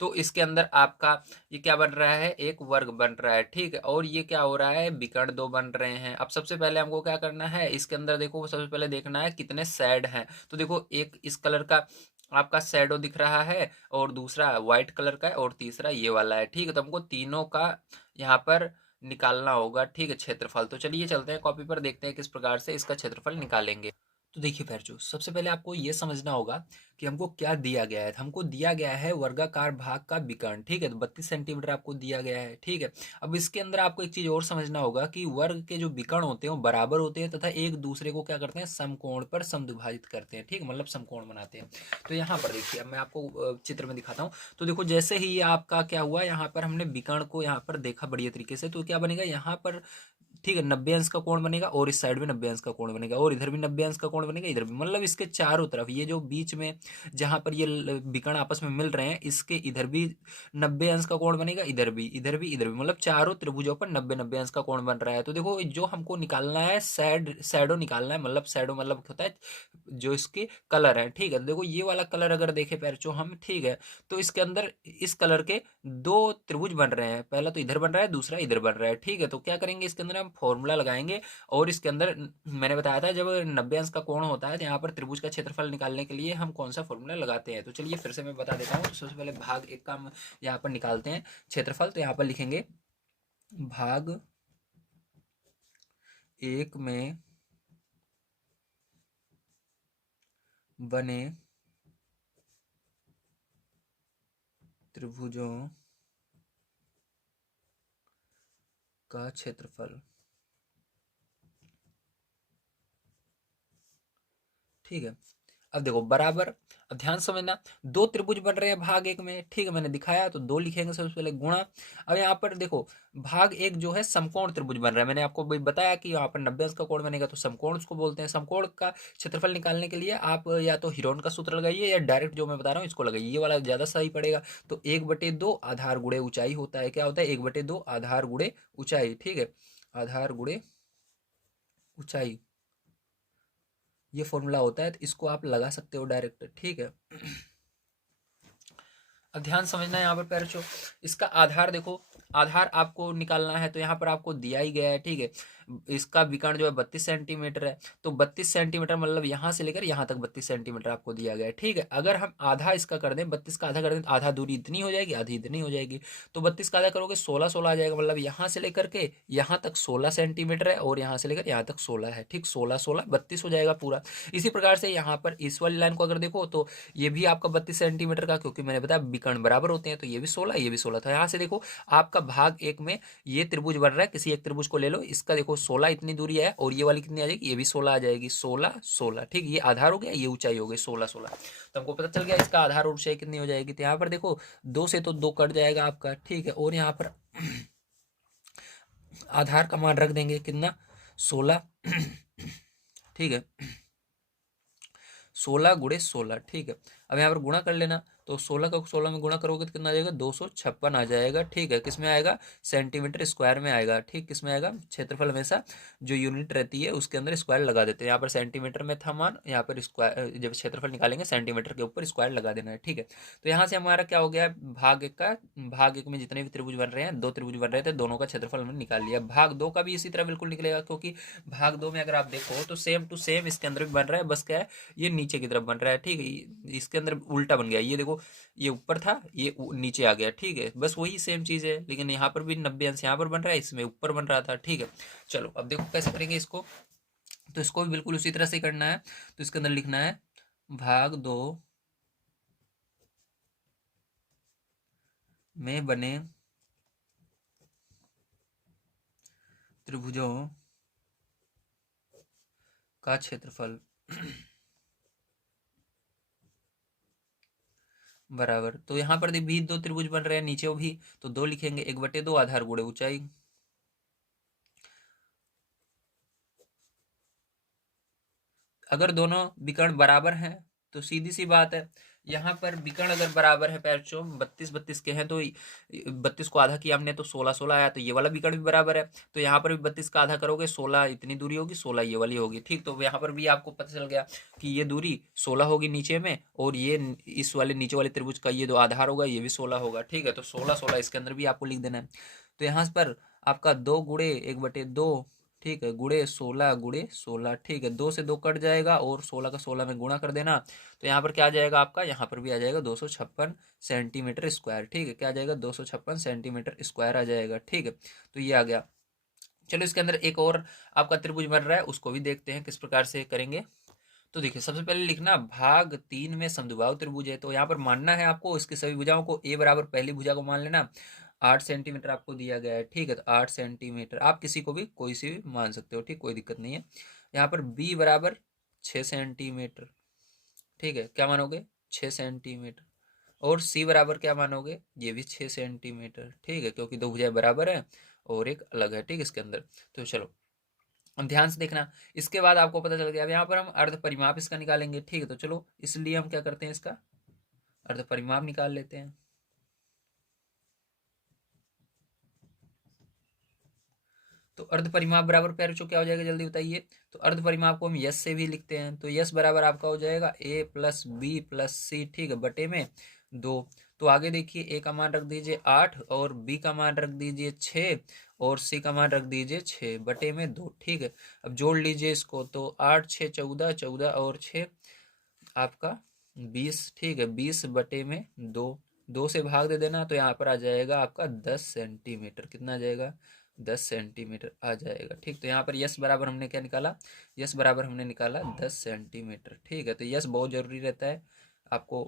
तो इसके अंदर आपका ये क्या बन रहा है, एक वर्ग बन रहा है, ठीक है, और ये क्या हो रहा है, विकर्ण दो बन रहे हैं। अब सबसे पहले हमको क्या करना है, इसके अंदर देखो सबसे पहले देखना है कितने साइड हैं। तो देखो एक इस कलर का आपका शैडो दिख रहा है, और दूसरा व्हाइट कलर का है, और तीसरा ये वाला है, ठीक है। तो हमको तीनों का यहाँ पर निकालना होगा, ठीक है, क्षेत्रफल। तो चलिए चलते हैं कॉपी पर, देखते हैं किस प्रकार से इसका क्षेत्रफल निकालेंगे। तो देखिए बच्चों, सबसे पहले आपको ये समझना होगा कि हमको क्या दिया गया है। हमको दिया गया है वर्गाकार भाग का विकर्ण, ठीक है, तो 32 सेंटीमीटर आपको दिया गया है, ठीक है। अब इसके अंदर आपको एक चीज और समझना होगा कि वर्ग के जो विकर्ण होते हैं वो बराबर होते हैं तथा एक दूसरे को क्या करते हैं, समकोण पर समद्विभाजित करते हैं, ठीक है, मतलब समकोण बनाते हैं। तो यहाँ पर देखिए, अब मैं आपको चित्र में दिखाता हूँ। तो देखो जैसे ही ये आपका क्या हुआ, यहाँ पर हमने विकर्ण को यहाँ पर देखा बढ़िया तरीके से, तो क्या बनेगा यहाँ पर, ठीक है, 90 अंश का कोण बनेगा, और इस साइड में 90 अंश का कोण बनेगा, और इधर भी 90 अंश का कोण बनेगा, इधर भी, मतलब इसके चारों तरफ ये जो बीच में जहां पर ये विकर्ण आपस में मिल रहे हैं, इसके इधर भी 90 अंश का कोण बनेगा, इधर भी इधर भी इधर भी, मतलब चारों त्रिभुजों पर 90-90 अंश का कोण बन रहा है। तो देखो जो हमको निकालना है, शैडो निकालना है, मतलब शैडो मतलब होता है जो इसके कलर है, ठीक है। तो देखो ये वाला कलर अगर देखे पैरचो हम, ठीक है, तो इसके अंदर इस कलर के दो त्रिभुज बन रहे हैं, पहला तो इधर बन रहा है, दूसरा इधर बन रहा है, ठीक है। तो क्या करेंगे, इसके अंदर हम फॉर्मूला लगाएंगे, और इसके अंदर मैंने बताया था जब 90 अंश का कोण होता है तो यहाँ पर त्रिभुज का क्षेत्रफल निकालने के लिए हम कौन सा फॉर्मूला लगाते हैं। तो चलिए फिर से मैं बता देता हूँ। तो सबसे पहले भाग एक का हम यहाँ पर निकालते हैं क्षेत्रफल। तो यहाँ पर लिखेंगे भाग एक में बने त्रिभुजों का क्षेत्रफल, ठीक है। अब देखो बराबर, अब ध्यान समझना, दो त्रिभुज बन रहे हैं भाग एक में, ठीक है, मैंने दिखाया, तो दो लिखेंगे सबसे पहले गुणा। अब यहाँ पर देखो भाग एक जो है समकोण त्रिभुज बन रहा है, मैंने आपको बताया कि यहाँ पर 90 अंश का कोण बनेगा, तो समकोण उसको बोलते हैं। समकोण का क्षेत्रफल निकालने के लिए आप या तो हिरोन का सूत्र लगाइए या डायरेक्ट जो मैं बता रहा हूँ इसको लगाइए, ये वाला ज्यादा सही पड़ेगा। तो 1/2 आधार गुणे ऊंचाई होता है, क्या होता है, 1/2 आधार गुणे ऊंचाई, ठीक है, आधार गुणे ऊंचाई, ये फॉर्मूला होता है, तो इसको आप लगा सकते हो डायरेक्ट, ठीक है। अब ध्यान समझना है यहाँ पर पैरचो, इसका आधार देखो, आधार आपको निकालना है, तो यहाँ पर आपको दिया ही गया है, ठीक है। इसका विकर्ण जो है 32 सेंटीमीटर है, तो 32 सेंटीमीटर मतलब यहाँ से लेकर यहाँ तक 32 सेंटीमीटर आपको दिया गया है, ठीक है। अगर हम आधा इसका कर दें, 32 का आधा कर दें, तो आधा दूरी इतनी हो जाएगी, आधी इतनी हो जाएगी। तो 32 का आधा करोगे 16-16 आ जाएगा, मतलब यहाँ से लेकर के यहाँ तक 16 सेंटीमीटर है, और यहाँ से लेकर यहाँ तक 16 है, ठीक, 16-16 32 हो जाएगा पूरा। इसी प्रकार से यहाँ पर इस वाली लाइन को अगर देखो तो ये भी आपका 32 सेंटीमीटर का, क्योंकि मैंने बताया विकर्ण बराबर होते हैं, तो ये भी 16, ये भी 16 था। यहाँ से देखो आपका भाग एक में ये त्रिभुज बन रहा है, किसी एक त्रिभुज को ले लो, इसका देखो देखो 16 इतनी दूरी है और ये वाली कितनी आ जाएगी, ये भी 16 आ जाएगी, 16 16। ठीक, ये आधार हो गया, ये ऊंचाई हो गई 16 16। तो हमको पता चल गया इसका आधार और ऊंचाई कितनी हो जाएगी। तो यहाँ पर देखो 2 से तो 2 कट जाएगा आपका, ठीक है, और यहाँ पर आधार का मान रख देंगे कितना, 16। ठीक है, 16 गुणे 16। ठीक है, अब यहाँ पर गुणा कर लेना, तो 16 का 16 में गुणा करोगे तो कितना आ जाएगा, 256 आ जाएगा। ठीक है, किस में आएगा, सेंटीमीटर स्क्वायर में आएगा। ठीक, किस में आएगा, क्षेत्रफल हमेशा जो यूनिट रहती है उसके अंदर स्क्वायर लगा देते हैं। यहाँ पर सेंटीमीटर में था मान, यहाँ पर स्क्वायर, जब क्षेत्रफल निकालेंगे सेंटीमीटर के ऊपर स्क्वायर लगा देना है। ठीक है, तो यहाँ से हमारा क्या हो गया, भाग एक में जितने भी त्रिभुज बन रहे हैं, 2 त्रिभुज बन रहे थे, दोनों का क्षेत्रफल हमने निकाल लिया। भाग 2 का भी इसी तरह बिल्कुल निकलेगा, क्योंकि भाग 2 में अगर आप देखो तो सेम टू सेम इसके अंदर भी बन रहा है, बस क्या है, ये नीचे की तरफ बन रहा है। ठीक है, इसके अंदर उल्टा बन गया, ये देखो, ये ऊपर था, ये नीचे आ गया। ठीक है, बस वही सेम चीज है, लेकिन यहाँ पर भी 90 अंश यहाँ पर बन रहा है, इसमें ऊपर बन रहा था। ठीक है, चलो अब देखो कैसे करेंगे इसको। तो इसको भी बिल्कुल उसी तरह से करना है। तो इसके अंदर लिखना है भाग 2 में बने त्रिभुजों का क्षेत्रफल बराबर, तो यहाँ पर भी 2 त्रिभुज बन रहे हैं, नीचे भी, तो 2 लिखेंगे, 1/2 आधार गुणे ऊंचाई। अगर दोनों विकर्ण बराबर हैं तो सीधी सी बात है, यहाँ पर विकर्ण अगर बराबर है पैचो, 32 32 के हैं, तो 32 को आधा किया हमने तो 16 16 आया, तो ये वाला विकर्ण भी बराबर है। तो यहाँ पर भी 32 का आधा करोगे, 16 इतनी दूरी होगी, 16 ये वाली होगी। ठीक, तो यहाँ पर भी आपको पता चल गया कि ये दूरी 16 होगी नीचे में, और ये इस वाले नीचे वाले त्रिभुज का ये जो आधार होगा ये भी 16 होगा। ठीक है, तो 16 16 इसके अंदर भी आपको लिख देना है। तो यहाँ पर आपका 2 गुणे 1/2, ठीक है, गुणे 16 गुणे 16। ठीक है, 2 से 2 कट जाएगा और 16 का 16 में गुणा कर देना, तो यहाँ पर क्या आ जाएगा आपका, यहाँ पर भी आ जाएगा 256 सेंटीमीटर स्क्वायर। ठीक है, क्या आ जाएगा, 256 सेंटीमीटर स्क्वायर आ जाएगा। ठीक है, तो ये आ गया। चलो इसके अंदर एक और आपका त्रिभुज बन रहा है, उसको भी देखते हैं किस प्रकार से करेंगे। तो देखिए, सबसे पहले लिखना भाग 3 में समद्विबाहु त्रिभुज है, तो यहाँ पर मानना है आपको इसकी सभी भुजाओं को, ए बराबर पहली भुजा को मान लेना, 8 सेंटीमीटर आपको दिया गया है। ठीक है, तो 8 सेंटीमीटर, आप किसी को भी कोई सी भी मान सकते हो, ठीक, कोई दिक्कत नहीं है। यहाँ पर बी बराबर 6 सेंटीमीटर। ठीक है, क्या मानोगे, 6 सेंटीमीटर। और सी बराबर क्या मानोगे, ये भी 6 सेंटीमीटर। ठीक है, क्योंकि 2 भुजाएं बराबर है और एक अलग है। ठीक, इसके अंदर, तो चलो अब ध्यान से देखना। इसके बाद आपको पता चल गया, अब यहाँ पर हम अर्ध परिमाप इसका निकालेंगे। ठीक है, तो चलो इसलिए हम क्या करते हैं, इसका अर्ध परिमाप निकाल लेते हैं। तो अर्ध परिमाप बराबर पैरचो क्या हो जाएगा, जल्दी बताइए। तो अर्ध परिमाप को हम यस से भी लिखते हैं, तो यस बराबर आपका हो जाएगा a प्लस बी प्लस सी, ठीक है, बटे में 2। तो आगे देखिए, ए का मान रख दीजिए 8 और बी का मान रख दीजिए 6 और सी का मान रख दीजिए 6 बटे में 2। ठीक है, अब जोड़ लीजिए इसको, तो 8 6 14, 14 और 6 आपका 20। ठीक है, 20 बटे में 2, 2 से भाग दे देना, तो यहाँ पर आ जाएगा आपका 10 सेंटीमीटर। कितना आ जाएगा, 10 सेंटीमीटर आ जाएगा। ठीक, तो यहाँ पर यस बराबर हमने क्या निकाला, यस बराबर हमने निकाला 10 सेंटीमीटर। ठीक है, तो यस बहुत जरूरी रहता है आपको।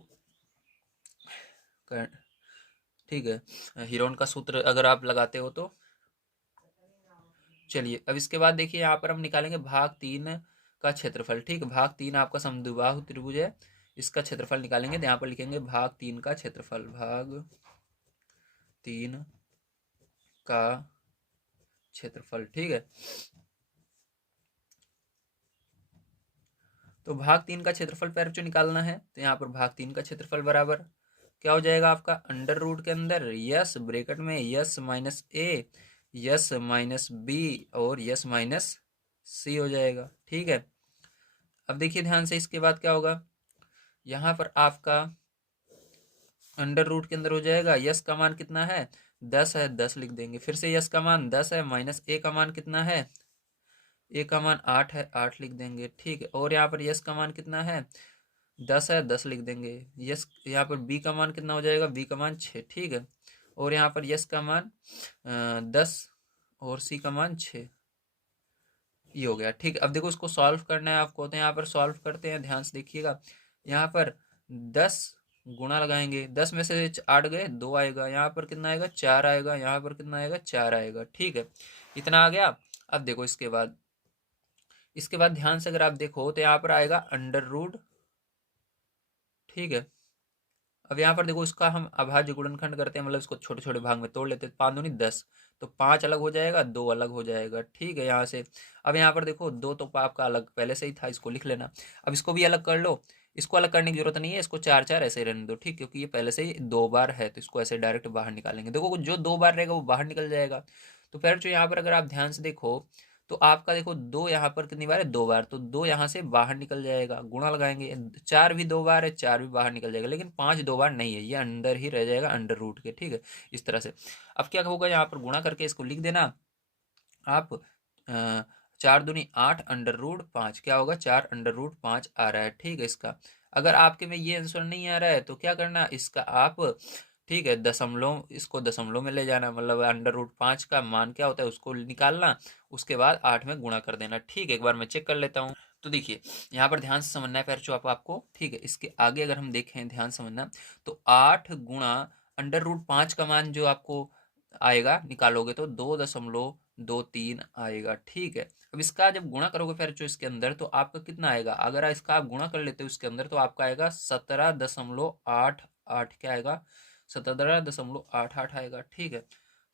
ठीक है, हीरोन का सूत्र अगर आप लगाते हो तो। चलिए अब इसके बाद देखिए, यहाँ पर हम निकालेंगे भाग 3 का क्षेत्रफल। ठीक, भाग 3 आपका समद्विबाहु त्रिभुज है, इसका क्षेत्रफल निकालेंगे। तो यहाँ पर लिखेंगे भाग 3 का क्षेत्रफल, भाग 3 का क्षेत्रफल। ठीक है, तो भाग 3 का क्षेत्रफल पैर जो निकालना है, तो यहाँ पर भाग 3 का क्षेत्रफल बराबर क्या हो जाएगा आपका, अंडर रूट के अंदर यस ब्रैकेट में s minus a, s minus B और यस माइनस सी हो जाएगा। ठीक है, अब देखिए ध्यान से, इसके बाद क्या होगा, यहाँ पर आपका अंडर रूट के अंदर हो जाएगा, यस का मान कितना है, 10 है, 10 लिख देंगे। फिर से यस का मान 10 है, माइनस ए का मान कितना है, ए का मान 8 है, 8 लिख देंगे। ठीक है, और यहाँ पर यस का मान कितना है, 10 है, 10 लिख देंगे। यस, यहाँ पर बी का मान कितना हो जाएगा, बी का मान 6। ठीक है, और यहाँ पर यस का मान 10 और सी का मान 6, ये हो गया। ठीक है, अब देखो इसको सॉल्व करना है आपको, तो यहाँ पर सॉल्व करते हैं, ध्यान से देखिएगा। यहाँ पर 10 गुणा लगाएंगे, 10 में से 8 गए, 2 आएगा, यहाँ पर कितना आएगा, 4 आएगा, यहाँ पर कितना आएगा, 4 आएगा। ठीक है, इतना आ गया। अब देखो इसके बाद ध्यान से अगर आप देखो तो यहाँ पर आएगा अंडर रूट, ठीक है। अब यहाँ पर देखो इसका हम अभाज्य गुणनखंड करते हैं, मतलब इसको छोटे छोटे भाग में तोड़ लेते हैं। 5 दूनी 10, तो 5 अलग हो जाएगा, 2 अलग हो जाएगा, ठीक है। यहाँ से अब यहाँ पर देखो 2 तो आपका अलग पहले से ही था, इसको लिख लेना। अब इसको भी अलग कर लो, इसको अलग करने की जरूरत नहीं है, इसको 4 4 ऐसे ही रहने दो, ठीक, क्योंकि ये पहले से ही 2 बार है, तो इसको ऐसे डायरेक्ट बाहर निकालेंगे। देखो जो 2 बार रहेगा वो बाहर निकल जाएगा। तो फिर जो यहाँ पर अगर आप ध्यान से देखो तो आपका देखो 2 यहाँ पर कितनी बार है, 2 बार, तो 2 यहाँ से बाहर निकल जाएगा, गुणा लगाएंगे। 4 भी 2 बार है, 4 भी बाहर निकल जाएगा, लेकिन 5 2 बार नहीं है, ये अंदर ही रह जाएगा अंडर रूट के, ठीक है, इस तरह से। अब क्या होगा, यहाँ पर गुणा करके इसको लिख देना आप। 4 दूनी 8 अंडर रूट 5, क्या होगा, 4 अंडर रूट 5 आ रहा है, ठीक है। इसका अगर आपके में ये आंसर नहीं आ रहा है तो क्या करना, इसका आप, ठीक है, दशमलव, इसको दशमलव में ले जाना, मतलब अंडर रूट 5 का मान क्या होता है उसको निकालना, उसके बाद 8 में गुणा कर देना, ठीक है। एक बार मैं चेक कर लेता हूँ। तो देखिए यहाँ पर ध्यान से समझना है पैरचो आपको, ठीक है। इसके आगे अगर हम देखें, ध्यान समझना, तो 8 गुणा अंडर रूट 5 का मान जो आपको आएगा निकालोगे तो 2.23 आएगा, ठीक है। अब इसका जब गुणा करोगे फिर जो इसके अंदर, तो आपका कितना आएगा, अगर इसका आप गुणा कर लेते हो इसके अंदर, तो आपका आएगा 17.88, क्या आएगा, 17.88 आएगा, ठीक है।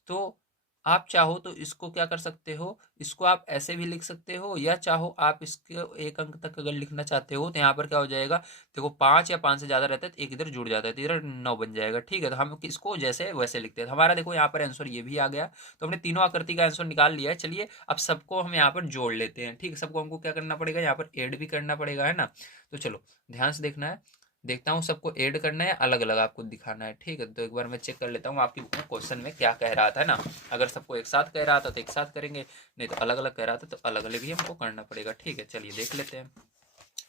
तो आप चाहो तो इसको क्या कर सकते हो, इसको आप ऐसे भी लिख सकते हो, या चाहो आप इसके एक अंक तक अगर लिखना चाहते हो तो यहाँ पर क्या हो जाएगा, देखो 5 या 5 से ज्यादा रहता है तो एक इधर जुड़ जाता है, तो इधर 9 बन जाएगा, ठीक है। तो हम इसको जैसे वैसे लिखते हैं। हमारा देखो यहाँ पर आंसर ये भी आ गया, तो हमने तीनों आकृति का आंसर निकाल लिया है। चलिए अब सबको हम यहाँ पर जोड़ लेते हैं, ठीक है। सबको हमको क्या करना पड़ेगा, यहाँ पर ऐड भी करना पड़ेगा, है ना। तो चलो ध्यान से देखना है, देखता हूँ सबको ऐड करना है, अलग अलग आपको दिखाना है, ठीक है। तो एक बार मैं चेक कर लेता हूँ आपकी बुक में क्वेश्चन में क्या कह रहा था ना। अगर सबको एक साथ कह रहा था तो एक साथ करेंगे, नहीं तो अलग अलग कह रहा था तो अलग अलग भी हमको करना पड़ेगा, ठीक है। चलिए देख लेते हैं।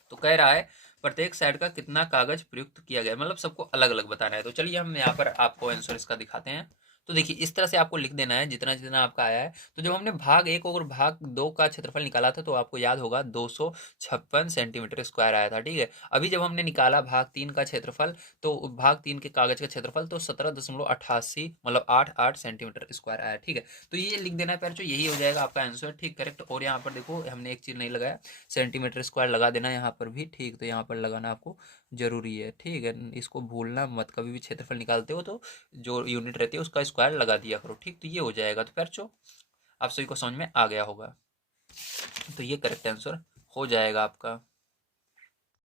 तो कह रहा है प्रत्येक साइड का कितना कागज प्रयुक्त किया गया, मतलब सबको अलग अलग बताना है। तो चलिए हम यहाँ पर आपको आंसर इसका दिखाते हैं। तो देखिए इस तरह से आपको लिख देना है जितना जितना आपका आया है। तो जब हमने भाग 1 और भाग 2 का क्षेत्रफल निकाला था तो आपको याद होगा 256 सेंटीमीटर स्क्वायर आया था, ठीक है। अभी जब हमने निकाला भाग 3 का क्षेत्रफल, तो भाग 3 के कागज का क्षेत्रफल तो 17.88 मतलब 88 सेंटीमीटर स्क्वायर आया, ठीक है। तो ये लिख देना है पैर, जो यही हो जाएगा आपका आंसर, ठीक, करेक्ट। और यहाँ पर देखो हमने एक चीज नहीं लगाया, सेंटीमीटर स्क्वायर लगा देना यहाँ पर भी, ठीक। तो यहाँ पर लगाना आपको जरूरी है, ठीक है। इसको भूलना मत, कभी भी क्षेत्रफल निकालते हो तो जो यूनिट रहती है उसका स्क्वायर लगा दिया करो, ठीक। तो ये हो जाएगा। तो बच्चों आप सभी को समझ में आ गया होगा, तो ये करेक्ट आंसर हो जाएगा आपका।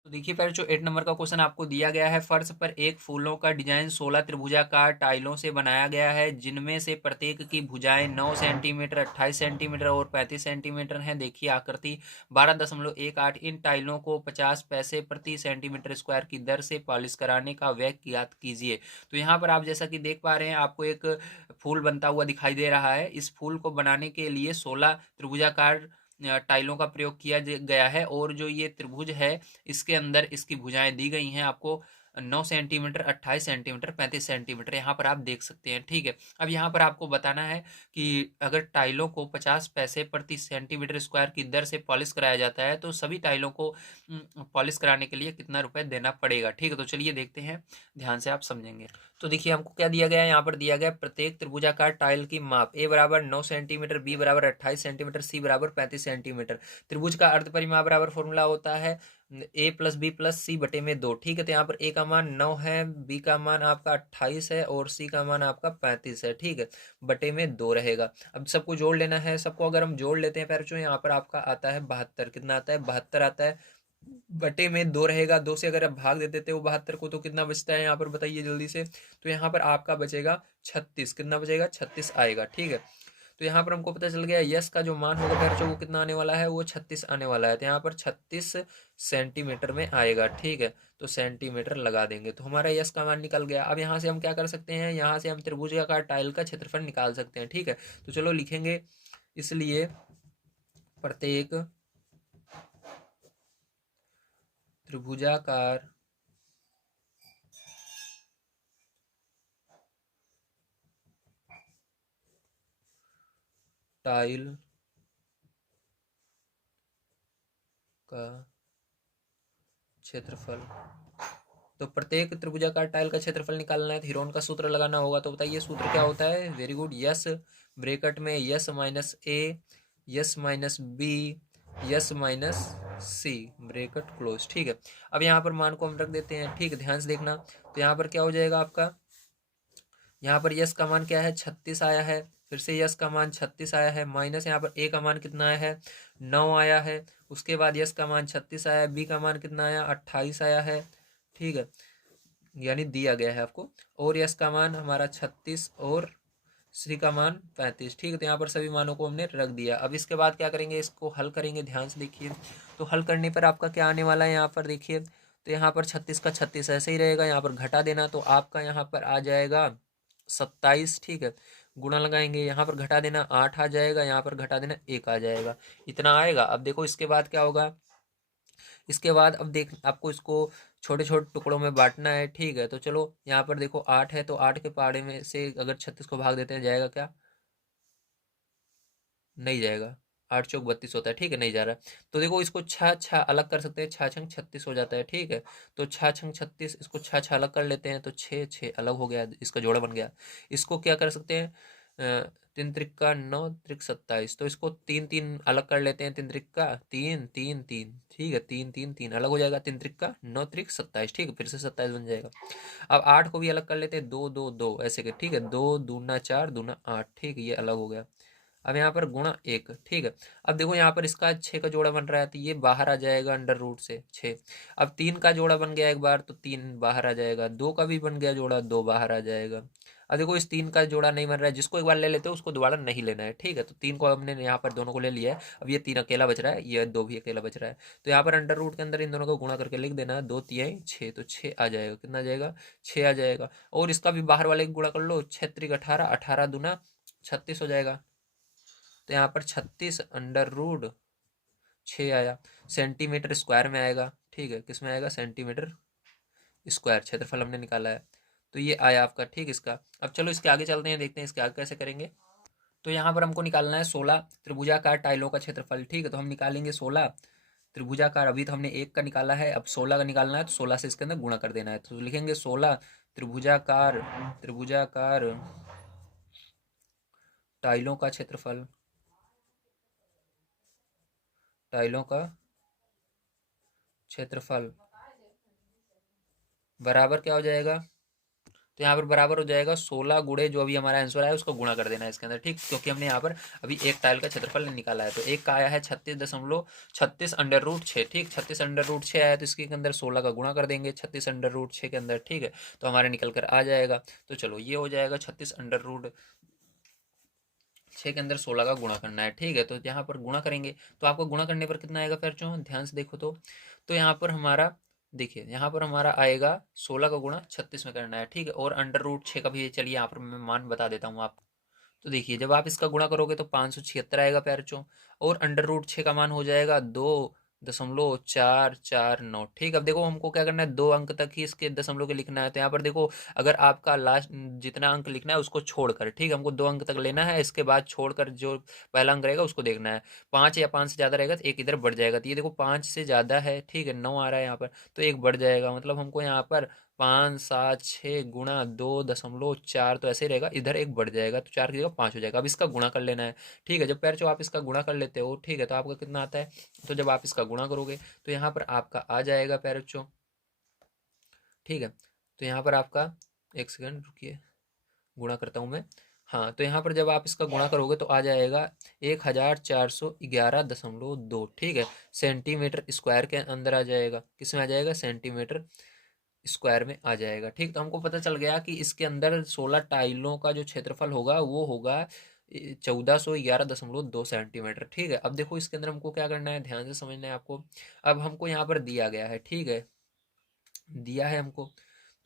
तो देखिए पहले जो 8 नंबर का क्वेश्चन आपको दिया गया है, फर्श पर एक फूलों का डिजाइन 16 त्रिभुजाकार टाइलों से बनाया गया है, जिनमें से प्रत्येक की भुजाएं 9 सेंटीमीटर, 28 सेंटीमीटर और 35 सेंटीमीटर हैं। देखिए आकृति 12.18। इन टाइलों को 50 पैसे प्रति सेंटीमीटर स्क्वायर की दर से पॉलिश कराने का व्यय ज्ञात कीजिए। तो यहाँ पर आप जैसा कि देख पा रहे हैं, आपको एक फूल बनता हुआ दिखाई दे रहा है। इस फूल को बनाने के लिए 16 त्रिभुजाकार टाइलों का प्रयोग किया गया है, और जो ये त्रिभुज है इसके अंदर इसकी भुजाएं दी गई हैं आपको 9 सेंटीमीटर, 28 सेंटीमीटर, 35 सेंटीमीटर, यहाँ पर आप देख सकते हैं, ठीक है। अब यहाँ पर आपको बताना है कि अगर टाइलों को 50 पैसे प्रति सेंटीमीटर स्क्वायर की दर से पॉलिश कराया जाता है तो सभी टाइलों को पॉलिश कराने के लिए कितना रुपए देना पड़ेगा, ठीक है। तो चलिए देखते हैं, ध्यान से आप समझेंगे। तो देखिए हमको क्या दिया गया है, यहाँ पर दिया गया प्रत्येक त्रिभुजाकार टाइल की माप ए बराबर 9 सेंटीमीटर, बी बराबर 28 सेंटीमीटर, सी बराबर 35 सेंटीमीटर। त्रिभुज का अर्ध परिमाप बराबर फॉर्मूला होता है ए प्लस बी प्लस सी बटे में 2, ठीक है। तो यहाँ पर ए का मान 9 है, बी का मान आपका 28 है और सी का मान आपका 35 है, ठीक है, बटे में 2 रहेगा। अब सबको जोड़ लेना है, सबको अगर हम जोड़ लेते हैं पैरचो, यहाँ पर आपका आता है 72, कितना आता है 72 आता है, बटे में 2 रहेगा। 2 से अगर आप भाग दे देते हो 72 को तो कितना बचता है यहाँ पर बताइए जल्दी से। तो यहाँ पर आपका बचेगा 36, कितना बचेगा 36 आएगा, ठीक है। तो यहाँ पर हमको पता चल गया यस का जो मान होगा बच्चों वो कितना आने वाला है, वो 36 आने वाला है। तो यहाँ पर 36 सेंटीमीटर में आएगा, ठीक है। तो सेंटीमीटर लगा देंगे तो हमारा यस का मान निकल गया। अब यहाँ से हम क्या कर सकते हैं, यहाँ से हम त्रिभुजाकार टाइल का क्षेत्रफल निकाल सकते हैं, ठीक है। तो चलो लिखेंगे, इसलिए प्रत्येक त्रिभुजाकार टाइल का क्षेत्रफल, तो प्रत्येक त्रिभुजाकार टाइल का क्षेत्रफल निकालना है तो हीरोन का सूत्र लगाना होगा। तो बताइए सूत्र क्या होता है, वेरी गुड, यस ब्रैकेट में s minus a s minus b s minus c bracket close. ठीक है, अब यहाँ पर मान को हम रख देते हैं। ठीक है, ध्यान से देखना। तो यहाँ पर क्या हो जाएगा आपका, यहाँ पर यस का मान क्या है 36 आया है, फिर से यस का मान 36 आया है, माइनस यहाँ पर ए का मान कितना आया है 9 आया है, उसके बाद यस का मान 36 आया है, बी का मान कितना आया 28 आया है। ठीक है, यानी दिया गया है आपको, और यस का मान हमारा 36 और सी का मान 35। ठीक है, तो यहाँ पर सभी मानों को हमने रख दिया। अब इसके बाद क्या करेंगे, इसको हल करेंगे। ध्यान से देखिए, तो हल करने पर आपका क्या आने वाला है, यहाँ पर देखिए, तो यहाँ पर 36 का 36 ऐसे ही रहेगा, यहाँ पर घटा देना, तो आपका यहाँ पर आ जाएगा 27। ठीक है, गुणा लगाएंगे, यहाँ पर घटा देना 8 आ जाएगा, यहाँ पर घटा देना 1 आ जाएगा, इतना आएगा। अब देखो इसके बाद क्या होगा, इसके बाद अब देख आपको इसको छोटे छोटे टुकड़ों में बांटना है। ठीक है, तो चलो यहाँ पर देखो 8 है, तो 8 के पहाड़े में से अगर 36 को भाग देते हैं, जाएगा क्या, नहीं जाएगा। 8 चौक 32 होता है। ठीक है, नहीं जा रहा। तो देखो इसको छः छः अलग कर सकते हैं, छः छंग 36 हो जाता है। ठीक है, तो छः छंग 36, इसको छः छः अलग कर लेते हैं, तो छः छः अलग हो गया, इसका जोड़ा बन गया। इसको क्या कर सकते हैं, तीन त्रिक्का 9 त्रिक 27, तो इसको तीन तीन अलग कर लेते हैं, तीन त्रिक्का तीन तीन तीन। ठीक है, तीन तीन तीन अलग हो जाएगा, तीन त्रिक्का 9 त्रिक 27। ठीक है, फिर से 27 बन जाएगा। अब 8 को भी अलग कर लेते हैं, दो दो दो ऐसे के। ठीक है, 2 दूना 4 दूना 8। ठीक है, ये अलग हो गया। अब यहाँ पर गुणा 1। ठीक है, अब देखो यहाँ पर इसका 6 का जोड़ा बन रहा है, तो ये बाहर आ जाएगा अंडर रूट से 6। अब 3 का जोड़ा बन गया एक बार, तो 3 बाहर आ जाएगा। 2 का भी बन गया जोड़ा, 2 बाहर आ जाएगा। अब देखो इस 3 का जोड़ा नहीं बन रहा है, जिसको एक बार ले लेते हो उसको दोबारा नहीं लेना है। ठीक है, तो 3 को हमने यहाँ पर दोनों को ले लिया है, अब ये 3 अकेला बच रहा है, ये 2 भी अकेला बच रहा है। तो यहाँ पर अंडर रूट के अंदर इन दोनों को गुणा करके लिख देना, 2 3 6, तो 6 आ जाएगा। कितना आ जाएगा, 6 आ जाएगा। और इसका भी बाहर वाले गुणा कर लो, 6 त्रिक 18, 18 दूना 36 हो जाएगा। तो यहाँ पर 36 अंडर रूट 6 आया, सेंटीमीटर स्क्वायर में आएगा। ठीक है, किस में आएगा, सेंटीमीटर स्क्वायर, क्षेत्रफल हमने निकाला है। तो ये आया आपका। ठीक, इसका अब चलो इसके आगे चलते हैं, देखते हैं इसके आगे कैसे करेंगे। तो यहाँ पर हमको निकालना है 16 त्रिभुजाकार टाइलों का क्षेत्रफल। ठीक है, तो हम निकालेंगे 16 त्रिभुजाकार। अभी तो हमने एक का निकाला है, अब 16 का निकालना है, तो 16 से इसके अंदर गुणा कर देना है। तो लिखेंगे 16 त्रिभुजाकार त्रिभुजाकार टाइलों का क्षेत्रफल, टाइलों का क्षेत्रफल बराबर क्या हो जाएगा, तो यहाँ पर बराबर हो जाएगा 16 गुणे जो अभी हमारा आंसर आया उसको गुणा कर देना है इसके अंदर। ठीक, क्योंकि हमने यहाँ पर अभी एक टाइल का क्षेत्रफल निकाला है। तो एक का आया है 36 अंडर रूट 6। ठीक, 36 अंडर रूट 6 आया, तो इसके अंदर 16 का गुणा कर देंगे 36 अंडर रूट 6 के अंदर। ठीक है, तो हमारे निकल कर आ जाएगा। तो चलो ये हो जाएगा 36 अंडर रूट 6 के अंदर 16 का गुणा करना है। ठीक है, तो यहाँ पर गुणा करेंगे, तो आपको गुणा करने पर कितना आएगा फिर, जो ध्यान से देखो तो यहाँ पर हमारा देखिए, यहाँ पर हमारा आएगा 16 का गुणा 36 में करना है। ठीक है, और अंडर रूट 6 का भी, चलिए यहाँ पर मैं मान बता देता हूँ आपको। तो देखिए, जब आप इसका गुणा करोगे तो 576 आएगा प्यारचों, और अंडर रूट 6 का मान हो जाएगा 2.449। ठीक, अब देखो हमको क्या करना है, 2 अंक तक ही इसके दशमलव के लिखना है। तो यहाँ पर देखो, अगर आपका लास्ट जितना अंक लिखना है उसको छोड़कर, ठीक, हमको 2 अंक तक लेना है, इसके बाद छोड़कर जो पहला अंक रहेगा उसको देखना है। 5 या 5 से ज़्यादा रहेगा तो एक इधर बढ़ जाएगा। तो ये देखो 5 से ज़्यादा है, ठीक है, 9 आ रहा है यहाँ पर, तो एक बढ़ जाएगा। मतलब हमको यहाँ पर 5 7 6 गुणा 2.4, तो ऐसे ही रहेगा, इधर एक बढ़ जाएगा, तो 4 की जगह 5 हो जाएगा। अब इसका गुणा कर लेना है। ठीक है, जब पैर आप इसका गुणा कर लेते हो, ठीक है, तो आपका कितना आता है, तो जब आप इसका गुणा करोगे तो यहाँ पर आपका आ जाएगा पैरचो। ठीक है, तो यहाँ पर आपका, एक सेकंड रुकिए, गुणा करता हूँ मैं। हाँ, तो यहाँ पर जब आप इसका गुणा करोगे तो आ जाएगा 1411.2। ठीक है, सेंटीमीटर स्क्वायर के अंदर आ जाएगा, किस में आ जाएगा, सेंटीमीटर स्क्वायर में आ जाएगा। ठीक, तो हमको पता चल गया कि इसके अंदर 16 टाइलों का जो क्षेत्रफल होगा वो होगा 1411.2 सेंटीमीटर। ठीक है, अब देखो इसके अंदर हमको क्या करना है, ध्यान से समझना है आपको। अब हमको यहाँ पर दिया गया है, ठीक है, दिया है हमको,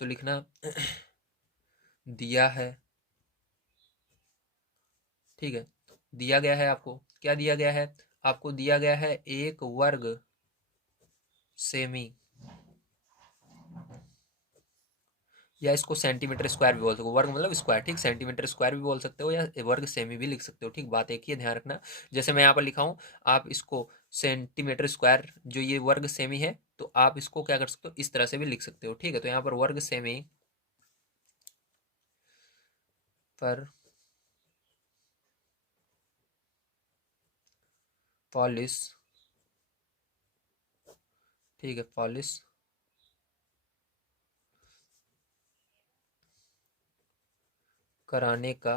तो लिखना दिया है। ठीक है, दिया गया है आपको, क्या दिया गया है, आपको दिया गया है 1 वर्ग सेमी, या इसको सेंटीमीटर स्क्वायर भी बोल सकते हो, वर्ग मतलब स्क्वायर। ठीक, सेंटीमीटर स्क्वायर भी बोल सकते हो या वर्ग सेमी भी लिख सकते हो। ठीक, बात एक ही है, ध्यान रखना। जैसे मैं यहाँ पर लिखा हूँ, आप इसको सेंटीमीटर स्क्वायर, जो ये वर्ग सेमी है, तो आप इसको क्या कर सकते हो, इस तरह से भी लिख सकते हो। ठीक है, तो यहाँ पर वर्ग सेमी पर पॉलिश, ठीक है, पॉलिश कराने का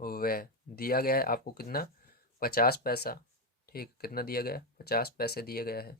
व्यय दिया गया है आपको कितना, 50 पैसा। ठीक, कितना दिया गया है, 50 पैसे दिया गया है।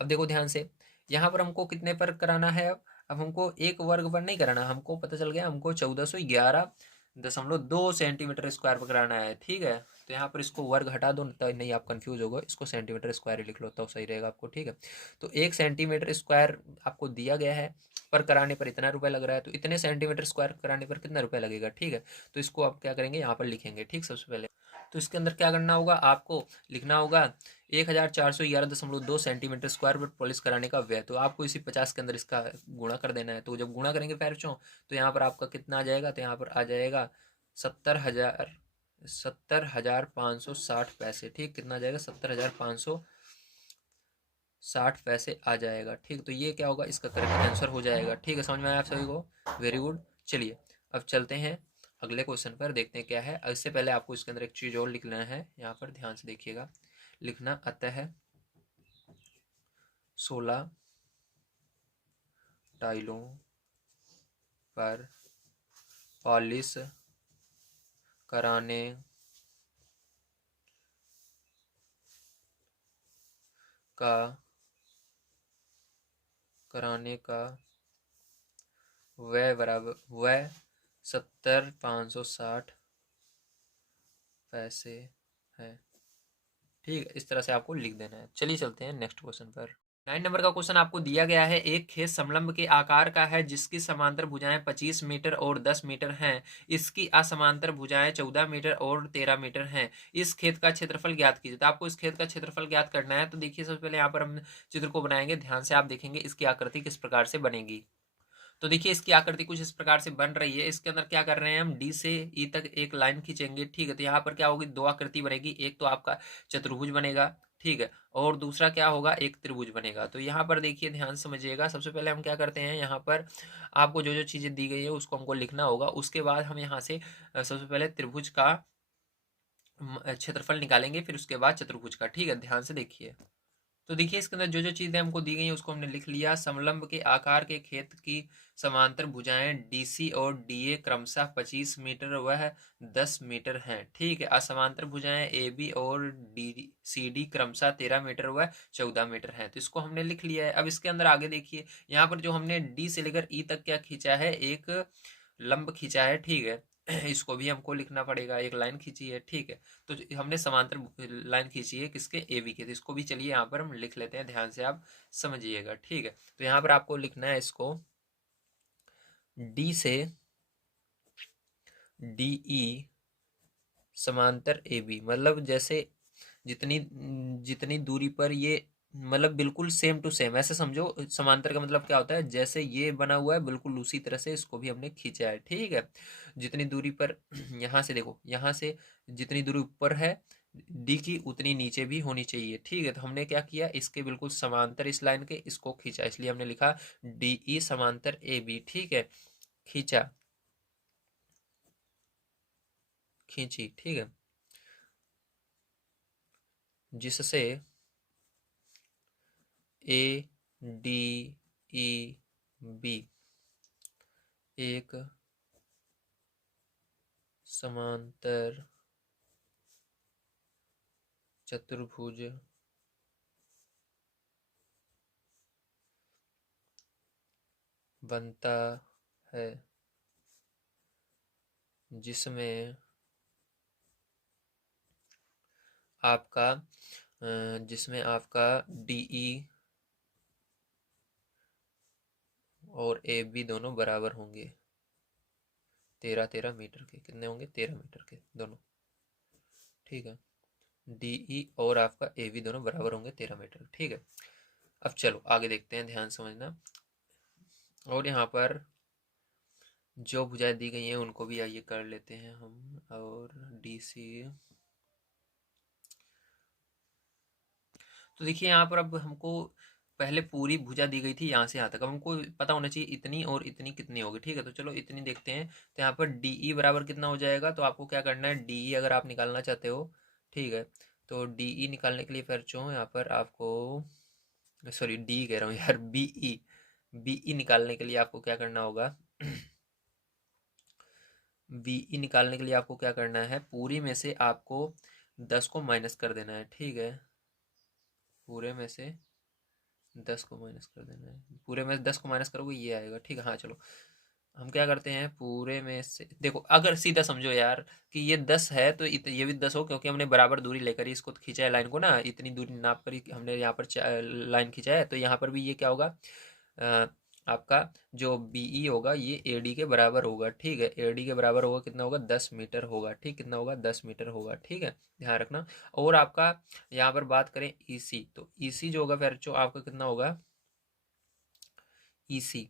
अब देखो ध्यान से, यहाँ पर हमको कितने पर कराना है, अब हमको एक वर्ग पर नहीं कराना, हमको पता चल गया हमको 1411.2 सेंटीमीटर स्क्वायर पर कराना है। ठीक है, तो यहाँ पर इसको वर्ग हटा दो, नहीं आप कंफ्यूज हो गए, इसको सेंटीमीटर स्क्वायर ही लिख लो तो सही रहेगा आपको। ठीक है, तो 1 सेंटीमीटर स्क्वायर आपको दिया गया है, पर कराने पर इतना रुपया लग रहा है, तो इतने सेंटीमीटर स्क्वायर कराने पर कितना रुपया लगेगा। ठीक है, तो इसको आप क्या करेंगे, यहाँ पर लिखेंगे। ठीक, सबसे पहले तो इसके अंदर क्या करना होगा, आपको लिखना होगा 1411.2 सेंटीमीटर स्क्वायर पर पॉलिश कराने का व्यय। तो आपको इसी 50 के अंदर इसका गुणा कर देना है। तो जब गुणा करेंगे पैरचों, तो यहाँ पर आपका कितना आ जाएगा, तो यहाँ पर आ जाएगा 70,560 पैसे। ठीक, कितना आ जाएगा, 70,560 पैसे आ जाएगा। ठीक, तो ये क्या होगा, इसका करेक्ट आंसर हो जाएगा। ठीक है, समझ में आया आप सभी को, वेरी गुड। चलिए अब चलते हैं अगले क्वेश्चन पर, देखते हैं क्या है। इससे पहले आपको इसके अंदर एक चीज और लिख लेना है, यहाँ पर ध्यान से देखिएगा, लिखना अतः 16 टाइलों पर पॉलिश कराने का व्यय बराबर, व्यय 70,560 पैसे है। ठीक है, इस तरह से आपको लिख देना है। चलिए चलते हैं नेक्स्ट क्वेश्चन पर। 9 नंबर का क्वेश्चन आपको दिया गया है, एक खेत समलंब के आकार का है जिसकी समांतर भुजाएं 25 मीटर और 10 मीटर हैं। इसकी असमांतर भुजाएं 14 मीटर और 13 मीटर हैं। इस खेत का क्षेत्रफल ज्ञात कीजिए। तो आपको इस खेत का क्षेत्रफल ज्ञात करना है। तो देखिए सबसे पहले यहाँ पर हम चित्र को बनाएंगे, ध्यान से आप देखेंगे इसकी आकृति किस प्रकार से बनेगी। तो देखिए इसकी आकृति कुछ इस प्रकार से बन रही है। इसके अंदर क्या कर रहे हैं, हम डी से ई तक एक लाइन खींचेंगे। ठीक है, तो यहाँ पर क्या होगी, दो आकृति बनेगी, एक तो आपका चतुर्भुज बनेगा, ठीक है, और दूसरा क्या होगा, एक त्रिभुज बनेगा। तो यहाँ पर देखिए ध्यान समझिएगा, सबसे पहले हम क्या करते हैं, यहाँ पर आपको जो जो चीजें दी गई है उसको हमको लिखना होगा। उसके बाद हम यहाँ से सबसे पहले त्रिभुज का क्षेत्रफल निकालेंगे, फिर उसके बाद चतुर्भुज का। ठीक है, ध्यान से देखिए। तो देखिए इसके अंदर जो जो चीजें हमको दी गई हैं उसको हमने लिख लिया। समलंब के आकार के खेत की समांतर भुजाएं डीसी और डीए क्रमशः 25 मीटर वह 10 मीटर हैं। ठीक है, असमांतर भुजाएं ए बी और डी सी डी क्रमशः 13 मीटर व 14 मीटर हैं। तो इसको हमने लिख लिया है। अब इसके अंदर आगे देखिए, यहाँ पर जो हमने डी से लेकर ई तक क्या खींचा है, एक लंब खींचा है। ठीक है, इसको भी हमको लिखना पड़ेगा, एक लाइन खींची है। ठीक है, तो हमने समांतर लाइन खींची है किसके, ए बी के। तो इसको भी चलिए यहाँ पर हम लिख लेते हैं, ध्यान से आप समझिएगा। ठीक है, तो यहाँ पर आपको लिखना है इसको डी से डी ई समांतर ए बी, मतलब जैसे जितनी जितनी दूरी पर ये, मतलब बिल्कुल सेम टू सेम, ऐसे समझो। समांतर का मतलब क्या होता है, जैसे ये बना हुआ है बिल्कुल उसी तरह से इसको भी हमने खींचा है। ठीक है, जितनी दूरी पर यहाँ से देखो, यहाँ से जितनी दूरी ऊपर है डी की उतनी नीचे भी होनी चाहिए। ठीक है, तो हमने क्या किया, इसके बिल्कुल समांतर इस लाइन के इसको खींचा, इसलिए हमने लिखा डी ई समांतर ए बी। ठीक है, खींचा, खींची, ठीक है, जिससे ए डी ई बी एक समांतर चतुर्भुज बनता है, जिसमें आपका डीई और ए बी दोनों बराबर होंगे 13 मीटर के। कितने होंगे, 13 मीटर के दोनों। ठीक है, डीई और आपका ए बी दोनों बराबर होंगे 13 मीटर। ठीक है, अब चलो आगे देखते हैं, ध्यान समझना। और यहाँ पर जो भुजाएं दी गई हैं उनको भी आइए कर लेते हैं हम। और डी सी, तो देखिए यहाँ पर अब हमको पहले पूरी भुजा दी गई थी यहाँ से यहाँ तक, अब हमको पता होना चाहिए इतनी और इतनी कितनी होगी। ठीक है, तो चलो इतनी देखते हैं। तो यहाँ पर डी ई बराबर कितना हो जाएगा, तो आपको क्या करना है, डी ई अगर आप निकालना चाहते हो, ठीक है, तो डी ई निकालने के लिए फिर जो यहाँ पर आपको, सॉरी डी कह रहा हूँ यार, बीई निकालने के लिए आपको क्या करना होगा? बीई निकालने के लिए आपको क्या करना है, पूरी में से आपको 10 को माइनस कर देना है, ठीक है। पूरे में से 10 को माइनस कर देना है, पूरे में से 10 को माइनस करोगे ये आएगा, ठीक है। हाँ चलो, हम क्या करते हैं, पूरे में से देखो, अगर सीधा समझो यार कि ये 10 है तो ये भी 10 हो, क्योंकि हमने बराबर दूरी लेकर ही इसको खींचा है लाइन को ना, इतनी दूरी नाप कर ही हमने यहाँ पर लाइन खींचा है, तो यहाँ पर भी ये क्या होगा, अ, आपका जो बीई होगा ये एडी के बराबर होगा, ठीक है। एडी के बराबर होगा, कितना होगा, 10 मीटर होगा, ठीक, कितना होगा, 10 मीटर होगा, ठीक है, ध्यान रखना। और आपका यहाँ पर बात करें ईसी, तो ईसी जो होगा फिर जो आपका कितना होगा, ईसी,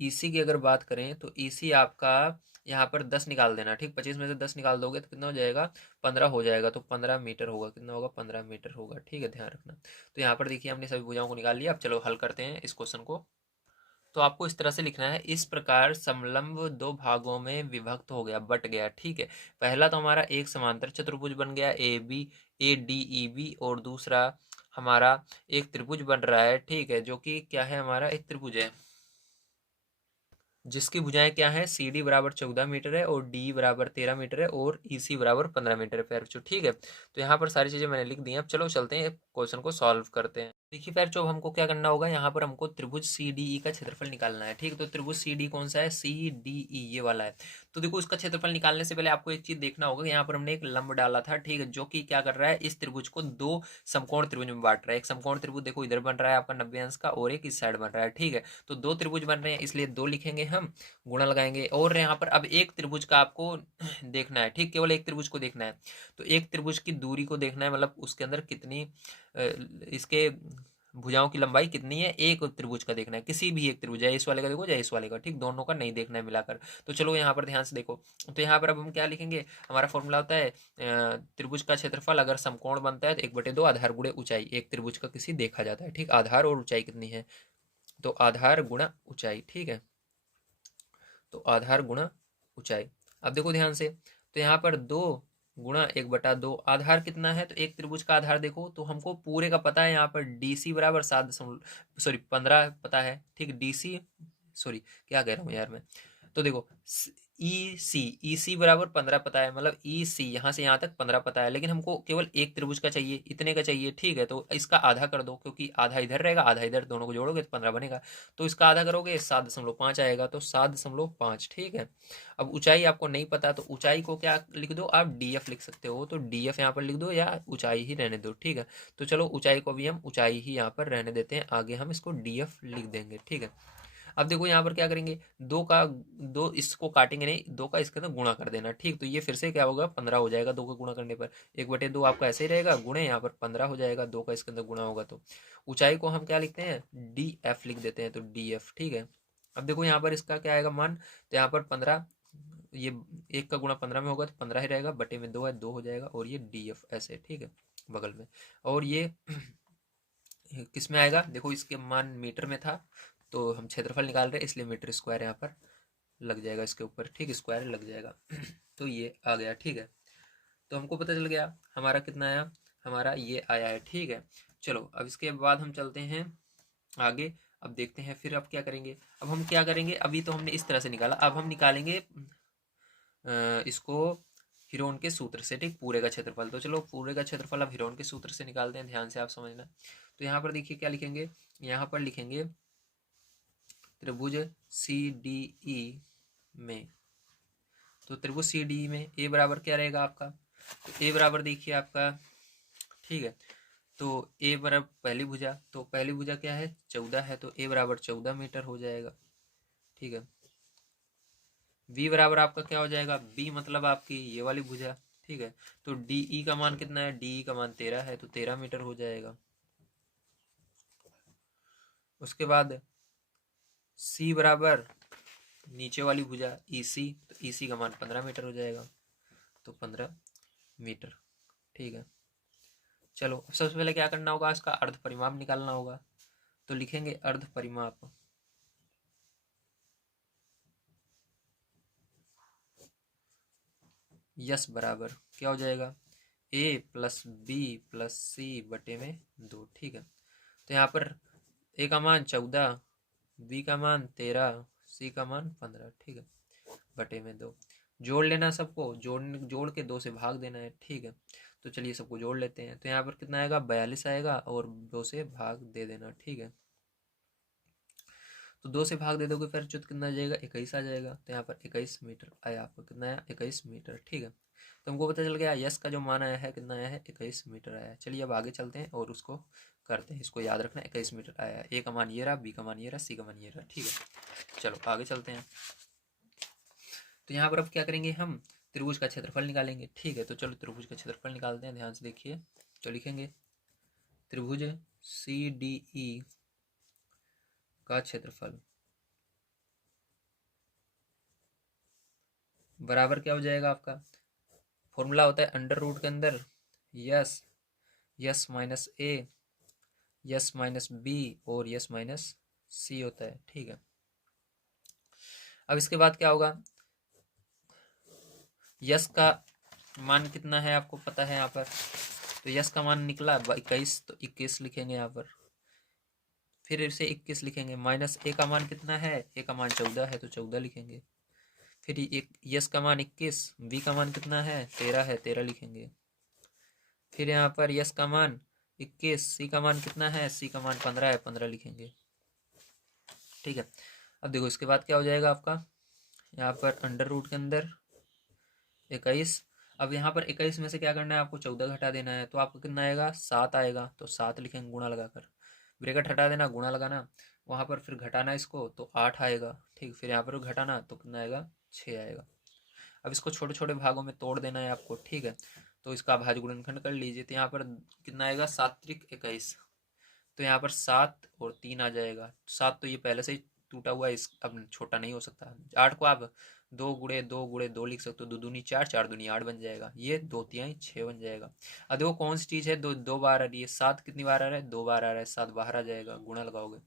ईसी की अगर बात करें तो ईसी आपका यहाँ पर 10 निकाल देना, ठीक, 25 में से 10 निकाल दोगे तो कितना हो जाएगा, 15 हो जाएगा, तो 15 मीटर होगा, कितना होगा, 15 मीटर होगा, ठीक है, ध्यान रखना। तो यहाँ पर देखिए हमने सभी भुजाओं को निकाल लिया। अब चलो हल करते हैं इस क्वेश्चन को। तो आपको इस तरह से लिखना है, इस प्रकार समलंब दो भागों में विभक्त हो गया, बट गया, ठीक है। पहला तो हमारा एक समांतर चतुर्भुज बन गया A B, A D E B, और दूसरा हमारा एक त्रिभुज बन रहा है, ठीक है, जो कि क्या है, हमारा एक त्रिभुज है जिसकी भुजाएं क्या है, सी डी बराबर 14 मीटर है, और डी बराबर 13 मीटर है, और ई सी बराबर 15 मीटर है, पैर ठीक है। तो यहाँ पर सारी चीजें मैंने लिख दी हैं। अब चलो चलते हैं क्वेश्चन को सॉल्व करते हैं। देखिए पैर हमको क्या करना होगा, यहाँ पर हमको त्रिभुज सी डी ई का क्षेत्रफल निकालना है, ठीक है। तो त्रिभुज सी डी कौन सा है, सी डी ई, ये वाला है। तो देखो इसका क्षेत्रफल निकालने से पहले आपको एक चीज देखना होगा, यहाँ पर हमने एक लंब डाला था, ठीक है, जो कि क्या कर रहा है, इस त्रिभुज को दो समकोण त्रिभुज में बांट रहा है। एक समकोण त्रिभुज देखो इधर बन रहा है आपका 90 अंश का, और एक इस साइड बन रहा है, ठीक है। तो दो त्रिभुज बन रहे हैं, इसलिए दो लिखेंगे हम, गुणा लगाएंगे। और यहाँ पर अब एक त्रिभुज का आपको देखना है, ठीक, केवल एक त्रिभुज को देखना है। तो एक त्रिभुज की दूरी को देखना है, मतलब उसके अंदर कितनी इसके भुजाओं की लंबाई कितनी है, एक त्रिभुज का देखना है, किसी भी एक त्रिभुज है, इस वाले का देखो या इस वाले का, ठीक, दोनों का नहीं देखना है मिलाकर। तो चलो यहाँ पर ध्यान से देखो। तो यहाँ पर अब हम क्या लिखेंगे, हमारा फॉर्मूला होता है त्रिभुज का क्षेत्रफल अगर समकोण बनता है तो 1/2 आधार गुणे ऊंचाई, एक त्रिभुज का किसी देखा जाता है, ठीक, आधार और ऊंचाई कितनी है, तो आधार गुणा ऊंचाई, ठीक है। तो आधार गुणा ऊंचाई। अब देखो ध्यान से, तो यहाँ पर 2 गुणा 1/2, आधार कितना है, तो एक त्रिभुज का आधार देखो तो हमको पूरे का पता है, यहाँ पर डी सी बराबर 15 पता है, ठीक, डी सी, सॉरी क्या कह रहा हूँ यार मैं। तो देखो ई सी बराबर 15 पता है, मतलब ई सी यहाँ से यहाँ तक 15 पता है, लेकिन हमको केवल एक त्रिभुज का चाहिए, इतने का चाहिए, ठीक है। तो इसका आधा कर दो, क्योंकि आधा इधर रहेगा आधा इधर, दोनों को जोड़ोगे तो 15 बनेगा। तो इसका आधा करोगे 7.5 आएगा, तो 7.5, ठीक है। अब ऊंचाई आपको नहीं पता, तो ऊंचाई को क्या लिख दो आप, डी एफ लिख सकते हो, तो डी एफ यहाँ पर लिख दो, या ऊंचाई ही रहने दो, ठीक है। तो चलो ऊंचाई को भी हम ऊंचाई ही यहाँ पर रहने देते हैं, आगे हम इसको डी एफ लिख देंगे, ठीक है। अब देखो यहाँ पर क्या करेंगे, दो इसको काटेंगे नहीं, दो का इसके अंदर गुणा कर देना, ठीक। तो ये फिर से क्या होगा, 15 हो जाएगा, दो का गुणा करने पर। 1/2 आपका ऐसे ही रहेगा, गुणे यहाँ पर 15 हो जाएगा, दो का इसके अंदर गुणा होगा। तो ऊंचाई को हम क्या लिखते हैं, डी एफ लिख देते हैं, तो डी एफ, ठीक है। अब देखो यहाँ पर इसका क्या आएगा मान, तो यहाँ पर 15, ये एक का गुणा 15 में होगा तो 15 ही रहेगा, बटे में 2 है, 2 हो जाएगा, और ये डी एफ ऐसे, ठीक है, बगल में। और ये किस में आएगा, देखो इसके मान मीटर में था, तो हम क्षेत्रफल निकाल रहे हैं इसलिए मीटर स्क्वायर यहाँ पर लग जाएगा इसके ऊपर, ठीक, स्क्वायर लग जाएगा। तो ये आ गया, ठीक है। तो हमको पता चल गया हमारा कितना आया, हमारा ये आया है, ठीक है। चलो अब इसके बाद हम चलते हैं आगे। अब देखते हैं फिर अब क्या करेंगे। अब हम क्या करेंगे, अभी तो हमने इस तरह से निकाला, अब हम निकालेंगे इसको हिरोन के सूत्र से, ठीक, पूरे का क्षेत्रफल। तो चलो पूरे का क्षेत्रफल अब हिरोन के सूत्र से निकालते हैं, ध्यान से आप समझना। तो यहाँ पर देखिए क्या लिखेंगे, यहाँ पर लिखेंगे त्रिभुज सी डी ई में, तो त्रिभुज सी डी में ए बराबर क्या रहेगा आपका, तो ए बराबर देखिए आपका, ठीक है। तो ए बराबर पहली भुजा, तो पहली भुजा क्या है, 14 है, तो ए बराबर 14 मीटर हो जाएगा, ठीक है। बी बराबर आपका क्या हो जाएगा, बी मतलब आपकी ये वाली भुजा, ठीक है। तो डी ई का मान कितना है, डी ई का मान 13 है, तो 13 मीटर हो जाएगा। उसके बाद सी बराबर नीचे वाली भुजा ई सी, तो ई सी का मान 15 मीटर हो जाएगा, तो 15 मीटर, ठीक है। चलो अब सबसे पहले क्या करना होगा, इसका अर्ध परिमाप निकालना होगा। तो लिखेंगे अर्ध परिमाप, यस बराबर क्या हो जाएगा, ए प्लस बी प्लस सी बटे में 2। ठीक है, तो यहाँ पर ए का मान 14, बी का मान 13, सी का मान 15। ठीक है, बटे में 2। जोड़ लेना सबको, जोड़ के 2 से भाग देना है। ठीक है, तो चलिए सबको जोड़ लेते हैं। तो यहाँ पर कितना आएगा, 42 आएगा और 2 से भाग दे देना। ठीक है, तो 2 से भाग दे दोगे फिर चुत कितना आ जाएगा, 21 आ जाएगा। तो यहाँ पर 21 मीटर आया, आपको कितना आया, 21 मीटर। ठीक है, तो हमको पता चल गया यस का जो मान आया है कितना आया है, 21 मीटर आया है। चलिए अब आगे चलते हैं और उसको करते हैं। इसको याद रखना, 21 मीटर आया है। ए का मान ये रहा, बी का मान ये रहा, सी का मान ये रहा। ठीक है, चलो आगे चलते हैं। तो यहाँ पर अब क्या करेंगे, हम त्रिभुज का क्षेत्रफल निकालेंगे। ठीक है, तो चलो त्रिभुज का क्षेत्रफल निकालते हैं, ध्यान से देखिए। तो लिखेंगे त्रिभुज सी डी ई का क्षेत्रफल बराबर क्या हो जाएगा, आपका फॉर्मूला होता है अंडर रूट के अंदर yes, yes minus a, s minus B और यस माइनस सी होता है। ठीक है, अब इसके बाद क्या होगा, यस का मान कितना है आपको पता है यहाँ पर। तो यस का मान निकला 21, तो 21 लिखेंगे यहाँ पर। फिर इसे 21 लिखेंगे, माइनस ए का मान कितना है, ए का मान 14 है तो 14 लिखेंगे। फिर एक यस का मान 21, बी का मान कितना है, 13 है, 13 लिखेंगे। फिर यहाँ पर यस का मान 21, सी का मान कितना है, सी का मान 15 है, 15 लिखेंगे। ठीक है, अब देखो इसके बाद क्या हो जाएगा आपका, यहाँ पर अंडर रूट के अंदर 21। अब यहाँ पर 21 में से क्या करना है, आपको 14 घटा देना है। तो आपको कितना आएगा, 7 आएगा। तो 7 लिखेंगे गुणा लगाकर, ब्रैकेट हटा देना, गुणा लगाना, वहाँ पर फिर घटाना इसको, तो 8 आएगा। ठीक, फिर यहाँ पर घटाना तो कितना आएगा, 6 आएगा। अब इसको छोटे छोटे भागों में तोड़ देना है आपको। ठीक है, तो इसका भाज्य गुणनखंड कर लीजिए। तो यहाँ पर कितना आएगा, 7 त्रिक 21। तो यहाँ पर 7 और 3 आ जाएगा। 7 तो ये पहले से ही टूटा हुआ है, इस अब छोटा नहीं हो सकता। 8 को आप 2 लिख सकते हो, 2 दूनी 4, 4 दूनी 8 बन जाएगा। ये 2 तिहाई 6 बन जाएगा। अब देखो कौन सी चीज़ है, दो बार आ रही है। 7 कितनी बार आ रहा है, 2 बार आ रहा है, 7 बाहर आ जाएगा, गुणा लगाओगे।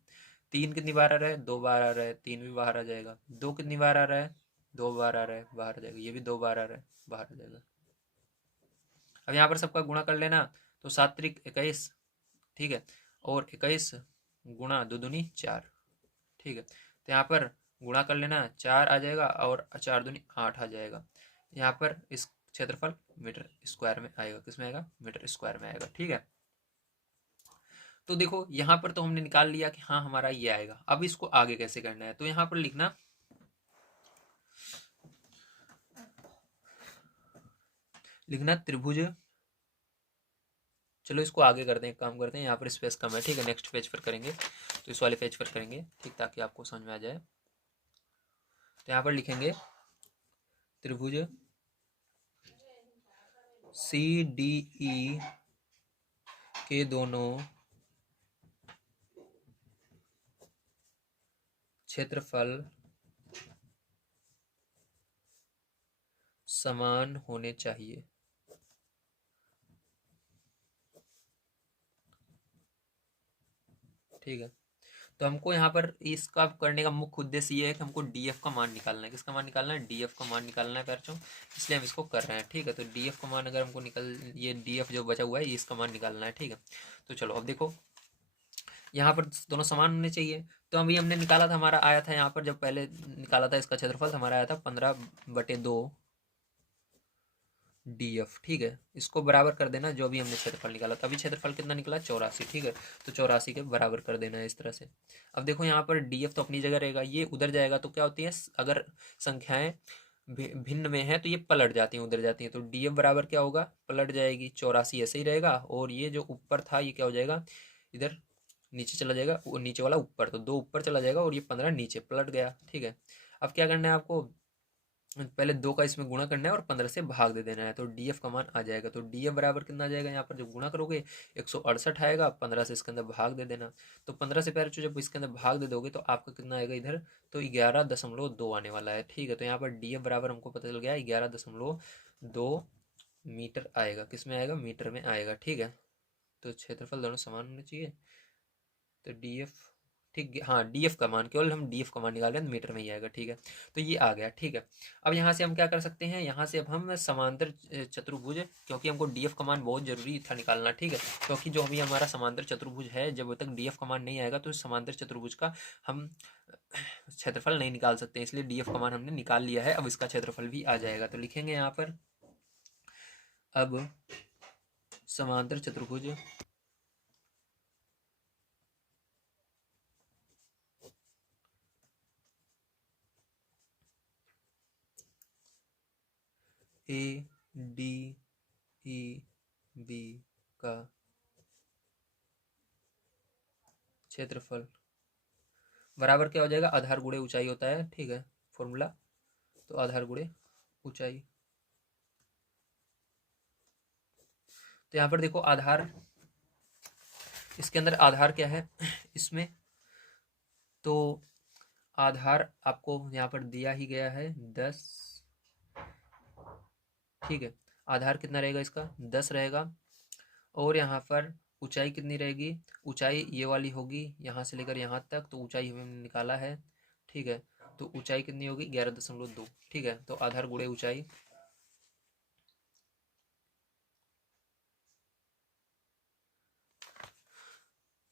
3 कितनी बार आ रहा है, 2 बार आ रहा है, 3 भी बाहर आ जाएगा। 2 कितनी बार आ रहा है, 2 बार आ रहा है, बाहर आ जाएगा। ये भी 2 बार आ रहा है, बाहर आ जाएगा। अब यहाँ पर सबका गुणा कर लेना, तो 7 त्रिक 21। ठीक है, और 21 गुणा 2 दूनी 4। ठीक है, तो यहाँ पर गुणा कर लेना, 4 आ जाएगा और 4 दूनी 8 आ जाएगा। यहाँ पर इस क्षेत्रफल मीटर स्क्वायर में आएगा, किस में आएगा, मीटर स्क्वायर में आएगा। ठीक है, तो देखो यहाँ पर तो हमने निकाल लिया कि हाँ हमारा ये आएगा। अब इसको आगे कैसे करना है, तो यहाँ पर लिखना त्रिभुज, चलो इसको आगे करते हैं, एक काम करते हैं, यहाँ पर स्पेस कम है। ठीक है, नेक्स्ट पेज पर करेंगे, तो इस वाले पेज पर करेंगे। ठीक, ताकि आपको समझ में आ जाए। तो यहाँ पर लिखेंगे त्रिभुज सी डी ई के दोनों क्षेत्रफल समान होने चाहिए। ठीक है, तो हमको यहाँ पर इसका करने का मुख्य उद्देश्य ये है कि हमको डीएफ का मान निकालना है। किसका मान निकालना है, डीएफ का मान निकालना है बच्चों, इसलिए हम इसको कर रहे हैं। ठीक है, तो डीएफ का मान अगर हमको ये डीएफ जो बचा हुआ है, इसका मान निकालना है। ठीक है, तो चलो अब देखो यहाँ पर दोनों समान होने चाहिए। तो अभी हमने निकाला था, हमारा आया था यहाँ पर, जब पहले निकाला था इसका क्षेत्रफल, हमारा आया था 15/2 डीएफ। ठीक है, इसको बराबर कर देना जो भी हमने क्षेत्रफल निकाला था। अभी क्षेत्रफल कितना निकला, 84। ठीक है, तो 84 के बराबर कर देना है इस तरह से। अब देखो यहाँ पर डीएफ तो अपनी जगह रहेगा, ये उधर जाएगा। तो क्या होती है, अगर संख्याएं भिन्न में है तो ये पलट जाती हैं, उधर जाती हैं। तो डीएफ बराबर क्या होगा, पलट जाएगी। 84 ऐसे ही रहेगा, और ये जो ऊपर था ये क्या हो जाएगा, इधर नीचे चला जाएगा, वो नीचे वाला ऊपर, तो 2 ऊपर चला जाएगा और ये 15 नीचे पलट गया। ठीक है, अब क्या करना है आपको, पहले 2 का इसमें गुणा करना है और 15 से भाग दे देना है, तो डीएफ का मान आ जाएगा। तो डीएफ बराबर कितना आ जाएगा, यहाँ पर जब गुणा करोगे 168 आएगा, 15 से इसके अंदर भाग दे देना। तो 15 से पहले जब इसके अंदर भाग दे दोगे तो आपका कितना आएगा इधर, तो 11.2 आने वाला है। ठीक है, तो यहाँ पर डीएफ बराबर हमको पता चल गया 11.2 मीटर आएगा। किस में आएगा, मीटर में आएगा। ठीक है, तो क्षेत्रफल दोनों समान होने चाहिए। तो डीएफ ठीक, हाँ डीएफ का मान, केवल हम डीएफ का मान निकाल रहे हैं, मीटर में ही आएगा। ठीक है, तो ये आ गया। ठीक है, अब यहाँ से हम क्या कर सकते हैं, यहाँ से अब हम समांतर चतुर्भुज, क्योंकि हमको डीएफ का मान बहुत जरूरी था निकालना। ठीक है, क्योंकि जो अभी हमारा समांतर चतुर्भुज है, जब तक डीएफ का मान नहीं आएगा तो इस समांतर चतुर्भुज का हम क्षेत्रफल नहीं निकाल सकते, इसलिए डीएफ का मान हमने निकाल लिया है। अब इसका क्षेत्रफल भी आ जाएगा, तो लिखेंगे यहाँ पर अब समांतर चतुर्भुज ए डी ई बी का क्षेत्रफल बराबर क्या हो जाएगा, आधार गुणे ऊंचाई होता है। ठीक है, फॉर्मूला, तो आधार गुणे ऊंचाई। तो यहाँ पर देखो आधार, इसके अंदर आधार क्या है इसमें, तो आधार आपको यहाँ पर दिया ही गया है 10। ठीक है, आधार कितना रहेगा इसका, 10 रहेगा। और यहाँ पर ऊंचाई कितनी रहेगी, ऊंचाई ये वाली होगी यहाँ से लेकर यहाँ तक, तो ऊंचाई हमें निकाला है। ठीक है, तो ऊंचाई कितनी होगी 11.2। ठीक है, तो आधार गुणे ऊंचाई,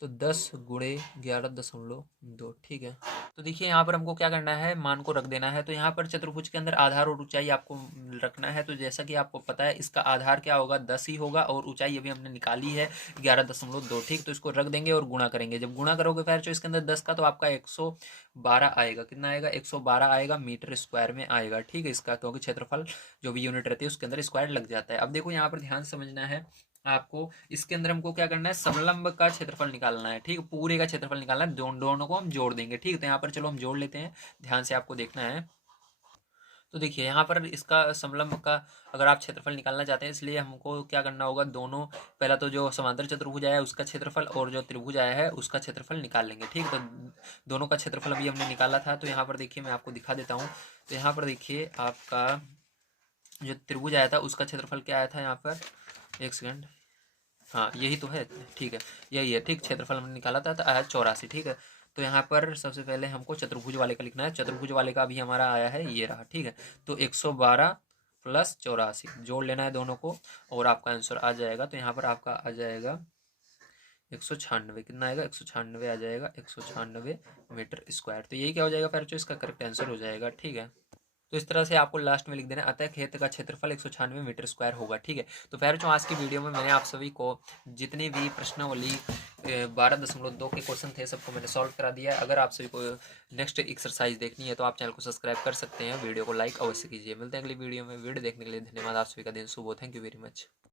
तो 10 गुणे 11.2। ठीक है, तो देखिए यहाँ पर हमको क्या करना है, मान को रख देना है। तो यहाँ पर चतुर्भुज के अंदर आधार और ऊंचाई आपको रखना है। तो जैसा कि आपको पता है इसका आधार क्या होगा, 10 ही होगा, और ऊंचाई अभी हमने निकाली है 11.2। ठीक, तो इसको रख देंगे और गुणा करेंगे। जब गुणा करोगे फिर जो इसके अंदर 10 का, तो आपका 112 आएगा। कितना आएगा, 112 आएगा, मीटर स्क्वायर में आएगा। ठीक है, इसका क्योंकि क्षेत्रफल जो भी यूनिट रहती है उसके अंदर स्क्वायर लग जाता है। अब देखो यहाँ पर ध्यान समझना है आपको, इसके अंदर हमको क्या करना है, समलंब का क्षेत्रफल निकालना है। ठीक, पूरे का क्षेत्रफल निकालना है, दोनों को हम जोड़ देंगे। ठीक, तो यहाँ पर चलो हम जोड़ लेते हैं, ध्यान से आपको देखना है। तो देखिए यहाँ पर इसका समलंब का अगर आप क्षेत्रफल निकालना चाहते हैं, इसलिए हमको क्या करना होगा, दोनों, पहला तो जो समांतर चतुर्भुज आया है उसका क्षेत्रफल और जो त्रिभुज आया है उसका क्षेत्रफल निकाल लेंगे। ठीक, तो दोनों का क्षेत्रफल अभी हमने निकाला था। तो यहाँ पर देखिए मैं आपको दिखा देता हूँ। तो यहाँ पर देखिए आपका जो त्रिभुज आया था उसका क्षेत्रफल क्या आया था, यहाँ पर 1 सेकंड, हाँ यही तो है। ठीक है, यही है। ठीक, क्षेत्रफल हमने निकाला था तो आया 84। ठीक है, तो यहाँ पर सबसे पहले हमको चतुर्भुज वाले का लिखना है। चतुर्भुज वाले का अभी हमारा आया है, ये रहा। ठीक है, तो 112 प्लस 84 जोड़ लेना है दोनों को, और आपका आंसर आ जाएगा। तो यहाँ पर आपका आ जाएगा 196। कितना आएगा, 196 आ जाएगा, 196 मीटर स्क्वायर। तो यही क्या हो जाएगा फिर, जो इसका करेक्ट आंसर हो जाएगा। ठीक है, तो इस तरह से आपको लास्ट में लिख देना, अतः खेत का क्षेत्रफल 196 मीटर स्क्वायर होगा। ठीक है, तो फिर जो आज की वीडियो में मैंने आप सभी को जितने भी प्रश्नावली 12.2 के क्वेश्चन थे सबको मैंने सॉल्व करा दिया है। अगर आप सभी को नेक्स्ट एक्सरसाइज देखनी है तो आप चैनल को सब्सक्राइब कर सकते हैं, वीडियो को लाइक अवश्य कीजिए। मिलते हैं अगली वीडियो में। वीडियो देखने के लिए धन्यवाद। आप सभी का दिन शुभ हो। Thank you very much.